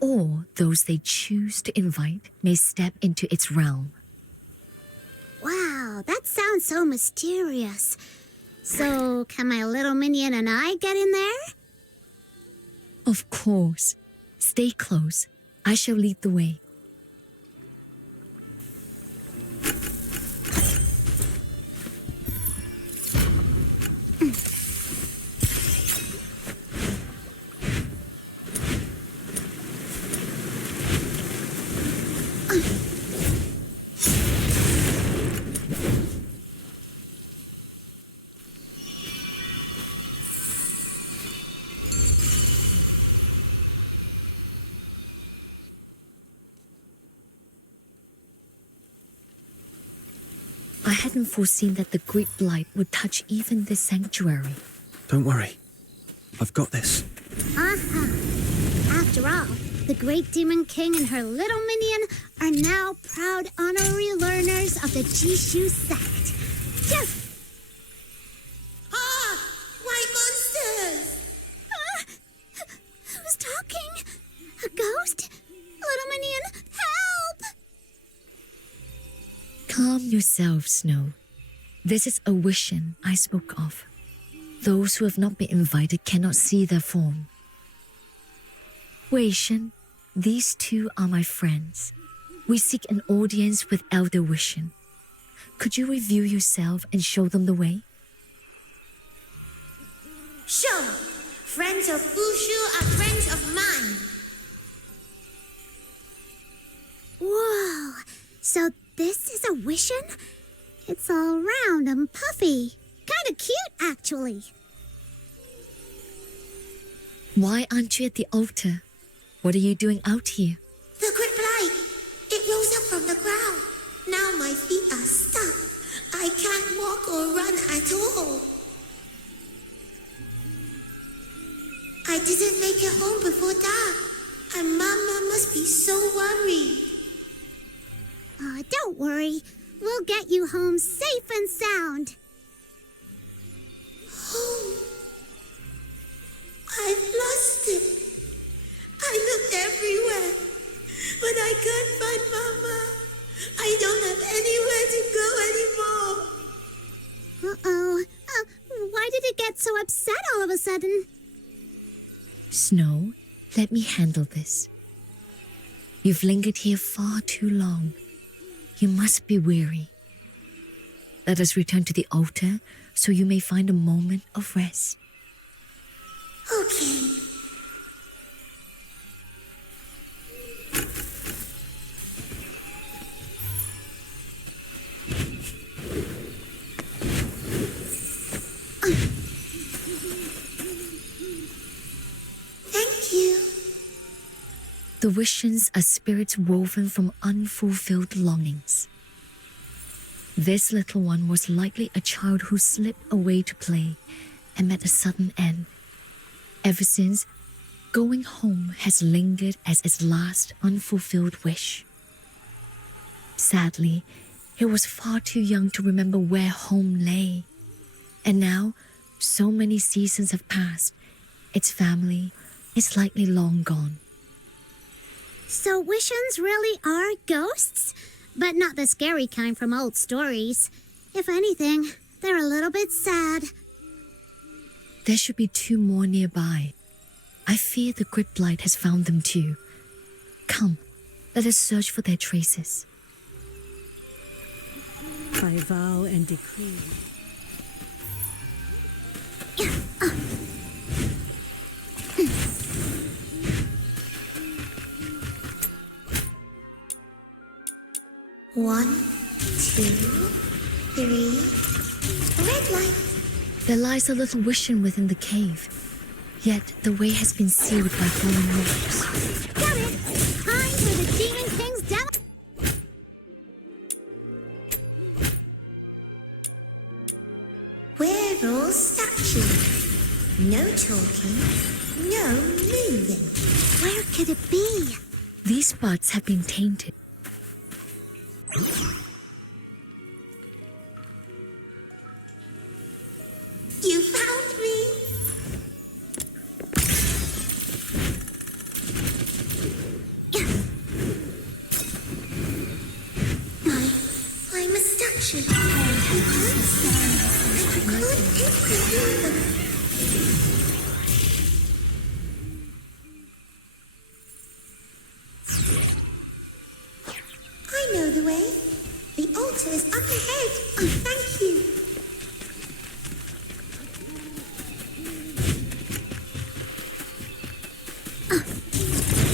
or those they choose to invite, may step into its realm. Wow, that sounds so mysterious. So, can my little minion and I get in there? Of course. Stay close. I shall lead the way. I hadn't foreseen that the Great Blight would touch even this sanctuary. Don't worry. I've got this. After all, the Great Demon King and her little minion are now proud honorary learners of the Jishu Sect. Just... White monsters! Who's talking? A ghost? Little minion, help! Calm yourself, Snow. This is a Wishin I spoke of. Those who have not been invited cannot see their form. Wei Shen, these two are my friends. We seek an audience with Elder Wishin. Could you reveal yourself and show them the way? Sure. Friends of Ushu are friends of mine. Whoa, so this is a Wishin? It's all round and puffy. Kinda cute, actually. Why aren't you at the altar? What are you doing out here? The Great Blight. It rose up from the ground. Now my feet are stuck. I can't walk or run at all. I didn't make it home before dark. And Mama must be so worried. Don't worry. We'll get you home safe and sound. Home? I've lost it. I looked everywhere, but I can't find Mama. I don't have anywhere to go anymore. Why did it get so upset all of a sudden? Snow, let me handle this. You've lingered here far too long. You must be weary. Let us return to the altar so you may find a moment of rest. Okay. Thank you. The Wishins are spirits woven from unfulfilled longings. This little one was likely a child who slipped away to play and met a sudden end. Ever since, going home has lingered as its last unfulfilled wish. Sadly, it was far too young to remember where home lay. And now, so many seasons have passed, its family is likely long gone. So Wishins really are ghosts? But not the scary kind from old stories. If anything, they're a little bit sad. There should be two more nearby. I fear the Great Blight has found them too. Come, let us search for their traces. By vow and decree. One, two, three. Red light. There lies a little Wishin within the cave. Yet the way has been sealed by fallen rocks. Got it! Time for the Demon King's demo! We're all statues. No talking, no moving. Where could it be? These spots have been tainted. You found me. I'm a statue. I can't stand. I can't take them. I know the way. The altar is up ahead. Oh, thank you.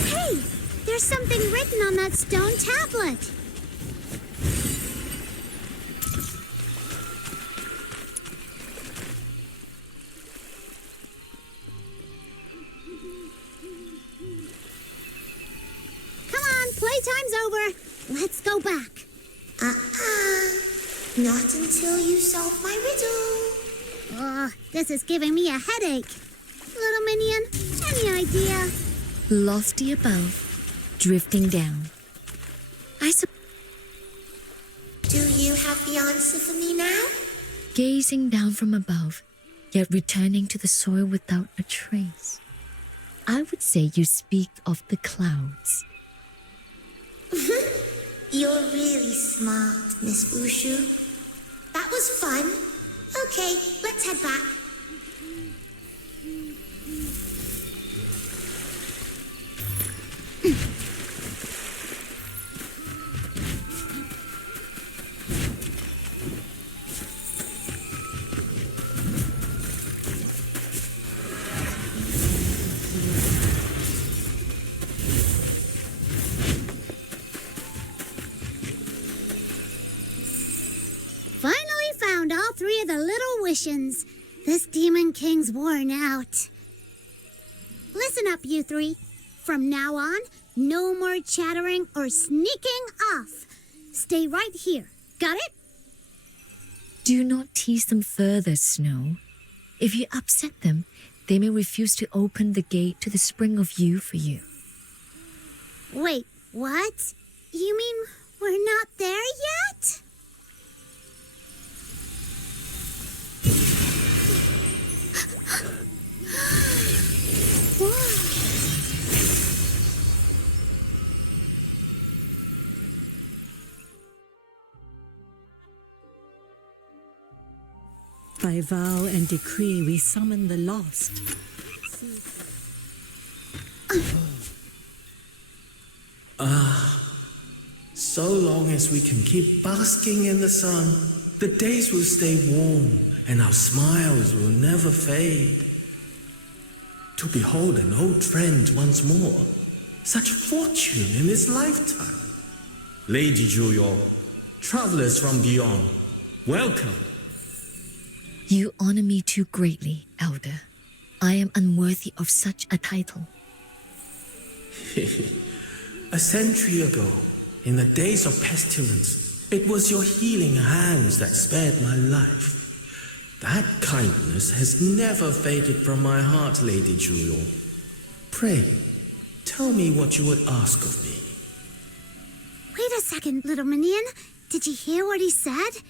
Hey! There's something written on that stone tablet. Come on, playtime's over. Let's go back. Not until you solve my riddle. This is giving me a headache. Little minion, any idea? Lofty above, drifting down. Do you have the answer for me now? Gazing down from above, yet returning to the soil without a trace. I would say you speak of the clouds. You're really smart, Miss Wushu. That was fun. Okay, let's head back. Found all three of the little Wishins. This Demon King's worn out. Listen up, you three. From now on, no more chattering or sneaking off. Stay right here. Got it? Do not tease them further, Snow. If you upset them, they may refuse to open the gate to the spring of you for you. Wait, what? You mean we're not there yet? By vow and decree, we summon the lost. So long as we can keep basking in the sun, the days will stay warm and our smiles will never fade. To behold an old friend once more, such fortune in this lifetime. Lady Juyo, travelers from beyond, welcome. You honor me too greatly, Elder. I am unworthy of such a title. A century ago, in the days of pestilence, it was your healing hands that spared my life. That kindness has never faded from my heart, Lady Juyo. Pray, tell me what you would ask of me. Wait a second, little minion. Did you hear what he said?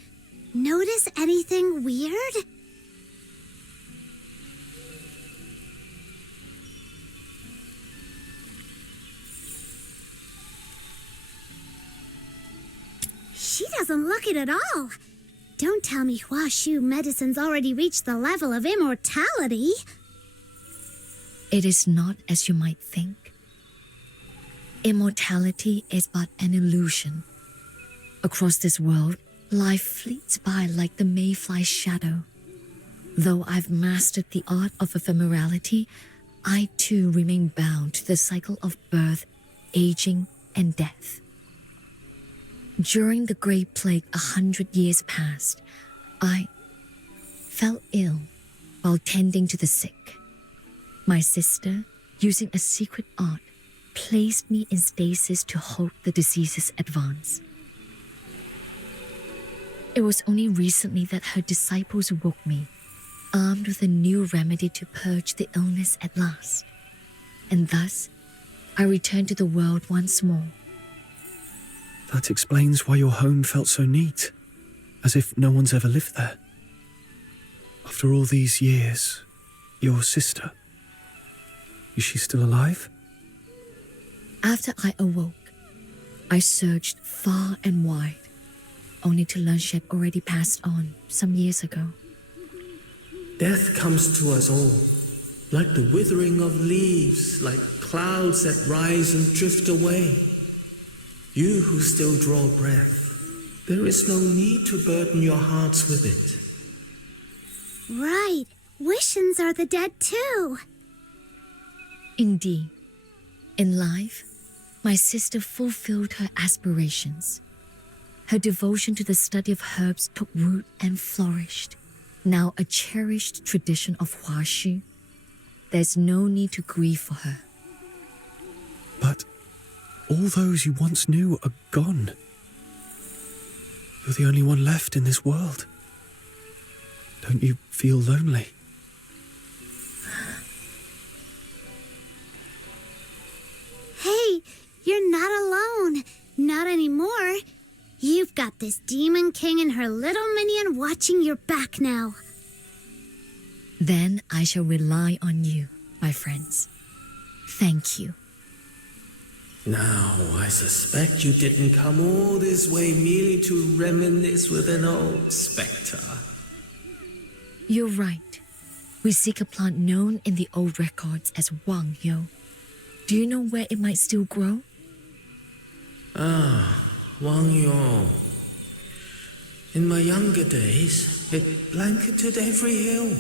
Notice anything weird? She doesn't look it at all. Don't tell me Hashu medicine's already reached the level of immortality. It is not as you might think. Immortality is but an illusion. Across this world, life fleets by like the mayfly's shadow. Though I've mastered the art of ephemerality, I too remain bound to the cycle of birth, aging, and death. During the Great Plague 100 years past, I fell ill while tending to the sick. My sister, using a secret art, placed me in stasis to halt the disease's advance. It was only recently that her disciples woke me, armed with a new remedy to purge the illness at last. And thus, I returned to the world once more. That explains why your home felt so neat, as if no one's ever lived there. After all these years, your sister, is she still alive? After I awoke, I searched far and wide, only to learn she had already passed on some years ago. Death comes to us all, like the withering of leaves, like clouds that rise and drift away. You who still draw breath, there is no need to burden your hearts with it. Right. Wishins are the dead too. Indeed. In life, my sister fulfilled her aspirations. Her devotion to the study of herbs took root and flourished. Now a cherished tradition of Hashu. There's no need to grieve for her. But all those you once knew are gone. You're the only one left in this world. Don't you feel lonely? Hey, you're not alone. Not anymore. You've got this Demon King and her little minion watching your back now. Then I shall rely on you, my friends. Thank you. Now, I suspect you didn't come all this way merely to reminisce with an old spectre. You're right. We seek a plant known in the old records as Wang Yo. Do you know where it might still grow? Wang Yo. In my younger days, it blanketed every hill.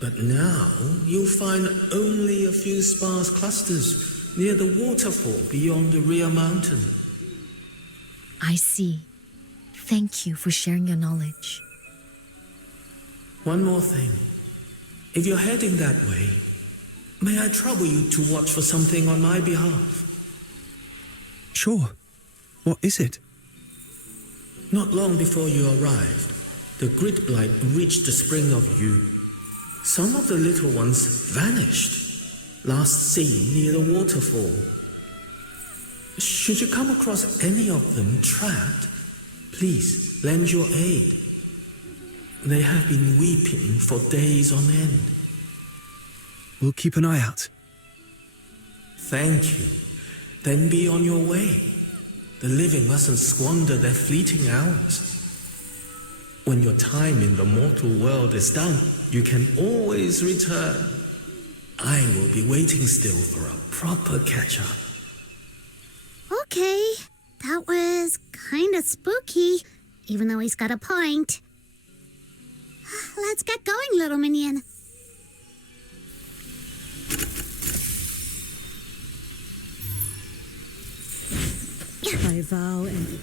But now, you'll find only a few sparse clusters near the waterfall beyond the rear mountain. I see. Thank you for sharing your knowledge. One more thing. If you're heading that way, may I trouble you to watch for something on my behalf? Sure. What is it? Not long before you arrived, the grid blight reached the spring of Yu. Some of the little ones vanished, last seen near the waterfall. Should you come across any of them trapped, please lend your aid. They have been weeping for days on end. We'll keep an eye out. Thank you. Then be on your way. The living mustn't squander their fleeting hours. When your time in the mortal world is done, you can always return. I will be waiting still for a proper catch-up. Okay, that was kinda spooky, even though he's got a point. Let's get going, little minion. I vow and...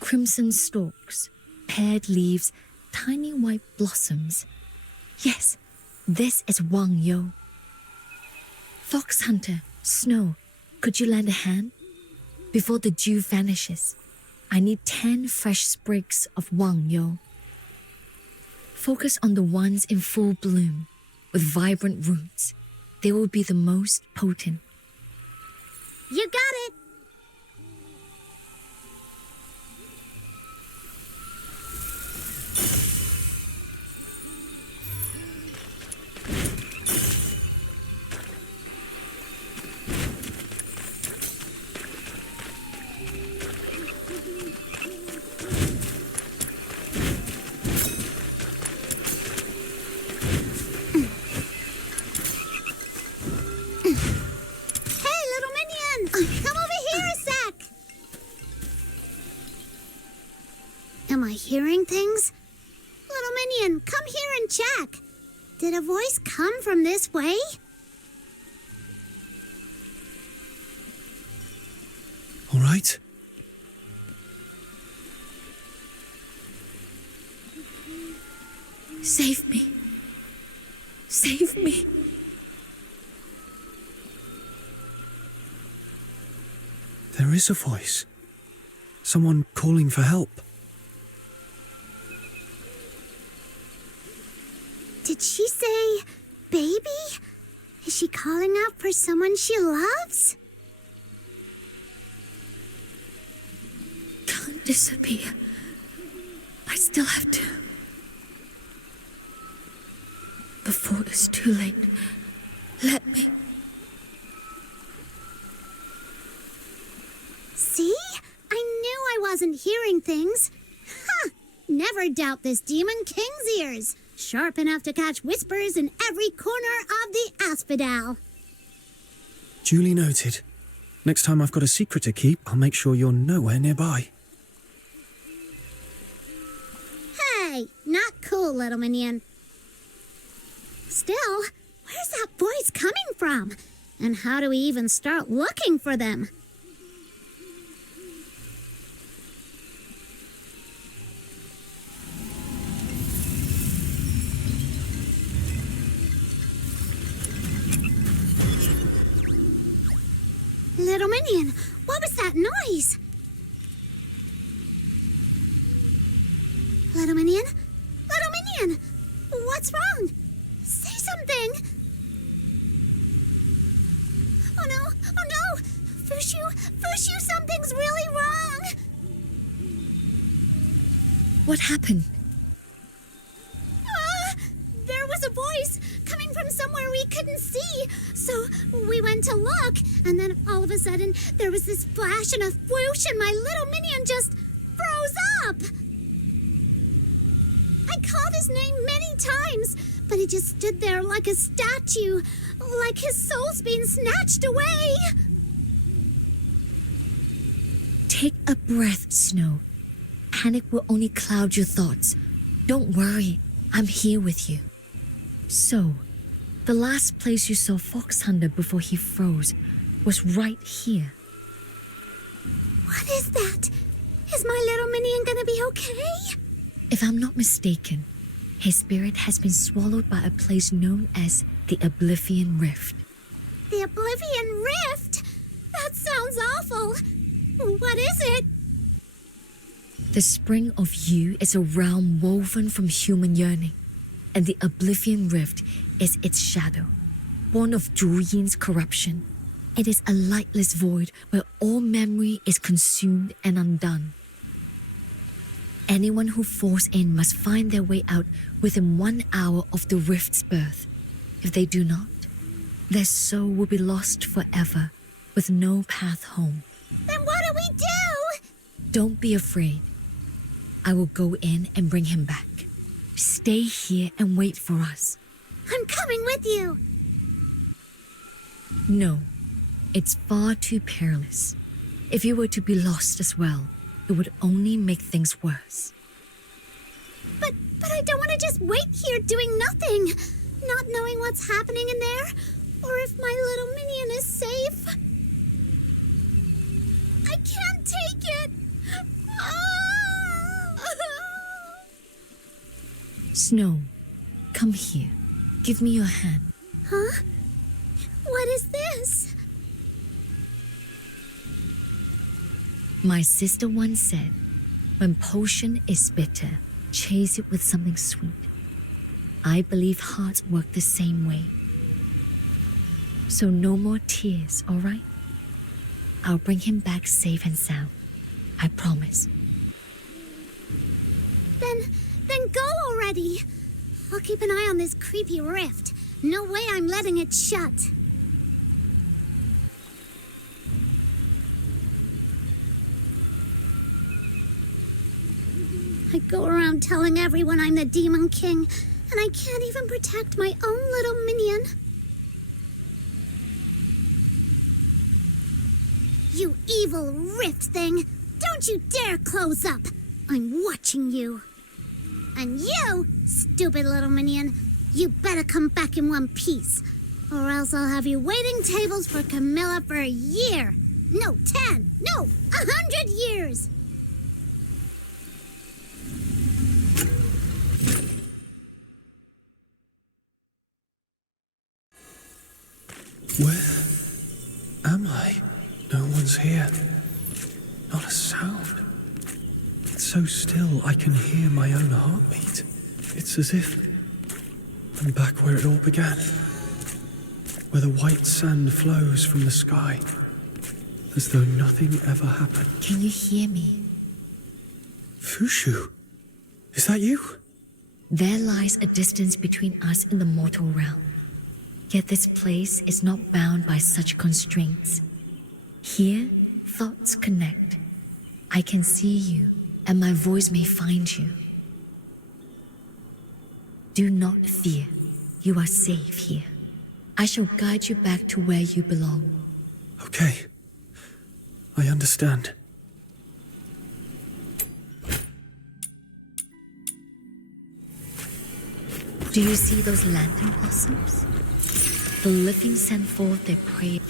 Crimson stalks, paired leaves, tiny white blossoms. Yes, this is Wang Yo. Fox Hunter, Snow, could you lend a hand? Before the dew vanishes, I need 10 fresh sprigs of Wang Yo. Focus on the ones in full bloom, with vibrant roots. They will be the most potent. You got it! Am I hearing things? Little minion, come here and check. Did a voice come from this way? All right. Save me. Save me. There is a voice. Someone calling for help. Did she say baby? Is she calling out for someone she loves? Can't disappear. I still have to. Before it's too late, let me. See? I knew I wasn't hearing things. Ha! Never doubt this Demon King's ears. Sharp enough to catch whispers in every corner of the asphodel. Duly noted. Next time I've got a secret to keep, I'll make sure you're nowhere nearby. Hey, not cool, little minion. Still, where's that voice coming from? And how do we even start looking for them? Little minion, what was that noise? Little minion? Little minion! What's wrong? Say something! Oh no! Oh no! Fushu, something's really wrong! What happened? There was a voice coming from somewhere we couldn't see. So we went to look, and then all of a sudden there was this flash and a whoosh, and my little minion just froze up. I called his name many times, but he just stood there like a statue, like his soul's being snatched away. Take a breath, Snow. Panic will only cloud your thoughts. Don't worry, I'm here with you. So, the last place you saw Fox Hunter before he froze was right here. What is that? Is my little minion gonna be okay? If I'm not mistaken, his spirit has been swallowed by a place known as the Oblivion Rift. The Oblivion Rift? That sounds awful. What is it? The spring of you is a realm woven from human yearning, and the Oblivion Rift is its shadow, born of Juing's corruption. It is a lightless void where all memory is consumed and undone. Anyone who falls in must find their way out within 1 hour of the Rift's birth. If they do not, their soul will be lost forever, with no path home. Then what do we do? Don't be afraid. I will go in and bring him back. Stay here and wait for us. I'm coming with you. No, it's far too perilous. If you were to be lost as well, it would only make things worse. But I don't want to just wait here doing nothing, not knowing what's happening in there, or if my little minion is safe. I can't take it. Snow, come here. Give me your hand. Huh? What is this? My sister once said, when potion is bitter, chase it with something sweet. I believe hearts work the same way. So no more tears, all right? I'll bring him back safe and sound. I promise. Then go already. I'll keep an eye on this creepy rift. No way I'm letting it shut. I go around telling everyone I'm the Demon King, and I can't even protect my own little minion. You evil rift thing! Don't you dare close up! I'm watching you. And you, stupid little minion, you better come back in one piece, or else I'll have you waiting tables for Camilla for a year. No, 10, no, 100 years! Where am I? No one's here. Not a sound. It's so still I can hear my own heartbeat. It's as if I'm back where it all began. Where the white sand flows from the sky. As though nothing ever happened. Can you hear me? Fushu, is that you? There lies a distance between us in the mortal realm. Yet this place is not bound by such constraints. Here, thoughts connect. I can see you, and my voice may find you. Do not fear. You are safe here. I shall guide you back to where you belong. Okay. I understand. Do you see those lantern blossoms? The living send forth their prayers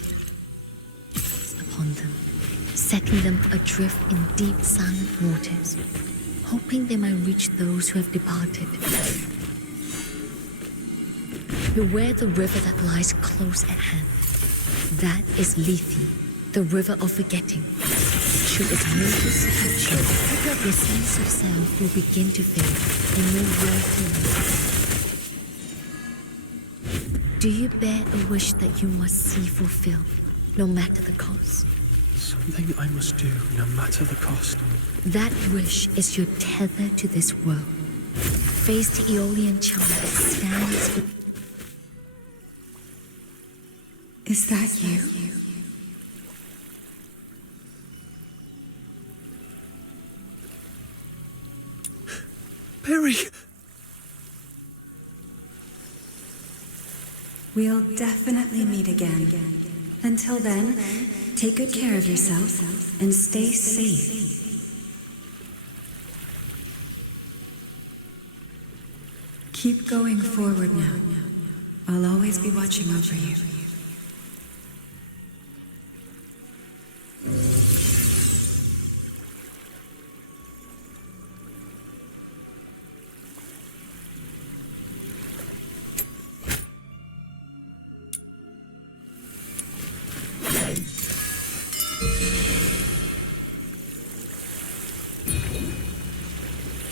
upon them, setting them adrift in deep silent waters, hoping they might reach those who have departed. Beware the river that lies close at hand. That is Lethe, the river of forgetting. Should its waters touch you, your sense of self will begin to fade, and your worth to lose. Do you bear a wish that you must see fulfilled, no matter the cost? Something I must do, no matter the cost. That wish is your tether to this world. Face the Aeolian charm that stands with... Is that you? Perry! We'll definitely meet again. Until then, take good care of yourself and stay safe. Keep going forward now. I'll always be watching over you.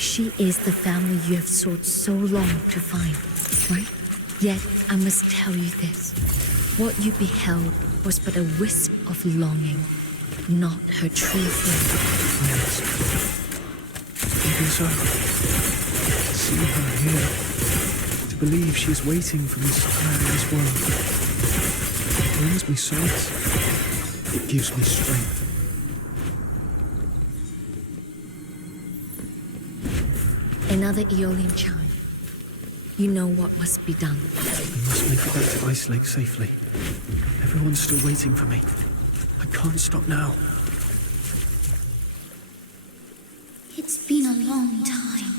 She is the family you have sought so long to find, right? Yet, I must tell you this. What you beheld was but a wisp of longing, not her true form. Yes. Even so, to see her here, to believe she is waiting for me somewhere in this world, it brings me solace. It gives me strength. Another Aeolian chime. You know what must be done. I must make it back to Ice Lake safely. Everyone's still waiting for me. I can't stop now. It's been a long time.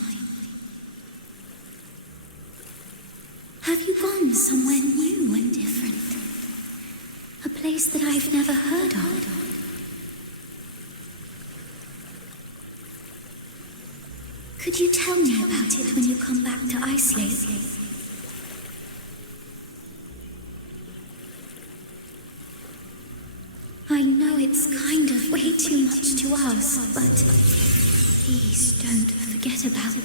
Have you gone somewhere new and different? A place that I've never heard of? Could you tell me about it when you come back to Ice Lake? I know it's kind of way too much to ask, but please don't forget about me.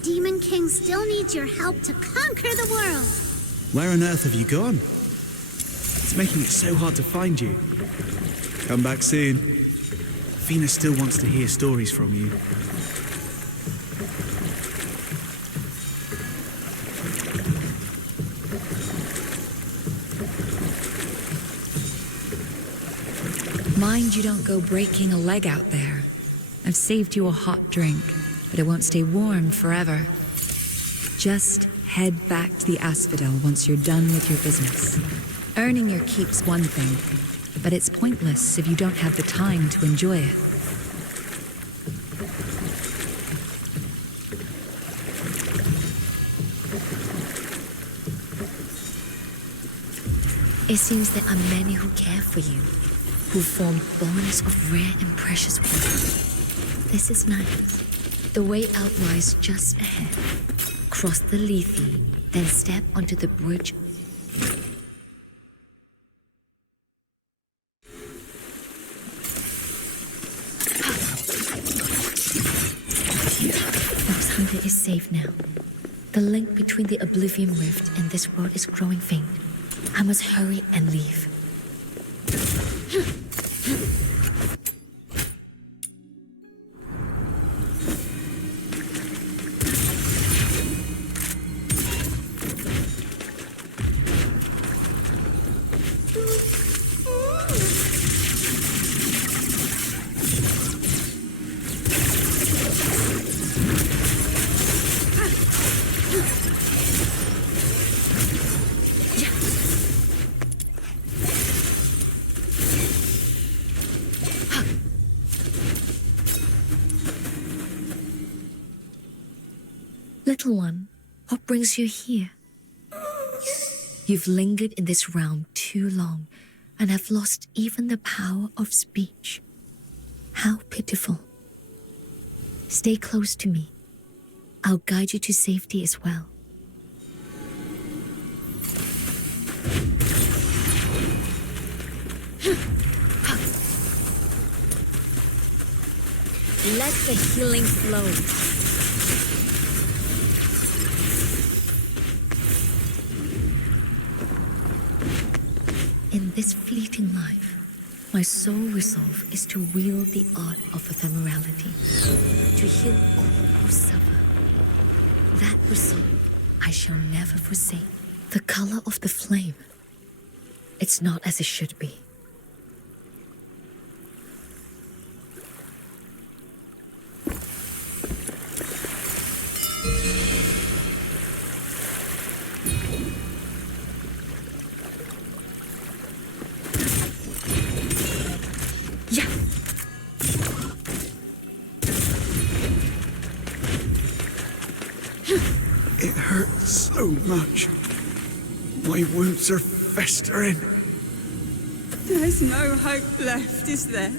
Demon King still needs your help to conquer the world. Where on earth have you gone? It's making it so hard to find you. Come back soon. Fina still wants to hear stories from you. Mind you don't go breaking a leg out there. I've saved you a hot drink, but it won't stay warm forever. Just head back to the Asphodel once you're done with your business. Earning your keep's one thing, but it's pointless if you don't have the time to enjoy it. It seems there are many who care for you, who form bonds of rare and precious wood. This is nice. The way out lies just ahead. Cross the Lethe, then step onto the bridge. Fox Hunter is safe now. The link between the Oblivion Rift and this world is growing faint. I must hurry and leave. Little one, what brings you here? You've lingered in this realm too long and have lost even the power of speech. How pitiful. Stay close to me. I'll guide you to safety as well. Let the healing flow. In this fleeting life, my sole resolve is to wield the art of ephemerality, to heal all who suffer. That resolve I shall never forsake. The color of the flame, it's not as it should be. It hurts so much. My wounds are festering. There's no hope left, is there?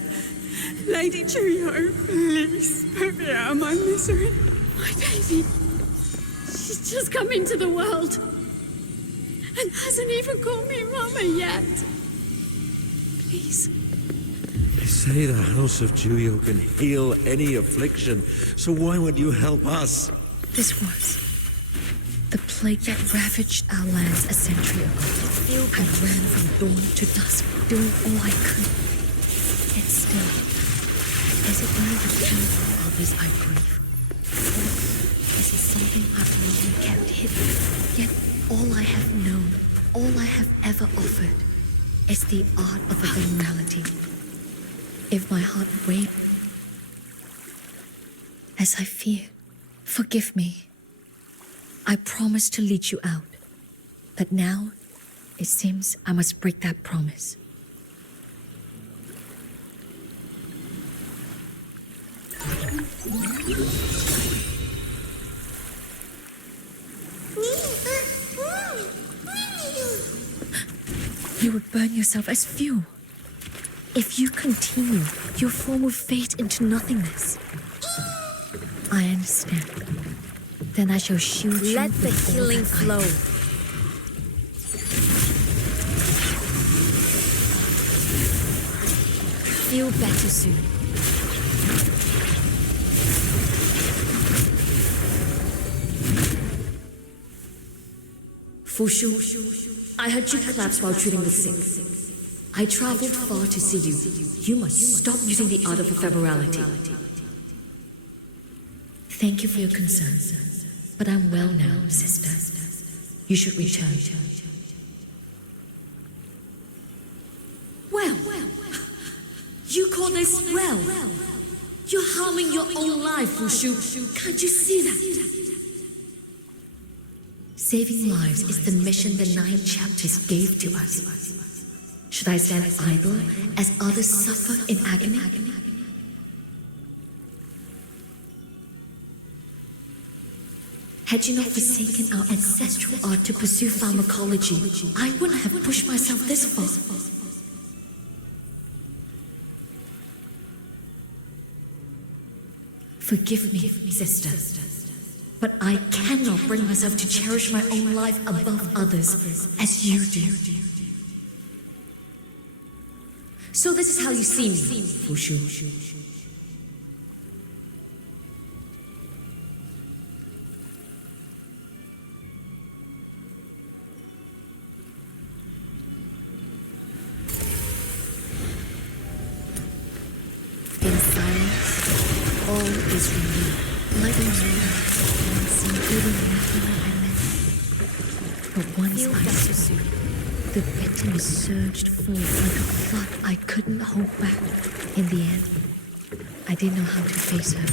Lady Juyo, please put me out of my misery. My baby. She's just come into the world. And hasn't even called me Mama yet. Please. They say the House of Juyo can heal any affliction, so why would you help us? This was the plague that ravaged our lands a century ago. I ran from dawn to dusk, doing all I could. Yet still, is it only the pain of others I grieve? Or is it something I've long kept hidden? Yet all I have known, all I have ever offered, is the art of ephemerality. If my heart wavered, as I feared, forgive me. I promised to lead you out, but now it seems I must break that promise. You would burn yourself as fuel. If you continue, your form will fade into nothingness. I understand. Then I shall shield you. Let the healing flow. Feel better soon. Fushu, I heard you collapse while treating the sick. I traveled far to see you. You must stop using the art of ephemerality. Thank you for your concern. But I'm well now, sister. You should return. Well, you call this well? You're harming your own life, Hashu. Can't you see that? Saving lives is the mission the 9 chapters gave to us. Should I stand idle as others suffer in agony? Had you not forsaken our ancestral art to pursue pharmacology, I wouldn't have pushed myself this far. Forgive me, sister, but I cannot bring myself to cherish my own life above others as you do. So this is how you see me, Hashu. In silence, all is renewed. Like a dream, seem really nothing I meant. But once I saw, the victim surged forward like a flood I couldn't hold back. In the end, I didn't know how to face her,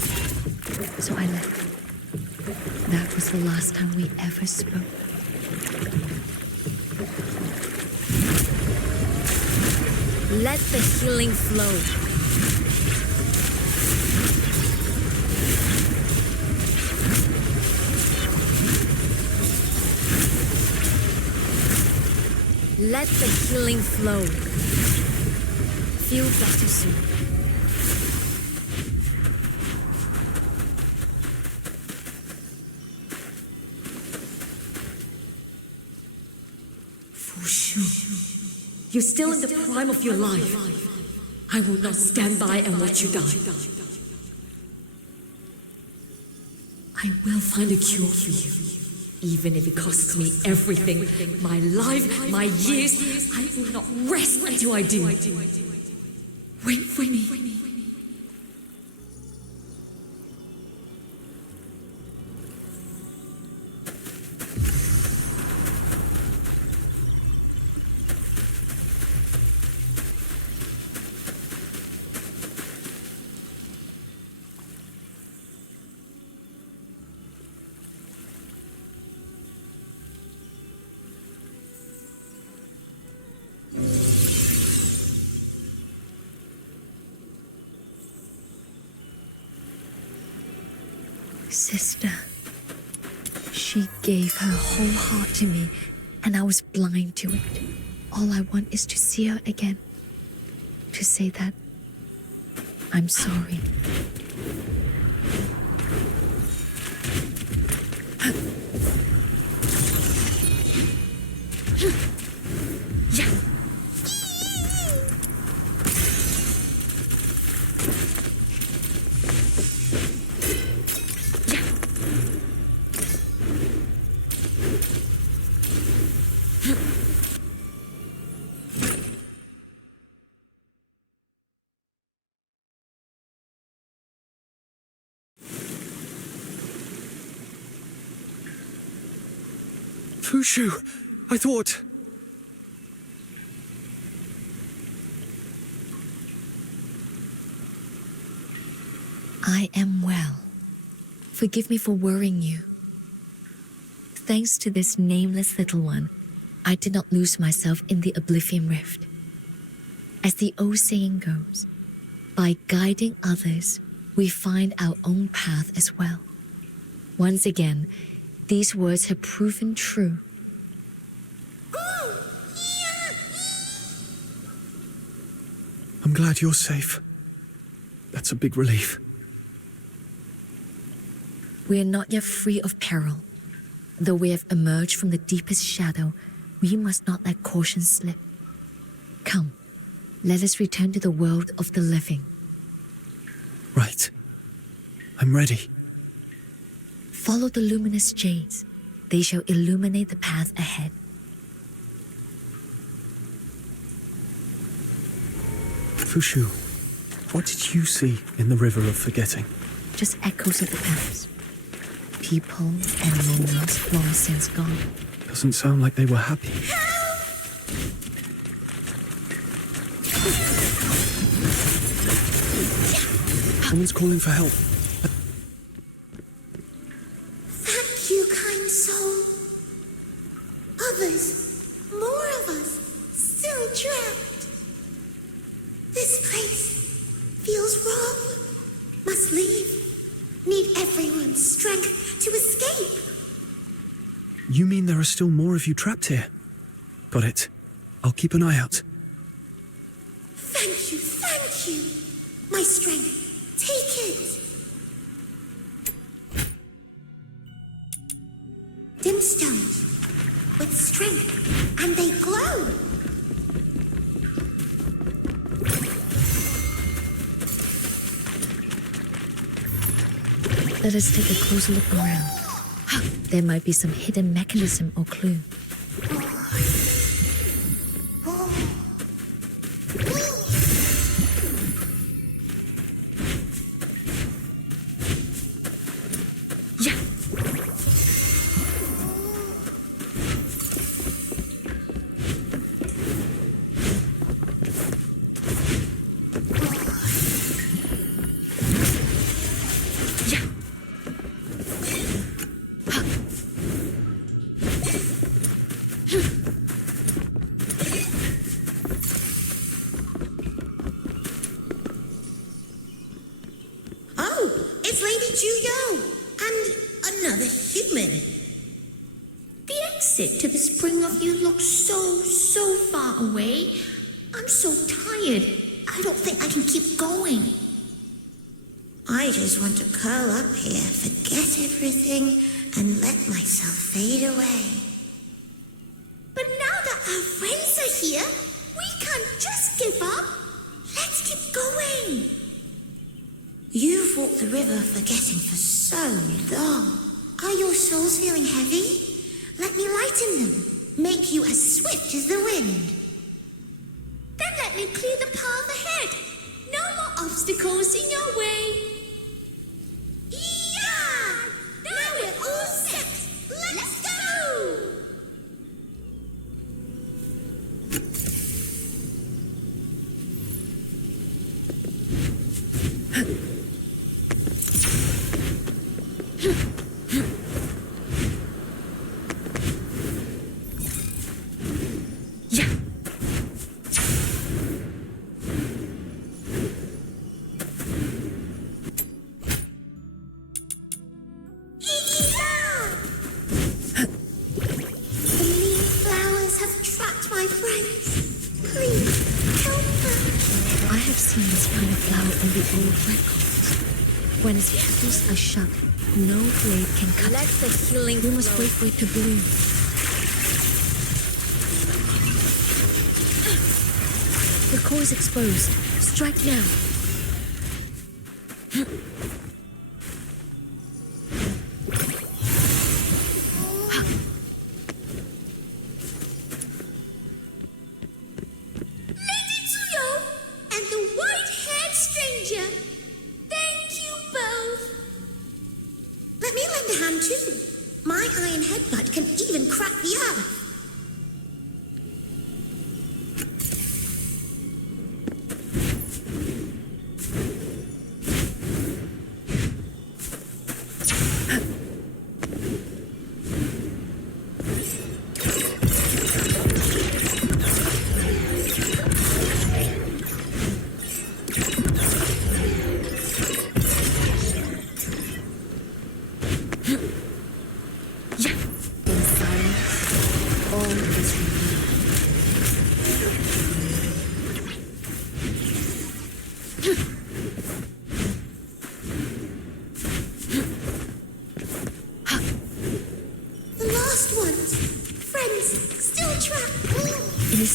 so I left. That was the last time we ever spoke. Let the healing flow. Let the healing flow. Feel better soon. Hashu, you're still in the prime of your life. I will not stand by and watch you die. I will find a cure for you. Even if it costs me everything, my life, my years, I will not rest until I do. Wait for me. Sister, she gave her whole heart to me, and I was blind to it. All I want is to see her again, to say that I'm sorry. Hashu, I thought... I am well. Forgive me for worrying you. Thanks to this nameless little one, I did not lose myself in the Oblivion Rift. As the old saying goes, by guiding others, we find our own path as well. Once again, these words have proven true. I'm glad you're safe. That's a big relief. We are not yet free of peril. Though we have emerged from the deepest shadow, we must not let caution slip. Come, let us return to the world of the living. Right. I'm ready. Follow the luminous jades. They shall illuminate the path ahead. Hashu, what did you see in the River of Forgetting? Just echoes of the past. People and moments long since gone. Doesn't sound like they were happy. Someone's calling for help. Thank you, kind soul. Others, more of us, still trapped. This place feels wrong. Must leave. Need everyone's strength to escape. You mean there are still more of you trapped here? Got it. I'll keep an eye out. Thank you, thank you. My strength, take it. Dim stones with strength, and they glow. Let us take a closer look around. There might be some hidden mechanism or clue. To the spring of you looks so far away. I'm so tired. I don't think I can keep going. I just want to curl up here, forget everything, and let myself fade away. But now that our friends are here, we can't just give up. Let's keep going. You've walked the river forgetting for so long. Are your souls feeling heavy? Let me lighten them, make you as swift as the wind. Then let me clear the path ahead. No more obstacles in your way. Yeah! Now we're all set. Let's go! When its petals are shut, no blade can cut Let it. the healing We must wait for it to bloom. The core is exposed. Strike now.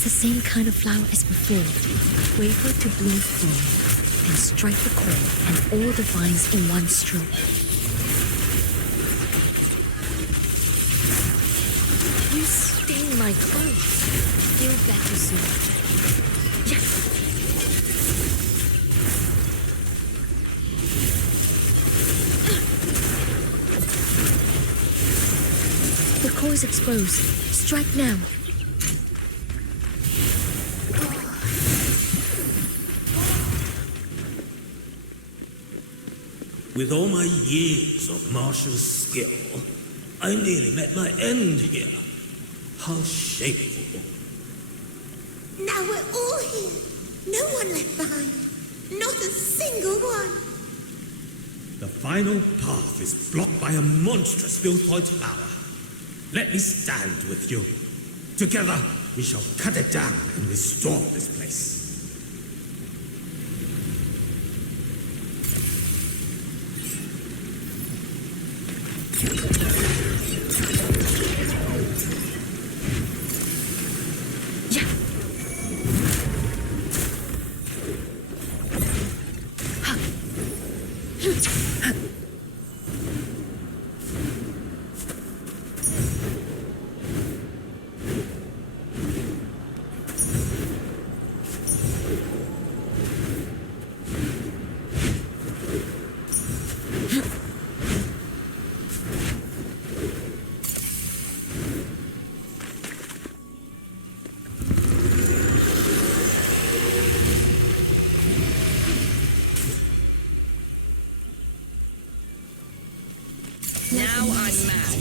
The same kind of flower as before. Wait for it to bloom fully, and strike the core and all the vines in one stroke. You stain my clothes. Feel better soon. Yeah. The core is exposed. Strike now. With all my years of martial skill, I nearly met my end here. How shameful. Now we're all here. No one left behind. Not a single one. The final path is blocked by a monstrous Billpoint tower. Let me stand with you. Together, we shall cut it down and restore this place. Now I'm mad.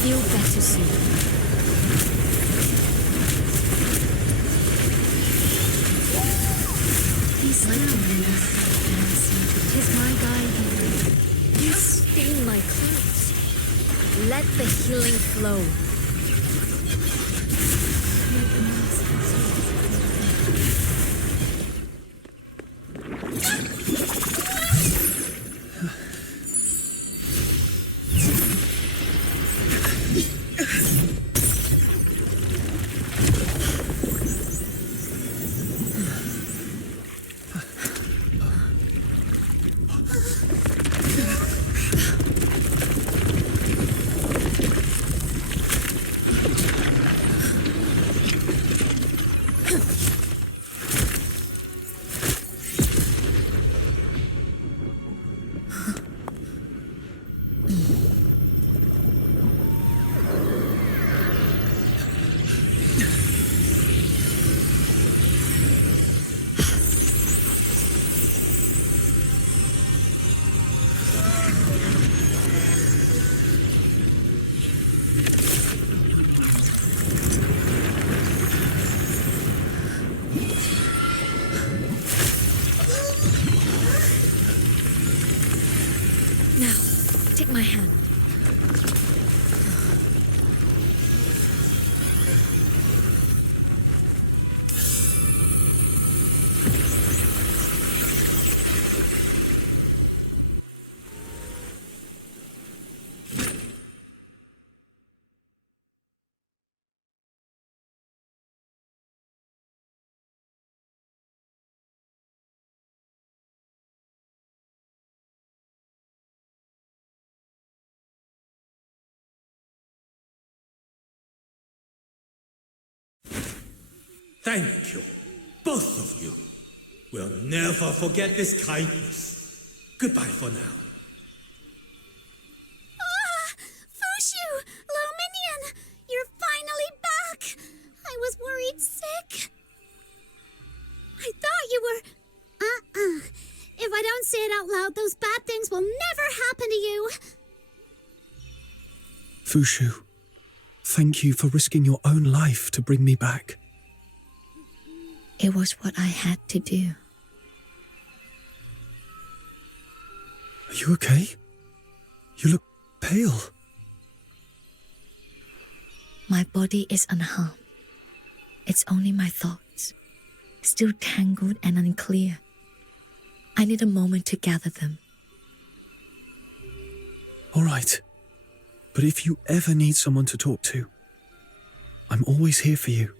Feel better soon. Peace now, tis my guide. You stain my clothes. Let the healing flow. Now, take my hand. Thank you, both of you. We'll never forget this kindness. Goodbye for now. Fushu! Luminion! You're finally back! I was worried sick. I thought you were... If I don't say it out loud, those bad things will never happen to you. Fushu, thank you for risking your own life to bring me back. It was what I had to do. Are you okay? You look pale. My body is unharmed. It's only my thoughts, still tangled and unclear. I need a moment to gather them. All right. But if you ever need someone to talk to, I'm always here for you.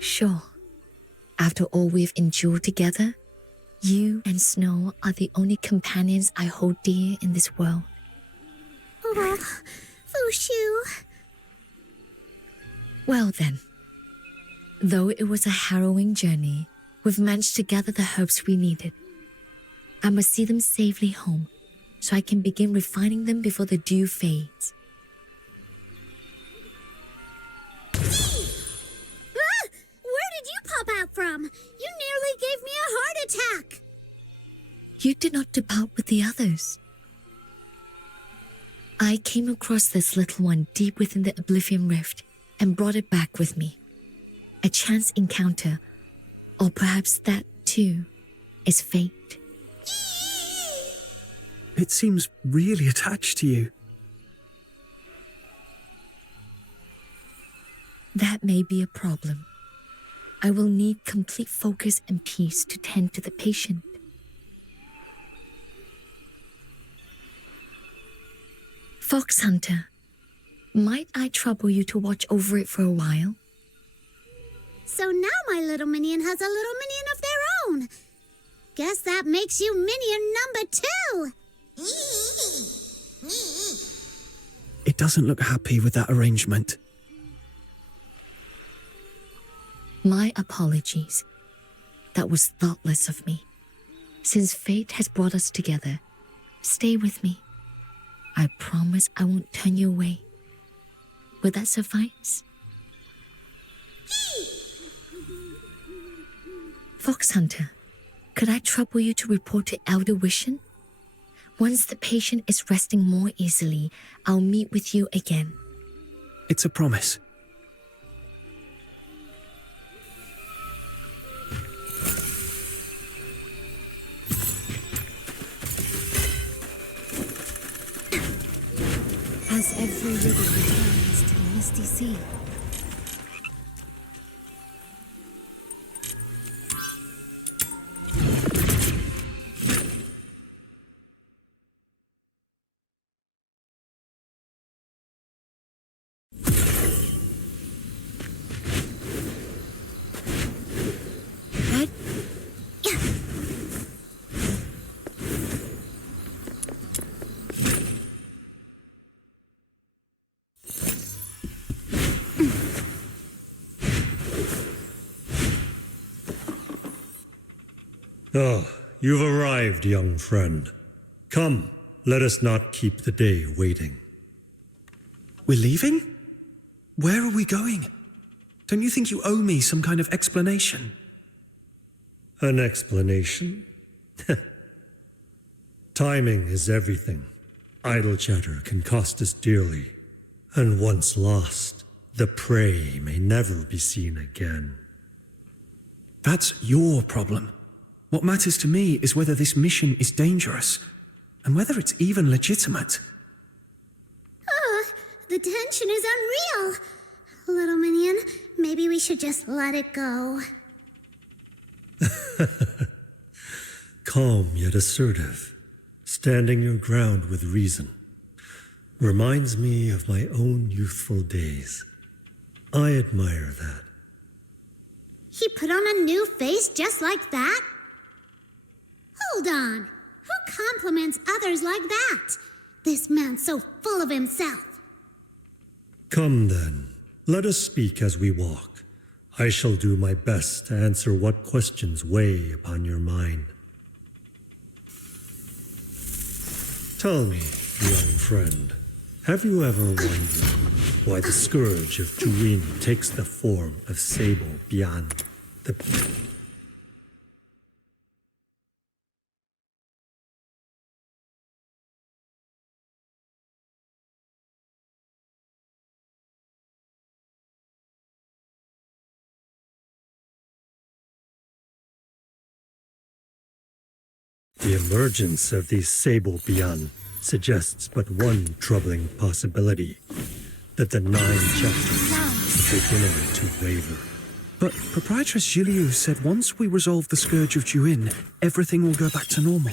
Sure. After all we've endured together, you and Snow are the only companions I hold dear in this world. Oh, Fushu. Well then, though it was a harrowing journey, we've managed to gather the herbs we needed. I must see them safely home, so I can begin refining them before the dew fades. Where did you pop out from? You nearly gave me a heart attack. You did not depart with the others. I came across this little one deep within the Oblivion Rift and brought it back with me. A chance encounter, or perhaps that, too, is fate. It seems really attached to you. That may be a problem. I will need complete focus and peace to tend to the patient. Fox Hunter, might I trouble you to watch over it for a while? So now my little minion has a little minion of their own. Guess that makes you minion number 2. It doesn't look happy with that arrangement. My apologies. That was thoughtless of me. Since fate has brought us together, stay with me. I promise I won't turn you away. Would that suffice? Fox Hunter, could I trouble you to report to Elder Wishen? Once the patient is resting more easily, I'll meet with you again. It's a promise. As every river returns to the misty sea. Ah, you've arrived, young friend. Come, let us not keep the day waiting. We're leaving? Where are we going? Don't you think you owe me some kind of explanation? An explanation? Timing is everything. Idle chatter can cost us dearly. And once lost, the prey may never be seen again. That's your problem. What matters to me is whether this mission is dangerous, and whether it's even legitimate. The tension is unreal. Little minion, maybe we should just let it go. Calm yet assertive, standing your ground with reason. Reminds me of my own youthful days. I admire that. He put on a new face just like that? Hold on. Who compliments others like that? This man's so full of himself. Come then, let us speak as we walk. I shall do my best to answer what questions weigh upon your mind. Tell me, young friend, have you ever wondered why the Scourge of Juing takes the form of Sable beyond the... The emergence of these Sable Beyond suggests but one troubling possibility, that the 9 chapters are beginning to waver. But Proprietress Shilu said once we resolve the Scourge of Juing, everything will go back to normal.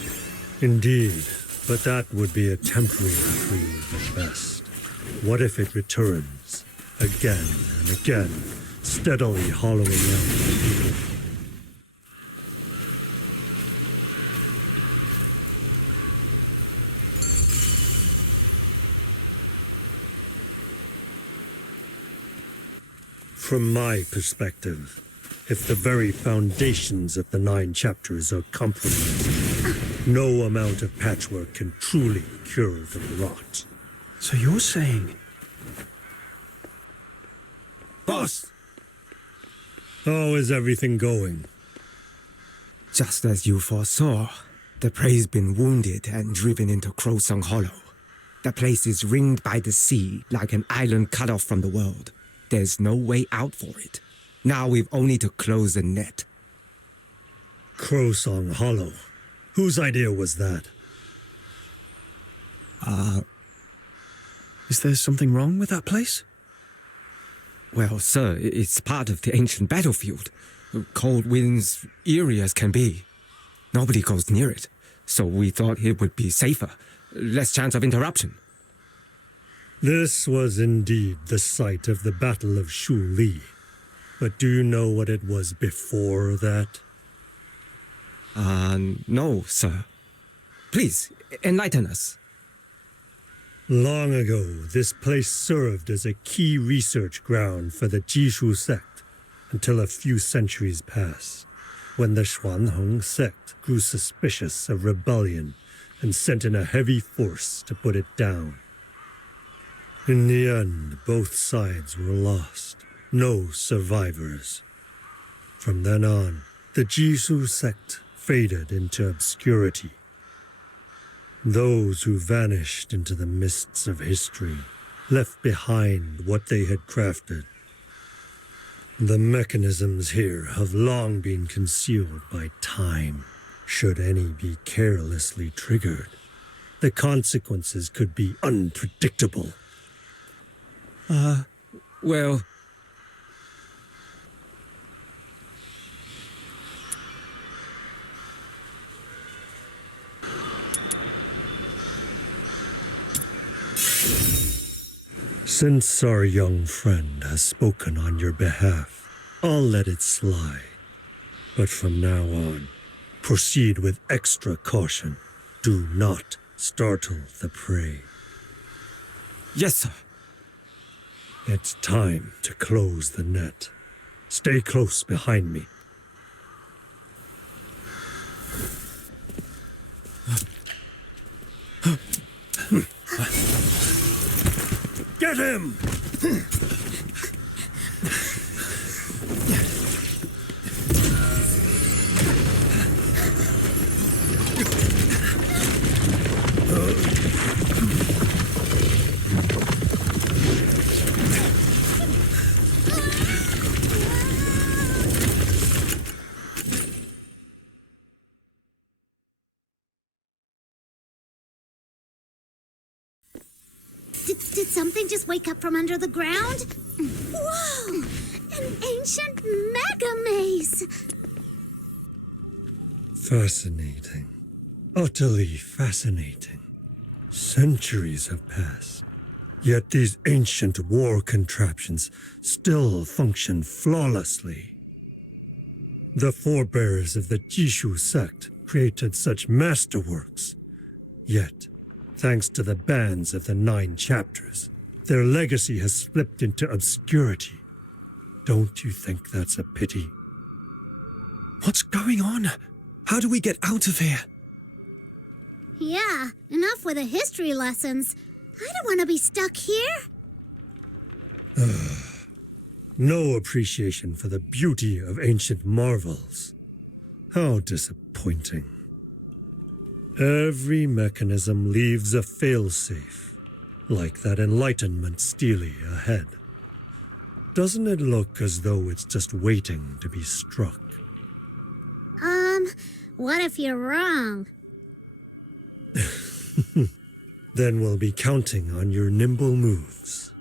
Indeed, but that would be a temporary reprieve at best. What if it returns, again and again, steadily hollowing out the people? From my perspective, if the very foundations of the 9 chapters are compromised, no amount of patchwork can truly cure the rot. So you're saying... Boss! How is everything going? Just as you foresaw. The prey's been wounded and driven into Crowsong Hollow. The place is ringed by the sea like an island cut off from the world. There's no way out for it. Now we've only to close the net. Crowsong Hollow. Whose idea was that? Is there something wrong with that place? Well, sir, it's part of the ancient battlefield. Cold winds, eerie as can be. Nobody goes near it, so we thought it would be safer. Less chance of interruption. This was indeed the site of the Battle of Shu Li. But do you know what it was before that? No, sir. Please, enlighten us. Long ago, this place served as a key research ground for the Jishu sect until a few centuries passed, when the Xuanheng sect grew suspicious of rebellion and sent in a heavy force to put it down. In the end, both sides were lost. No survivors. From then on, the Jishu sect faded into obscurity. Those who vanished into the mists of history left behind what they had crafted. The mechanisms here have long been concealed by time. Should any be carelessly triggered, the consequences could be unpredictable. Well... Since our young friend has spoken on your behalf, I'll let it slide. But from now on, proceed with extra caution. Do not startle the prey. Yes, sir. It's time to close the net. Stay close behind me. Get him! Did something just wake up from under the ground? Whoa! An ancient mega maze! Fascinating. Utterly fascinating. Centuries have passed, yet these ancient war contraptions still function flawlessly. The forebears of the Jishu sect created such masterworks, yet, thanks to the bans of the 9 chapters, their legacy has slipped into obscurity. Don't you think that's a pity? What's going on? How do we get out of here? Yeah, enough with the history lessons. I don't want to be stuck here. No appreciation for the beauty of ancient marvels. How disappointing. Every mechanism leaves a failsafe, like that enlightenment stele ahead. Doesn't it look as though it's just waiting to be struck? What if you're wrong? Then we'll be counting on your nimble moves.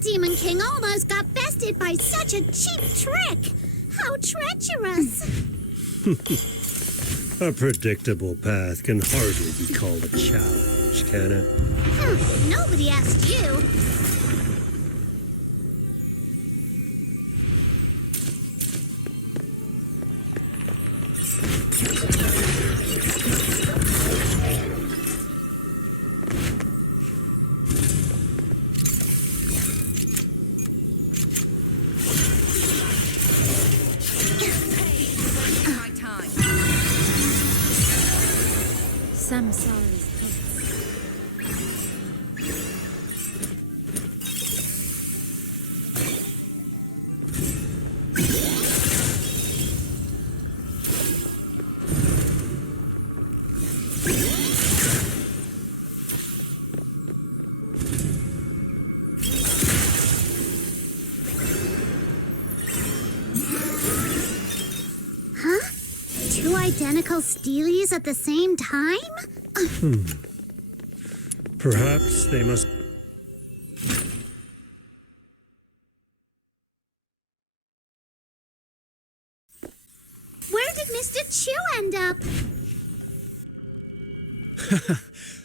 Demon King almost got bested by such a cheap trick. How treacherous. A predictable path can hardly be called a challenge, can it? Nobody asked you. Samsara's Huh? Two identical steelies at the same time? Perhaps they must... Where did Mr. Chu end up?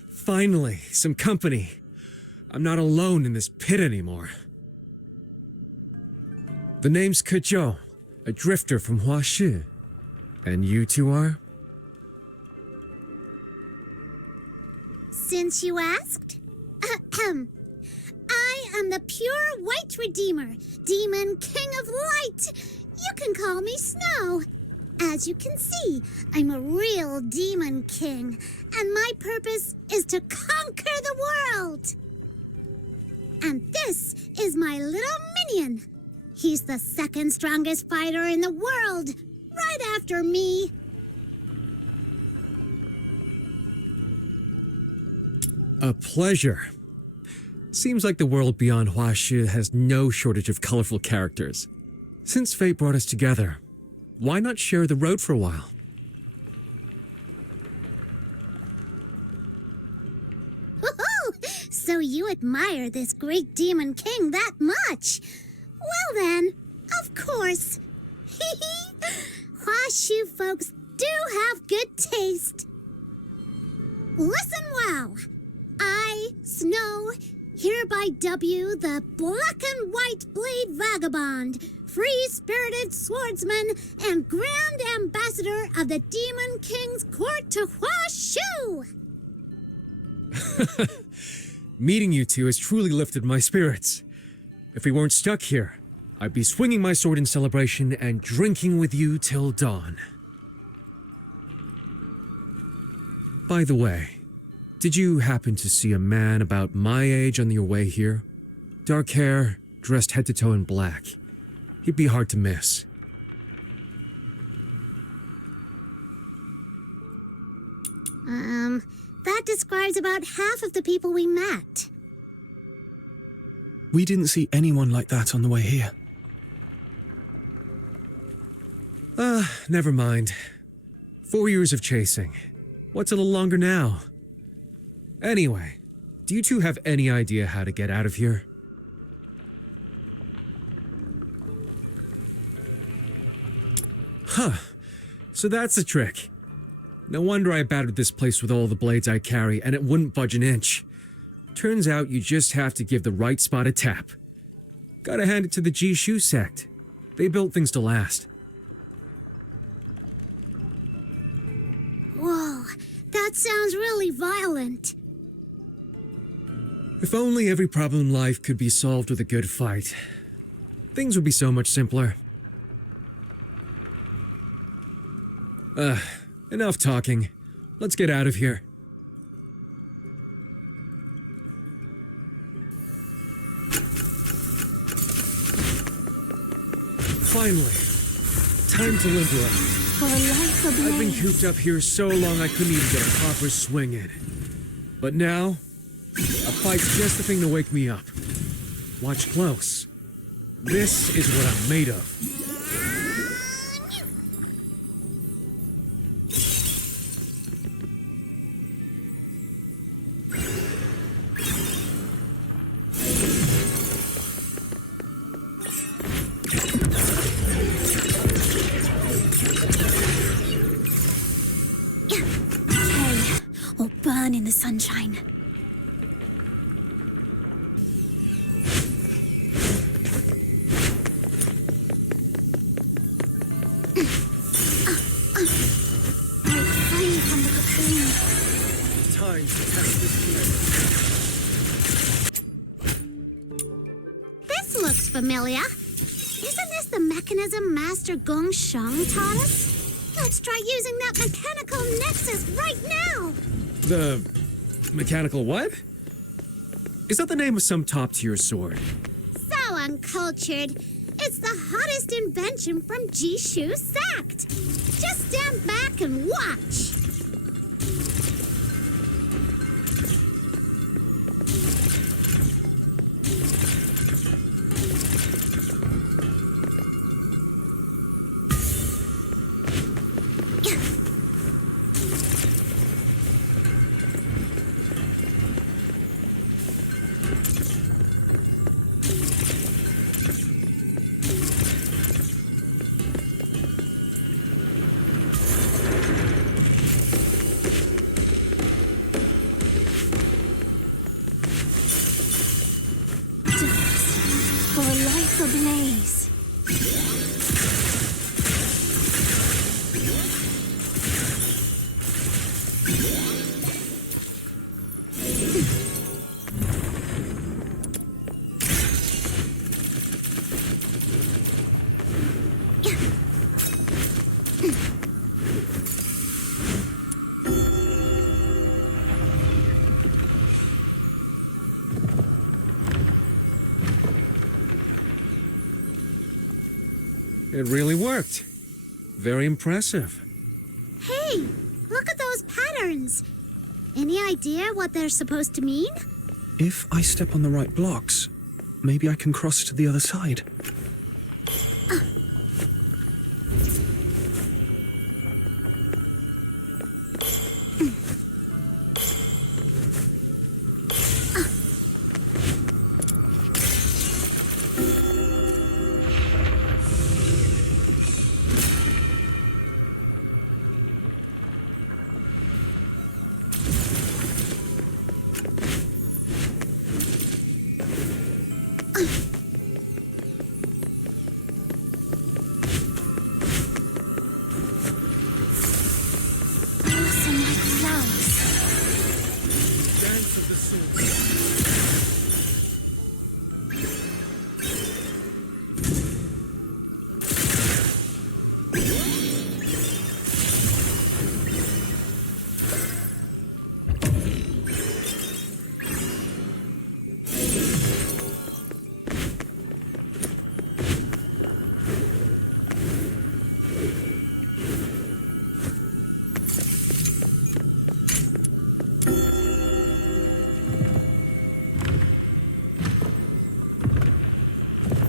Finally, some company. I'm not alone in this pit anymore. The name's Kezhou, a drifter from Hashu. And you two are? Since you asked, I am the pure white redeemer, Demon King of Light. You can call me Snow. As you can see, I'm a real Demon King, and my purpose is to conquer the world. And this is my little minion. He's the second strongest fighter in the world, right after me. A pleasure. Seems like the world beyond Hashu has no shortage of colorful characters. Since fate brought us together, why not share the road for a while? Woohoo! So you admire this great Demon King that much? Well then, of course. Hashu folks do have good taste. Listen well. I, Snow, hereby dub you the Black and White Blade Vagabond, free-spirited swordsman, and Grand Ambassador of the Demon King's Court to Hashu! Meeting you two has truly lifted my spirits. If we weren't stuck here, I'd be swinging my sword in celebration and drinking with you till dawn. By the way, did you happen to see a man about my age on your way here? Dark hair, dressed head to toe in black. He'd be hard to miss. That describes about half of the people we met. We didn't see anyone like that on the way here. Never mind. 4 years of chasing. What's a little longer now? Anyway, do you two have any idea how to get out of here? Huh. So that's the trick. No wonder I battered this place with all the blades I carry, and it wouldn't budge an inch. Turns out you just have to give the right spot a tap. Gotta hand it to the Jishu Sect. They built things to last. Whoa, that sounds really violent. If only every problem in life could be solved with a good fight. Things would be so much simpler. Enough talking. Let's get out of here. Finally. Time to limber up. For a life of I've been cooped up here so long I couldn't even get a proper swing in. But now, a fight's just the thing to wake me up. Watch close. This is what I'm made of. burn in the sunshine. Break free from the cocoon. Time to test this place. This looks familiar. Isn't this the mechanism Master Gong Shang taught us? Let's try using that mechanical nexus right now! The mechanical what? Is that the name of some top-tier sword? So uncultured. It's the hottest invention from Jishu Sect. Just stand back and watch. For a life ablaze. It really worked. Very impressive. Hey, look at those patterns. Any idea what they're supposed to mean? If I step on the right blocks, maybe I can cross to the other side. Blossom like flowers. Dance of the sword.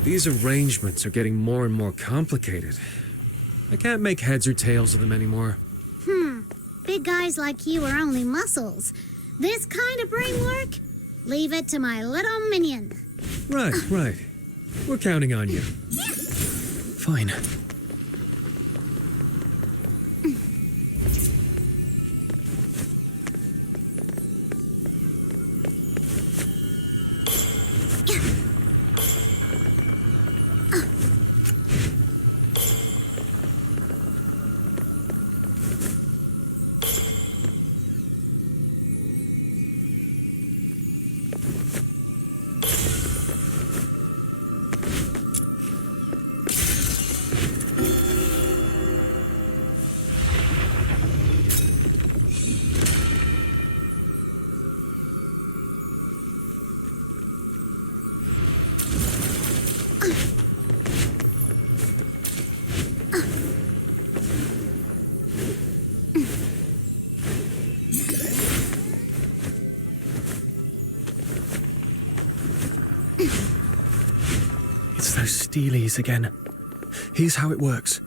These arrangements are getting more and more complicated. I can't make heads or tails of them anymore. Big guys like you are only muscles. This kind of brain work? Leave it to my little minion. Right. We're counting on you. Fine. It's those steelies again. Here's how it works.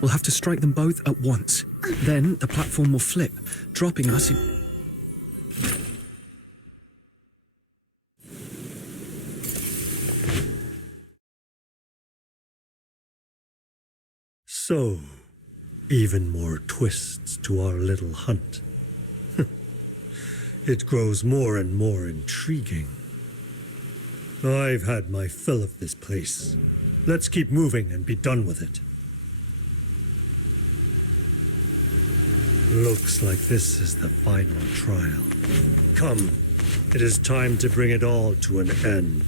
We'll have to strike them both at once. Then the platform will flip, dropping us in... So, even more twists to our little hunt. It grows more and more intriguing. I've had my fill of this place. Let's keep moving and be done with it. Looks like this is the final trial. Come, it is time to bring it all to an end.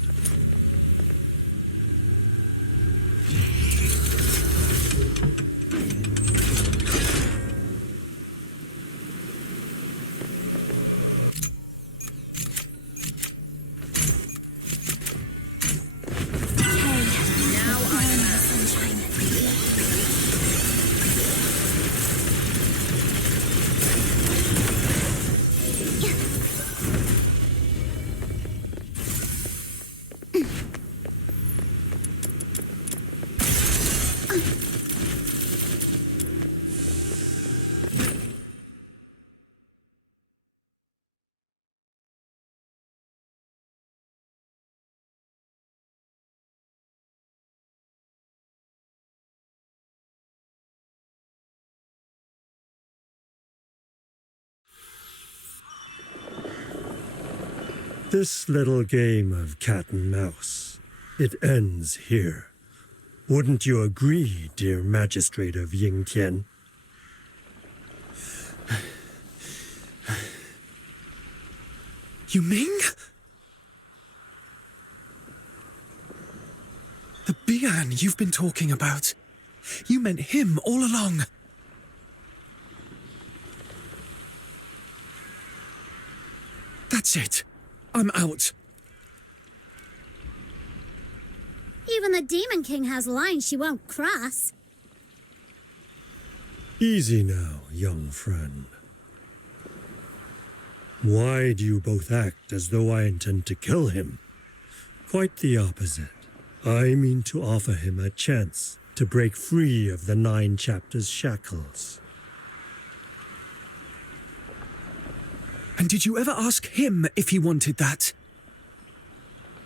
This little game of cat and mouse, it ends here. Wouldn't you agree, dear Magistrate of Yingtian? You Ming? The Bian you've been talking about. You meant him all along. That's it. I'm out. Even the Demon King has lines she won't cross. Easy now, young friend. Why do you both act as though I intend to kill him? Quite the opposite. I mean to offer him a chance to break free of the 9 chapters' shackles. And did you ever ask him if he wanted that?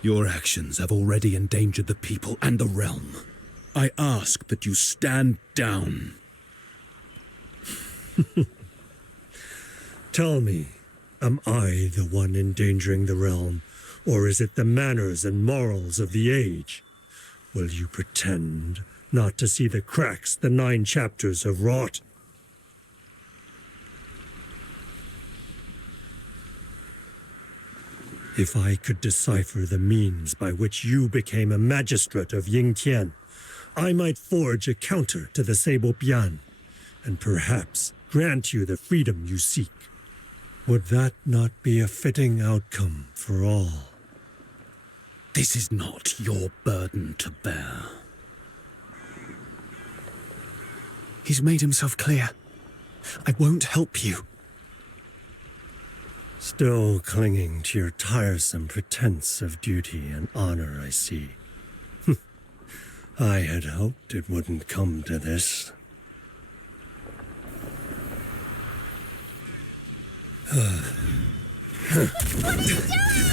Your actions have already endangered the people and the realm. I ask that you stand down. Tell me, am I the one endangering the realm, or is it the manners and morals of the age? Will you pretend not to see the cracks the 9 chapters have wrought? If I could decipher the means by which you became a magistrate of Yingtian, I might forge a counter to the Sable Bian, and perhaps grant you the freedom you seek. Would that not be a fitting outcome for all? This is not your burden to bear. He's made himself clear. I won't help you. Still clinging to your tiresome pretense of duty and honor, I see. I had hoped it wouldn't come to this. What are you doing?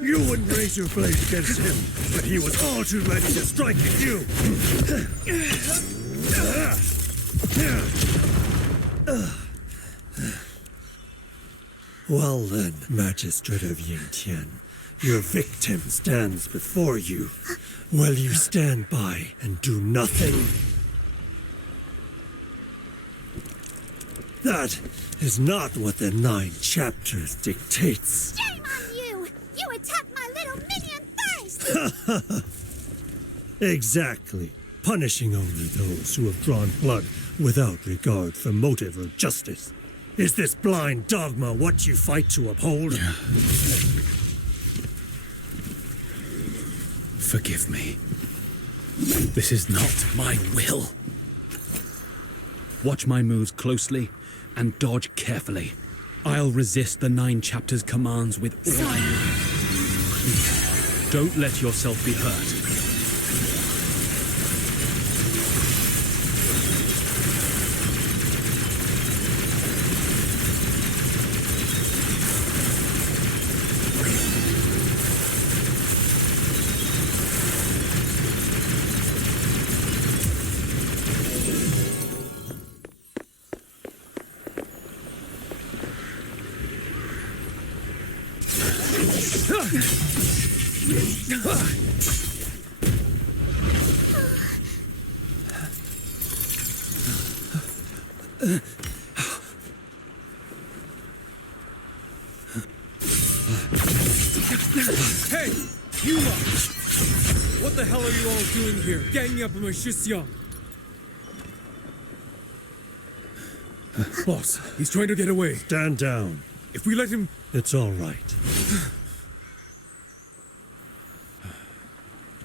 You wouldn't raise your blade against him, but he was all too ready to strike at you. Well then, Magistrate of Yingtian, your victim stands before you. Will you stand by and do nothing? That is not what the 9 chapters dictates. Shame on you! You attacked my little minion first! Exactly. Punishing only those who have drawn blood without regard for motive or justice. Is this blind dogma what you fight to uphold? Forgive me. This is not my will. Watch my moves closely and dodge carefully. I'll resist the 9 chapters' commands with all I know. Don't let yourself be hurt. Hey! You lot! What the hell are you all doing here? Ganging up on my Shisyang? Boss, he's trying to get away. Stand down. If we let him... It's all right.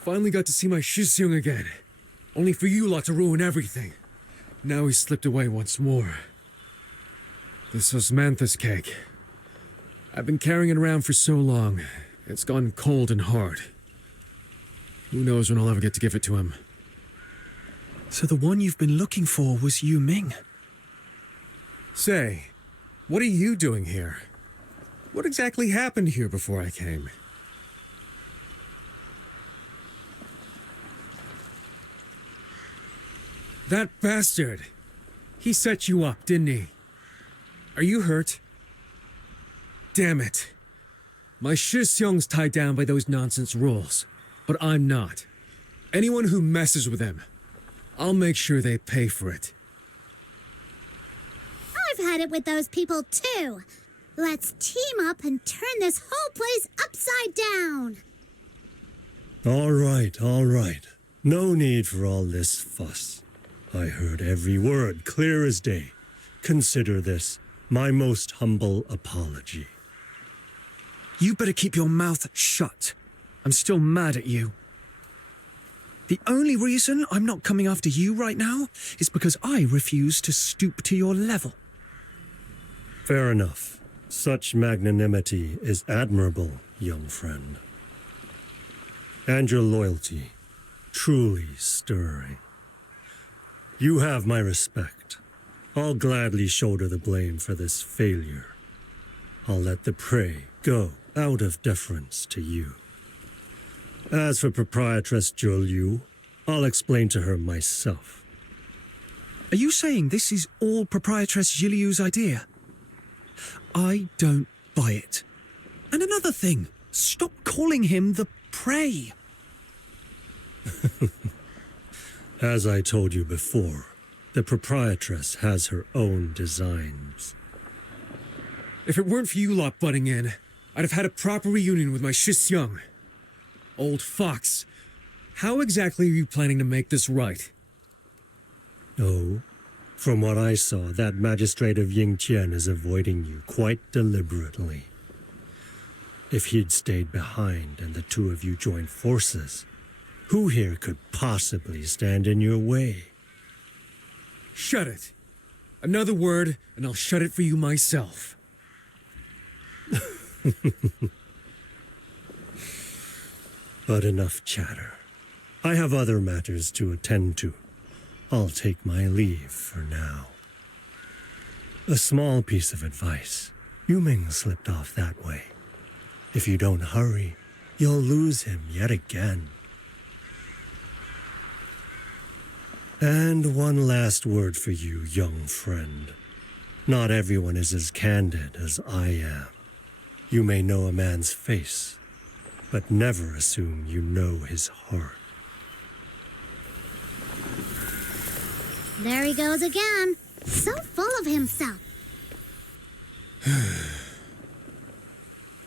Finally got to see my Shisyang again. Only for you lot to ruin everything. Now he's slipped away once more. This osmanthus cake. I've been carrying it around for so long. It's gone cold and hard. Who knows when I'll ever get to give it to him. So the one you've been looking for was Yu Ming. Say, what are you doing here? What exactly happened here before I came? That bastard! He set you up, didn't he? Are you hurt? Damn it. My Shisyong's tied down by those nonsense rules, but I'm not. Anyone who messes with them, I'll make sure they pay for it. I've had it with those people too. Let's team up and turn this whole place upside down. All right, all right. No need for all this fuss. I heard every word clear as day. Consider this my most humble apology. You better keep your mouth shut. I'm still mad at you. The only reason I'm not coming after you right now is because I refuse to stoop to your level. Fair enough. Such magnanimity is admirable, young friend. And your loyalty, truly stirring. You have my respect. I'll gladly shoulder the blame for this failure. I'll let the prey go out of deference to you. As for Proprietress Jiu, I'll explain to her myself. Are you saying this is all Proprietress Jiliu's idea? I don't buy it. And another thing, stop calling him the prey. As I told you before, the Proprietress has her own designs. If it weren't for you lot butting in, I'd have had a proper reunion with my Shisyang. Old fox, how exactly are you planning to make this right? Oh, from what I saw, that magistrate of Yingqian is avoiding you quite deliberately. If he'd stayed behind and the two of you joined forces, who here could possibly stand in your way? Shut it. Another word, and I'll shut it for you myself. But enough chatter. I have other matters to attend to. I'll take my leave for now. A small piece of advice. Yu Ming slipped off that way. If you don't hurry, you'll lose him yet again. And one last word for you, young friend. Not everyone is as candid as I am. You may know a man's face, but never assume you know his heart. There he goes again. So full of himself.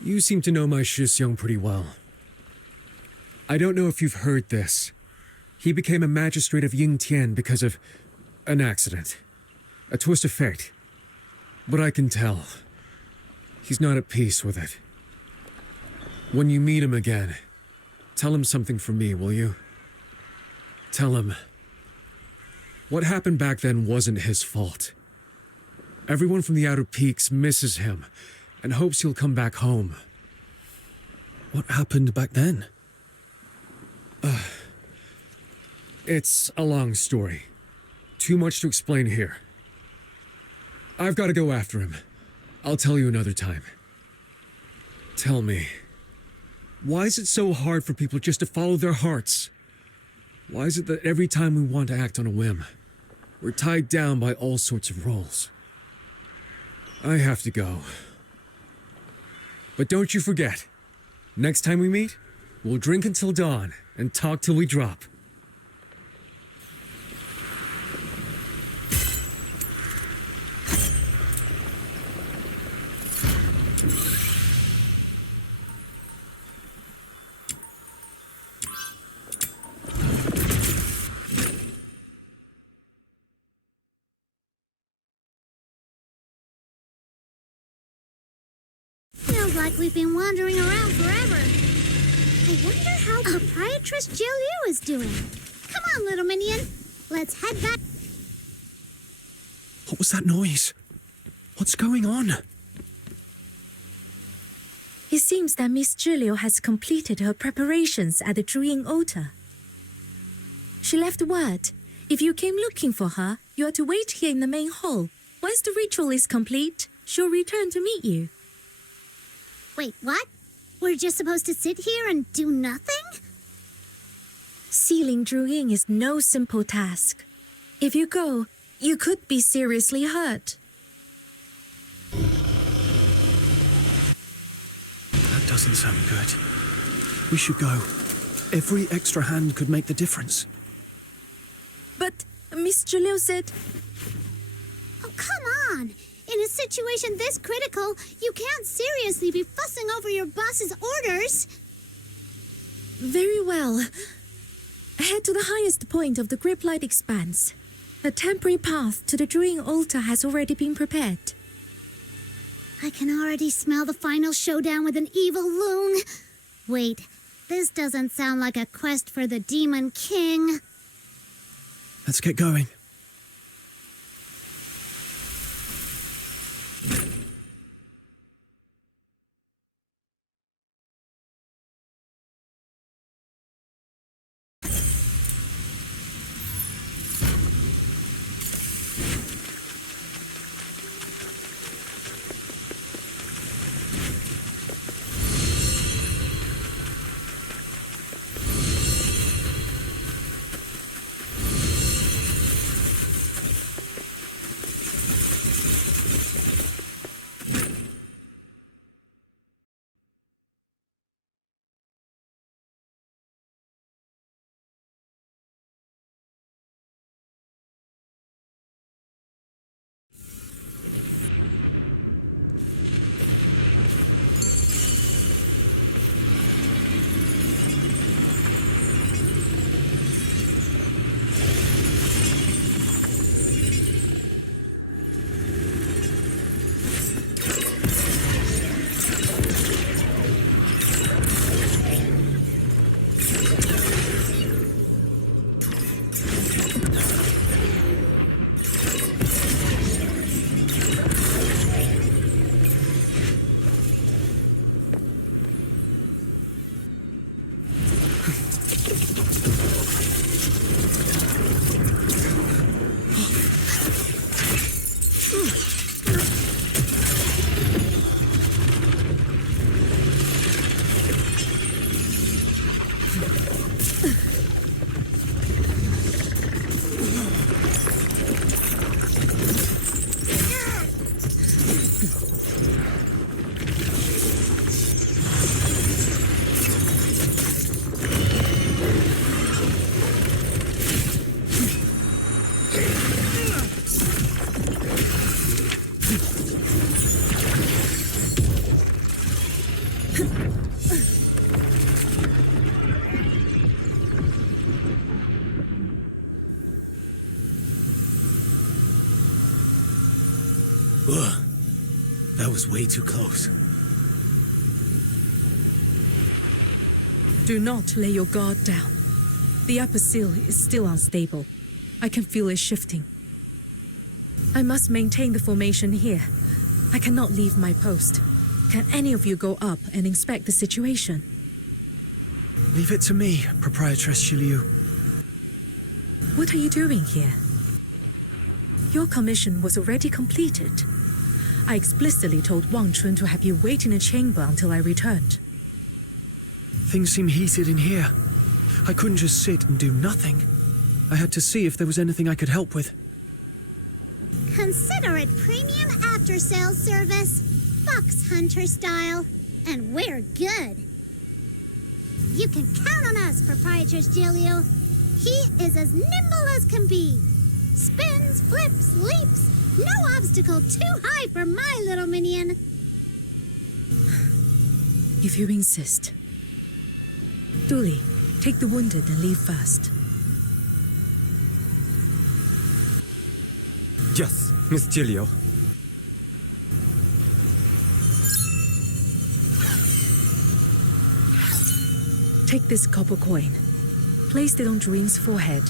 You seem to know my Shisyang pretty well. I don't know if you've heard this. He became a magistrate of Yingqian because of an accident. A twist of fate. But I can tell. He's not at peace with it. When you meet him again, tell him something from me, will you? Tell him what happened back then wasn't his fault. Everyone from the Outer Peaks misses him and hopes he'll come back home. What happened back then? It's a long story. Too much to explain here. I've got to go after him. I'll tell you another time. Tell me, why is it so hard for people just to follow their hearts? Why is it that every time we want to act on a whim, we're tied down by all sorts of rules? I have to go. But don't you forget, next time we meet, We'll drink until dawn and talk till we drop. Feels like we've been wandering around forever. I wonder how Proprietress Jilu is doing. Come on, little minion. Let's head back. What was that noise? What's going on? It seems that Miss Jilu has completed her preparations at the Juing altar. She left word. If you came looking for her, you are to wait here in the main hall. Once the ritual is complete, she'll return to meet you. Wait, what? We're just supposed to sit here and do nothing? Sealing Juing is no simple task. If you go, you could be seriously hurt. That doesn't sound good. We should go. Every extra hand could make the difference. But Miss Jilu said... Oh, come on! In a situation this critical, you can't seriously be fussing over your boss's orders. Very well. Head to the highest point of the Griplight Expanse. A temporary path to the Juing altar has already been prepared. I can already smell the final showdown with an evil loon. Wait, this doesn't sound like a quest for the Demon King. Let's get going. Ugh. That was way too close. Do not lay your guard down. The upper seal is still unstable. I can feel it shifting. I must maintain the formation here. I cannot leave my post. Can any of you go up and inspect the situation? Leave it to me, Proprietress Shilu. What are you doing here? Your commission was already completed. I explicitly told Wang Chun to have you wait in a chamber until I returned. Things seem heated in here. I couldn't just sit and do nothing. I had to see if there was anything I could help with. Consider it premium after-sales service. Fox Hunter style. And we're good. You can count on us, Proprietress Jilu. He is as nimble as can be. Spins, flips, leaps. No obstacle too high for my little minion. If you insist. Dooley, take the wounded and leave first. Yes, Miss Gilio. Take this copper coin. Place it on Dream's forehead.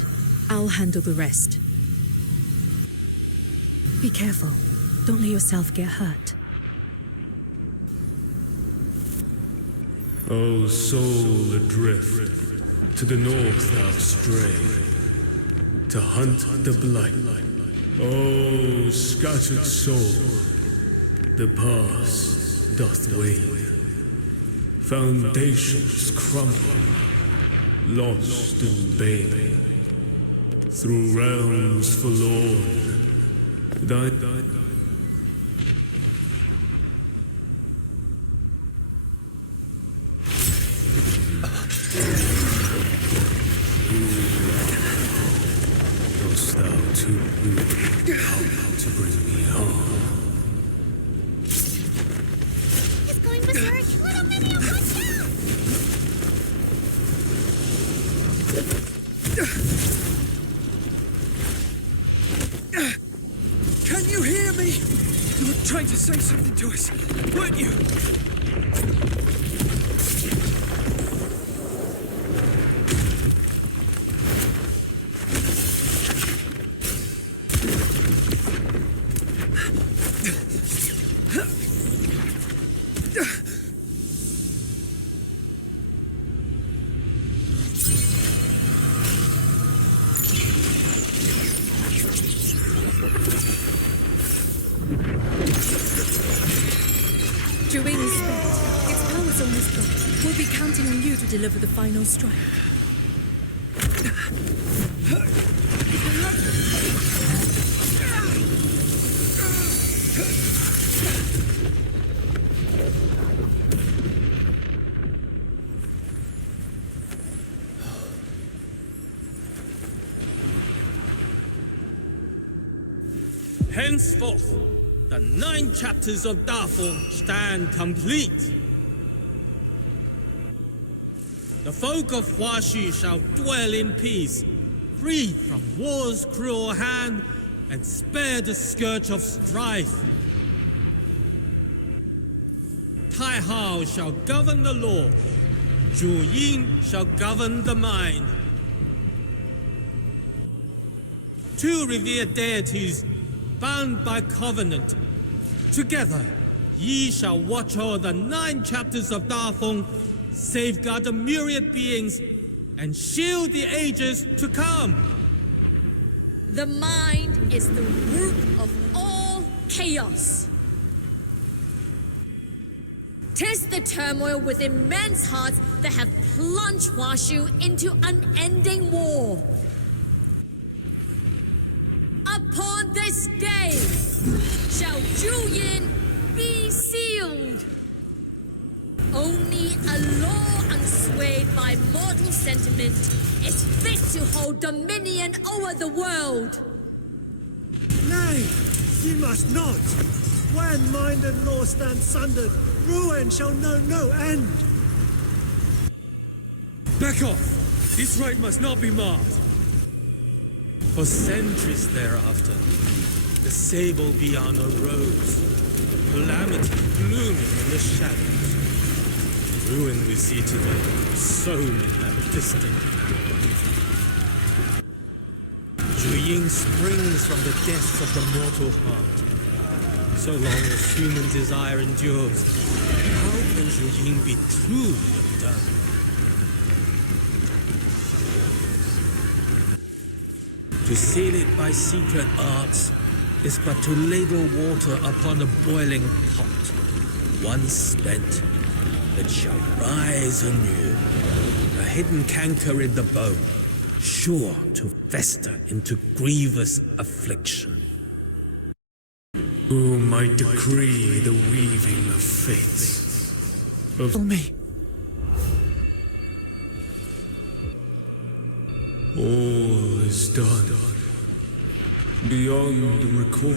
I'll handle the rest. Be careful. Don't let yourself get hurt. O soul adrift, to the north thou stray, to hunt the blight. O scattered soul, the past doth wave. Foundations crumble, lost in bane. Through realms forlorn, thy dost thou too come to bring me home? It's going berserk. Little minion, watch out! Can you hear me? You were trying to say something to us, weren't you? Juing is spent. Its power's almost gone. We'll be counting on you to deliver the final strike. Henceforth, the 9 chapters of Dafeng stand complete. The folk of Hashu shall dwell in peace, free from war's cruel hand, and spare the scourge of strife. Taihao shall govern the law, Juing shall govern the mind. 2 revered deities bound by covenant. Together, ye shall watch o'er the 9 chapters of Dafeng, safeguard the myriad beings, and shield the ages to come. The mind is the root of all chaos. 'Tis the turmoil within men's hearts that have plunged Hashu into unending war. Upon this day shall Juyin be sealed. Only a law unswayed by mortal sentiment is fit to hold dominion over the world. Nay, ye must not. When mind and law stand sundered, ruin shall know no end. Back off! This right must not be marred. For centuries thereafter, the sable beyond arose, calamity blooming in the shadows. Ruin we see today, sown in that distant land. Juing springs from the depths of the mortal heart. So long as human desire endures, how can Juing be truly undone? To seal it by secret arts is but to ladle water upon a boiling pot. Once spent, it shall rise anew, a hidden canker in the bone, sure to fester into grievous affliction. Who might decree the weaving of fates? Tell me. All is done. Beyond recall,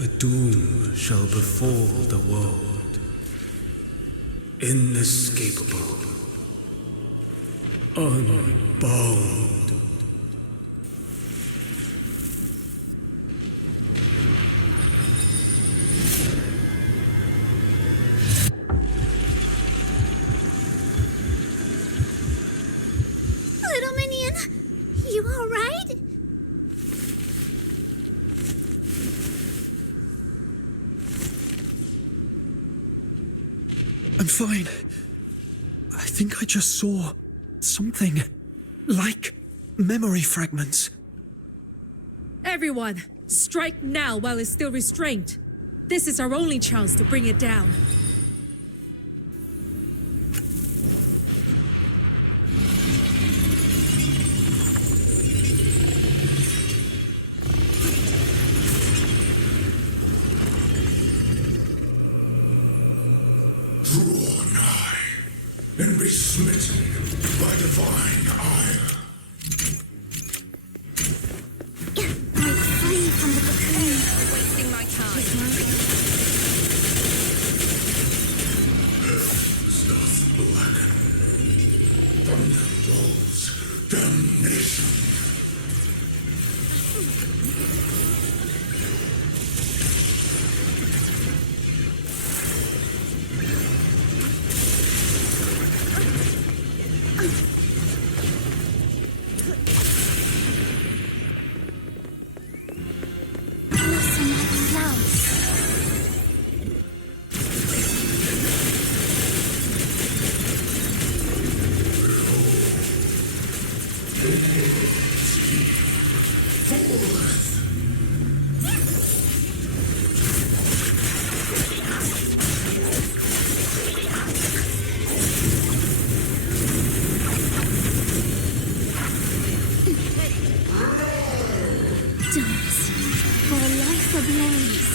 a doom shall befall the world. Inescapable. Unbound. Little minion, you all right? I'm fine. I think I just saw something like memory fragments. Everyone, strike now while it's still restrained. This is our only chance to bring it down. Draw nigh and be smitten by divine ire. Break free from the cocoon. Wasting my time. Heavens doth blacken. Thunder rolls. Damnation. Listen at the clouds. Dance for a life ablaze.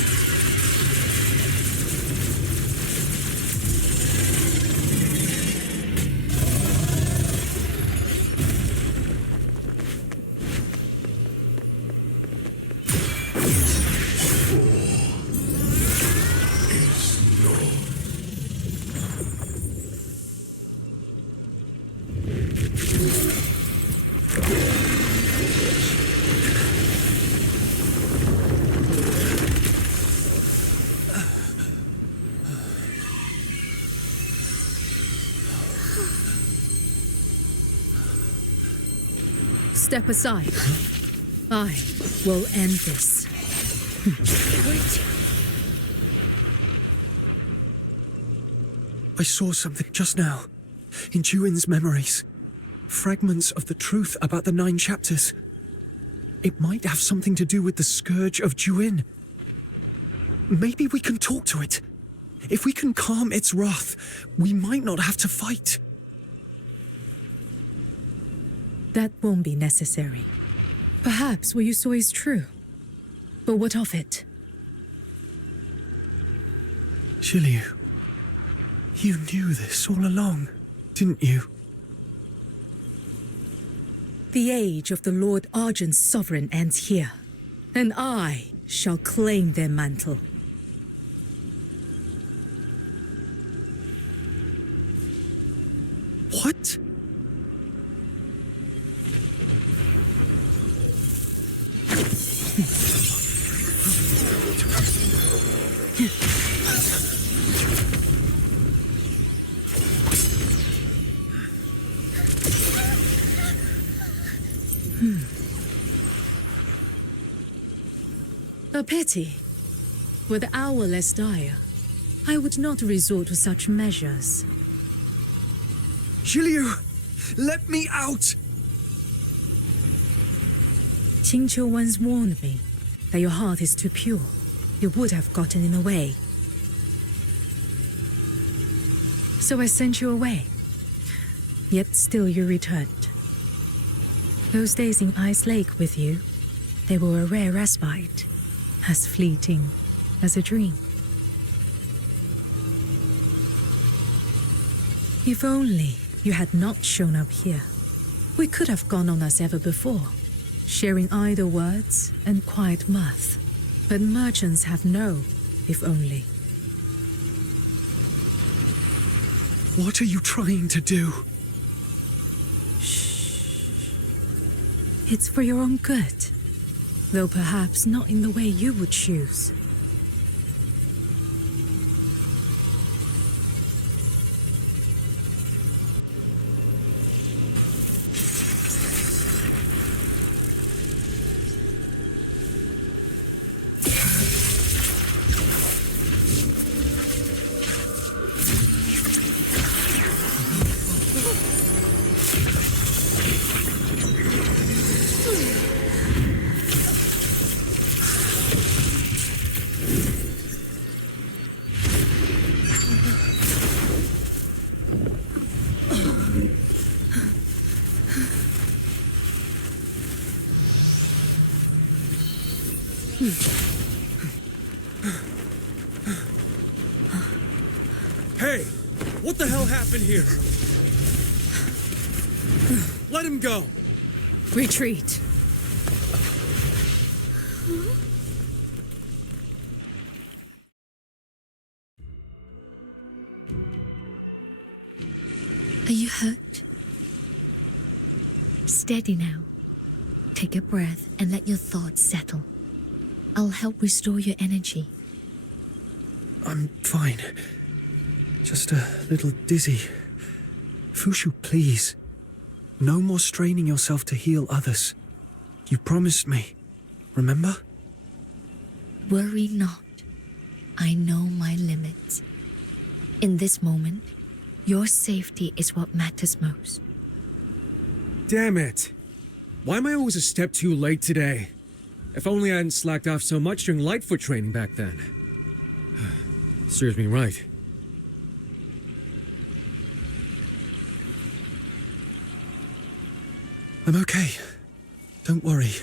Step aside. I will end this. I saw something just now. In Juin's memories. Fragments of the truth about the 9 chapters. It might have something to do with the Scourge of Juing. Maybe we can talk to it. If we can calm its wrath, we might not have to fight. That won't be necessary. Perhaps what you saw is true. But what of it? Shilu, you knew this all along, didn't you? The age of the Lord Argent's sovereign ends here, and I shall claim their mantle. What? A pity. Were the hour less dire, I would not resort to such measures. Shilu, let me out! Qingqiu once warned me that your heart is too pure. You would have gotten in the way. So I sent you away. Yet still you returned. Those days in Ice Lake with you, they were a rare respite, as fleeting as a dream. If only you had not shown up here, We could have gone on as ever before, sharing idle words and quiet mirth. But merchants have no, if only. What are you trying to do? It's for your own good, though perhaps not in the way you would choose. Hey! What the hell happened here? Let him go! Retreat. Are you hurt? Steady now. Take a breath and let your thoughts settle. I'll help restore your energy. I'm fine. Just a little dizzy. Fushu, please. No more straining yourself to heal others. You promised me. Remember? Worry not. I know my limits. In this moment, your safety is what matters most. Damn it! Why am I always a step too late today? If only I hadn't slacked off so much during Lightfoot training back then. Serves me right. I'm okay. Don't worry.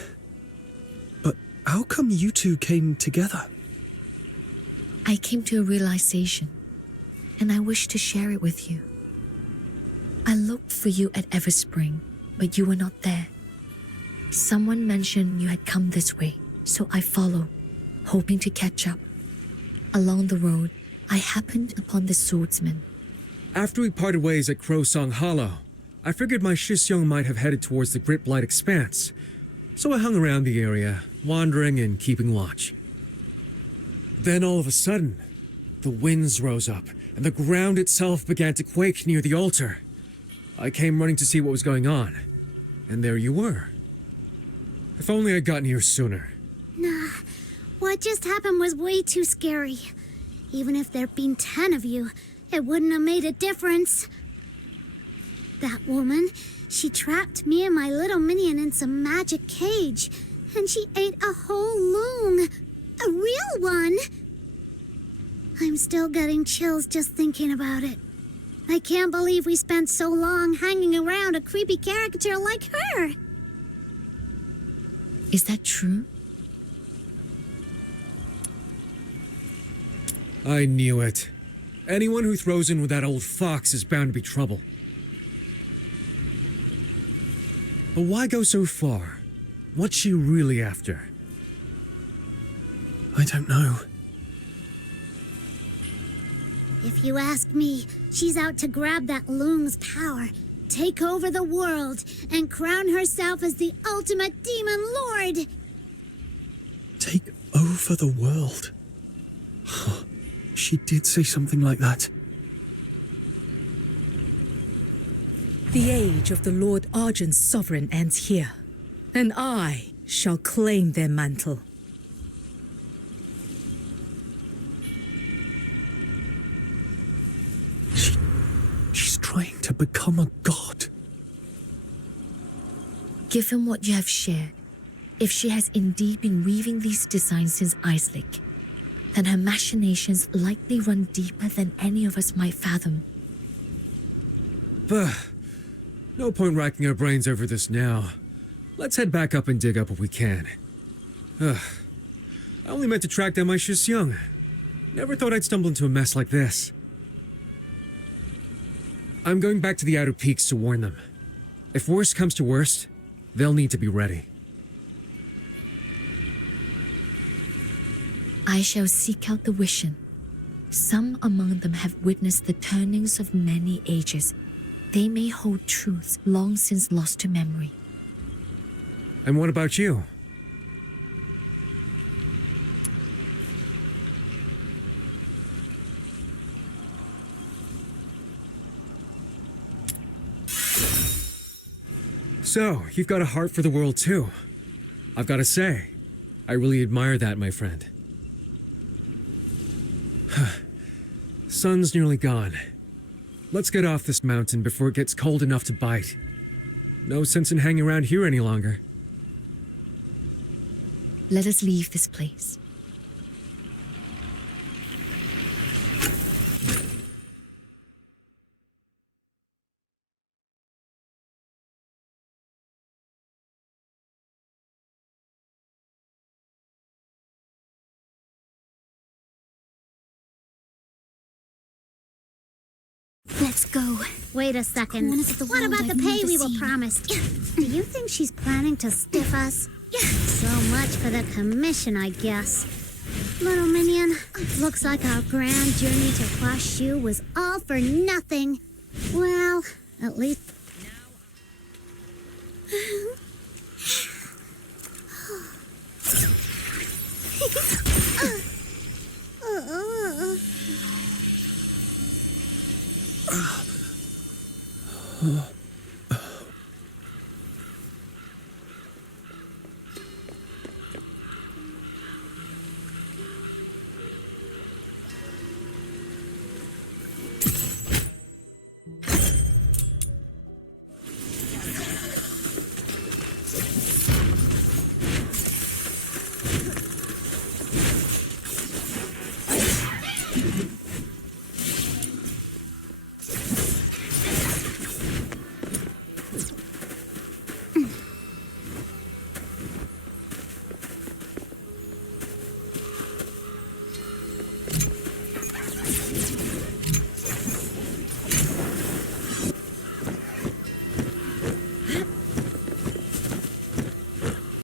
But how come you two came together? I came to a realization, and I wish to share it with you. I looked for you at Everspring, but you were not there. Someone mentioned you had come this way, so I followed, hoping to catch up. Along the road, I happened upon the swordsman. After we parted ways at Crow Song Hollow, I figured my Shisyong might have headed towards the Grit Blight Expanse, so I hung around the area, wandering and keeping watch. Then all of a sudden, the winds rose up, and the ground itself began to quake near the altar. I came running to see what was going on, and there you were. If only I'd gotten here sooner. Nah, what just happened was way too scary. Even if there'd been 10 of you, it wouldn't have made a difference. That woman, she trapped me and my little minion in some magic cage, and she ate a whole loong. A real one! I'm still getting chills just thinking about it. I can't believe we spent so long hanging around a creepy caricature like her. Is that true? I knew it. Anyone who throws in with that old fox is bound to be trouble. But why go so far? What's she really after? I don't know. If you ask me, she's out to grab that loong's power, take over the world, and crown herself as the ultimate demon lord. Take over the world? She did say something like that. The age of the Lord Argent's sovereign ends here, and I shall claim their mantle. She's trying to become a god. Given what you have shared, if she has indeed been weaving these designs since Icelik, then her machinations likely run deeper than any of us might fathom. But no point racking our brains over this now. Let's head back up and dig up what we can. I only meant to track down my Shisyong. Never thought I'd stumble into a mess like this. I'm going back to the outer peaks to warn them. If worst comes to worst, they'll need to be ready. I shall seek out the Wishen. Some among them have witnessed the turnings of many ages. They may hold truths long since lost to memory. And what about you? So, you've got a heart for the world too. I've got to say, I really admire that, my friend. Sun's nearly gone. Let's get off this mountain before it gets cold enough to bite. No sense in hanging around here any longer. Let us leave this place. Let's go. Wait a second. What about the pay we were promised? Do you think she's planning to stiff us? So much for the commission, I guess. Little minion, looks like our grand journey to Hashu was all for nothing. Well, at least...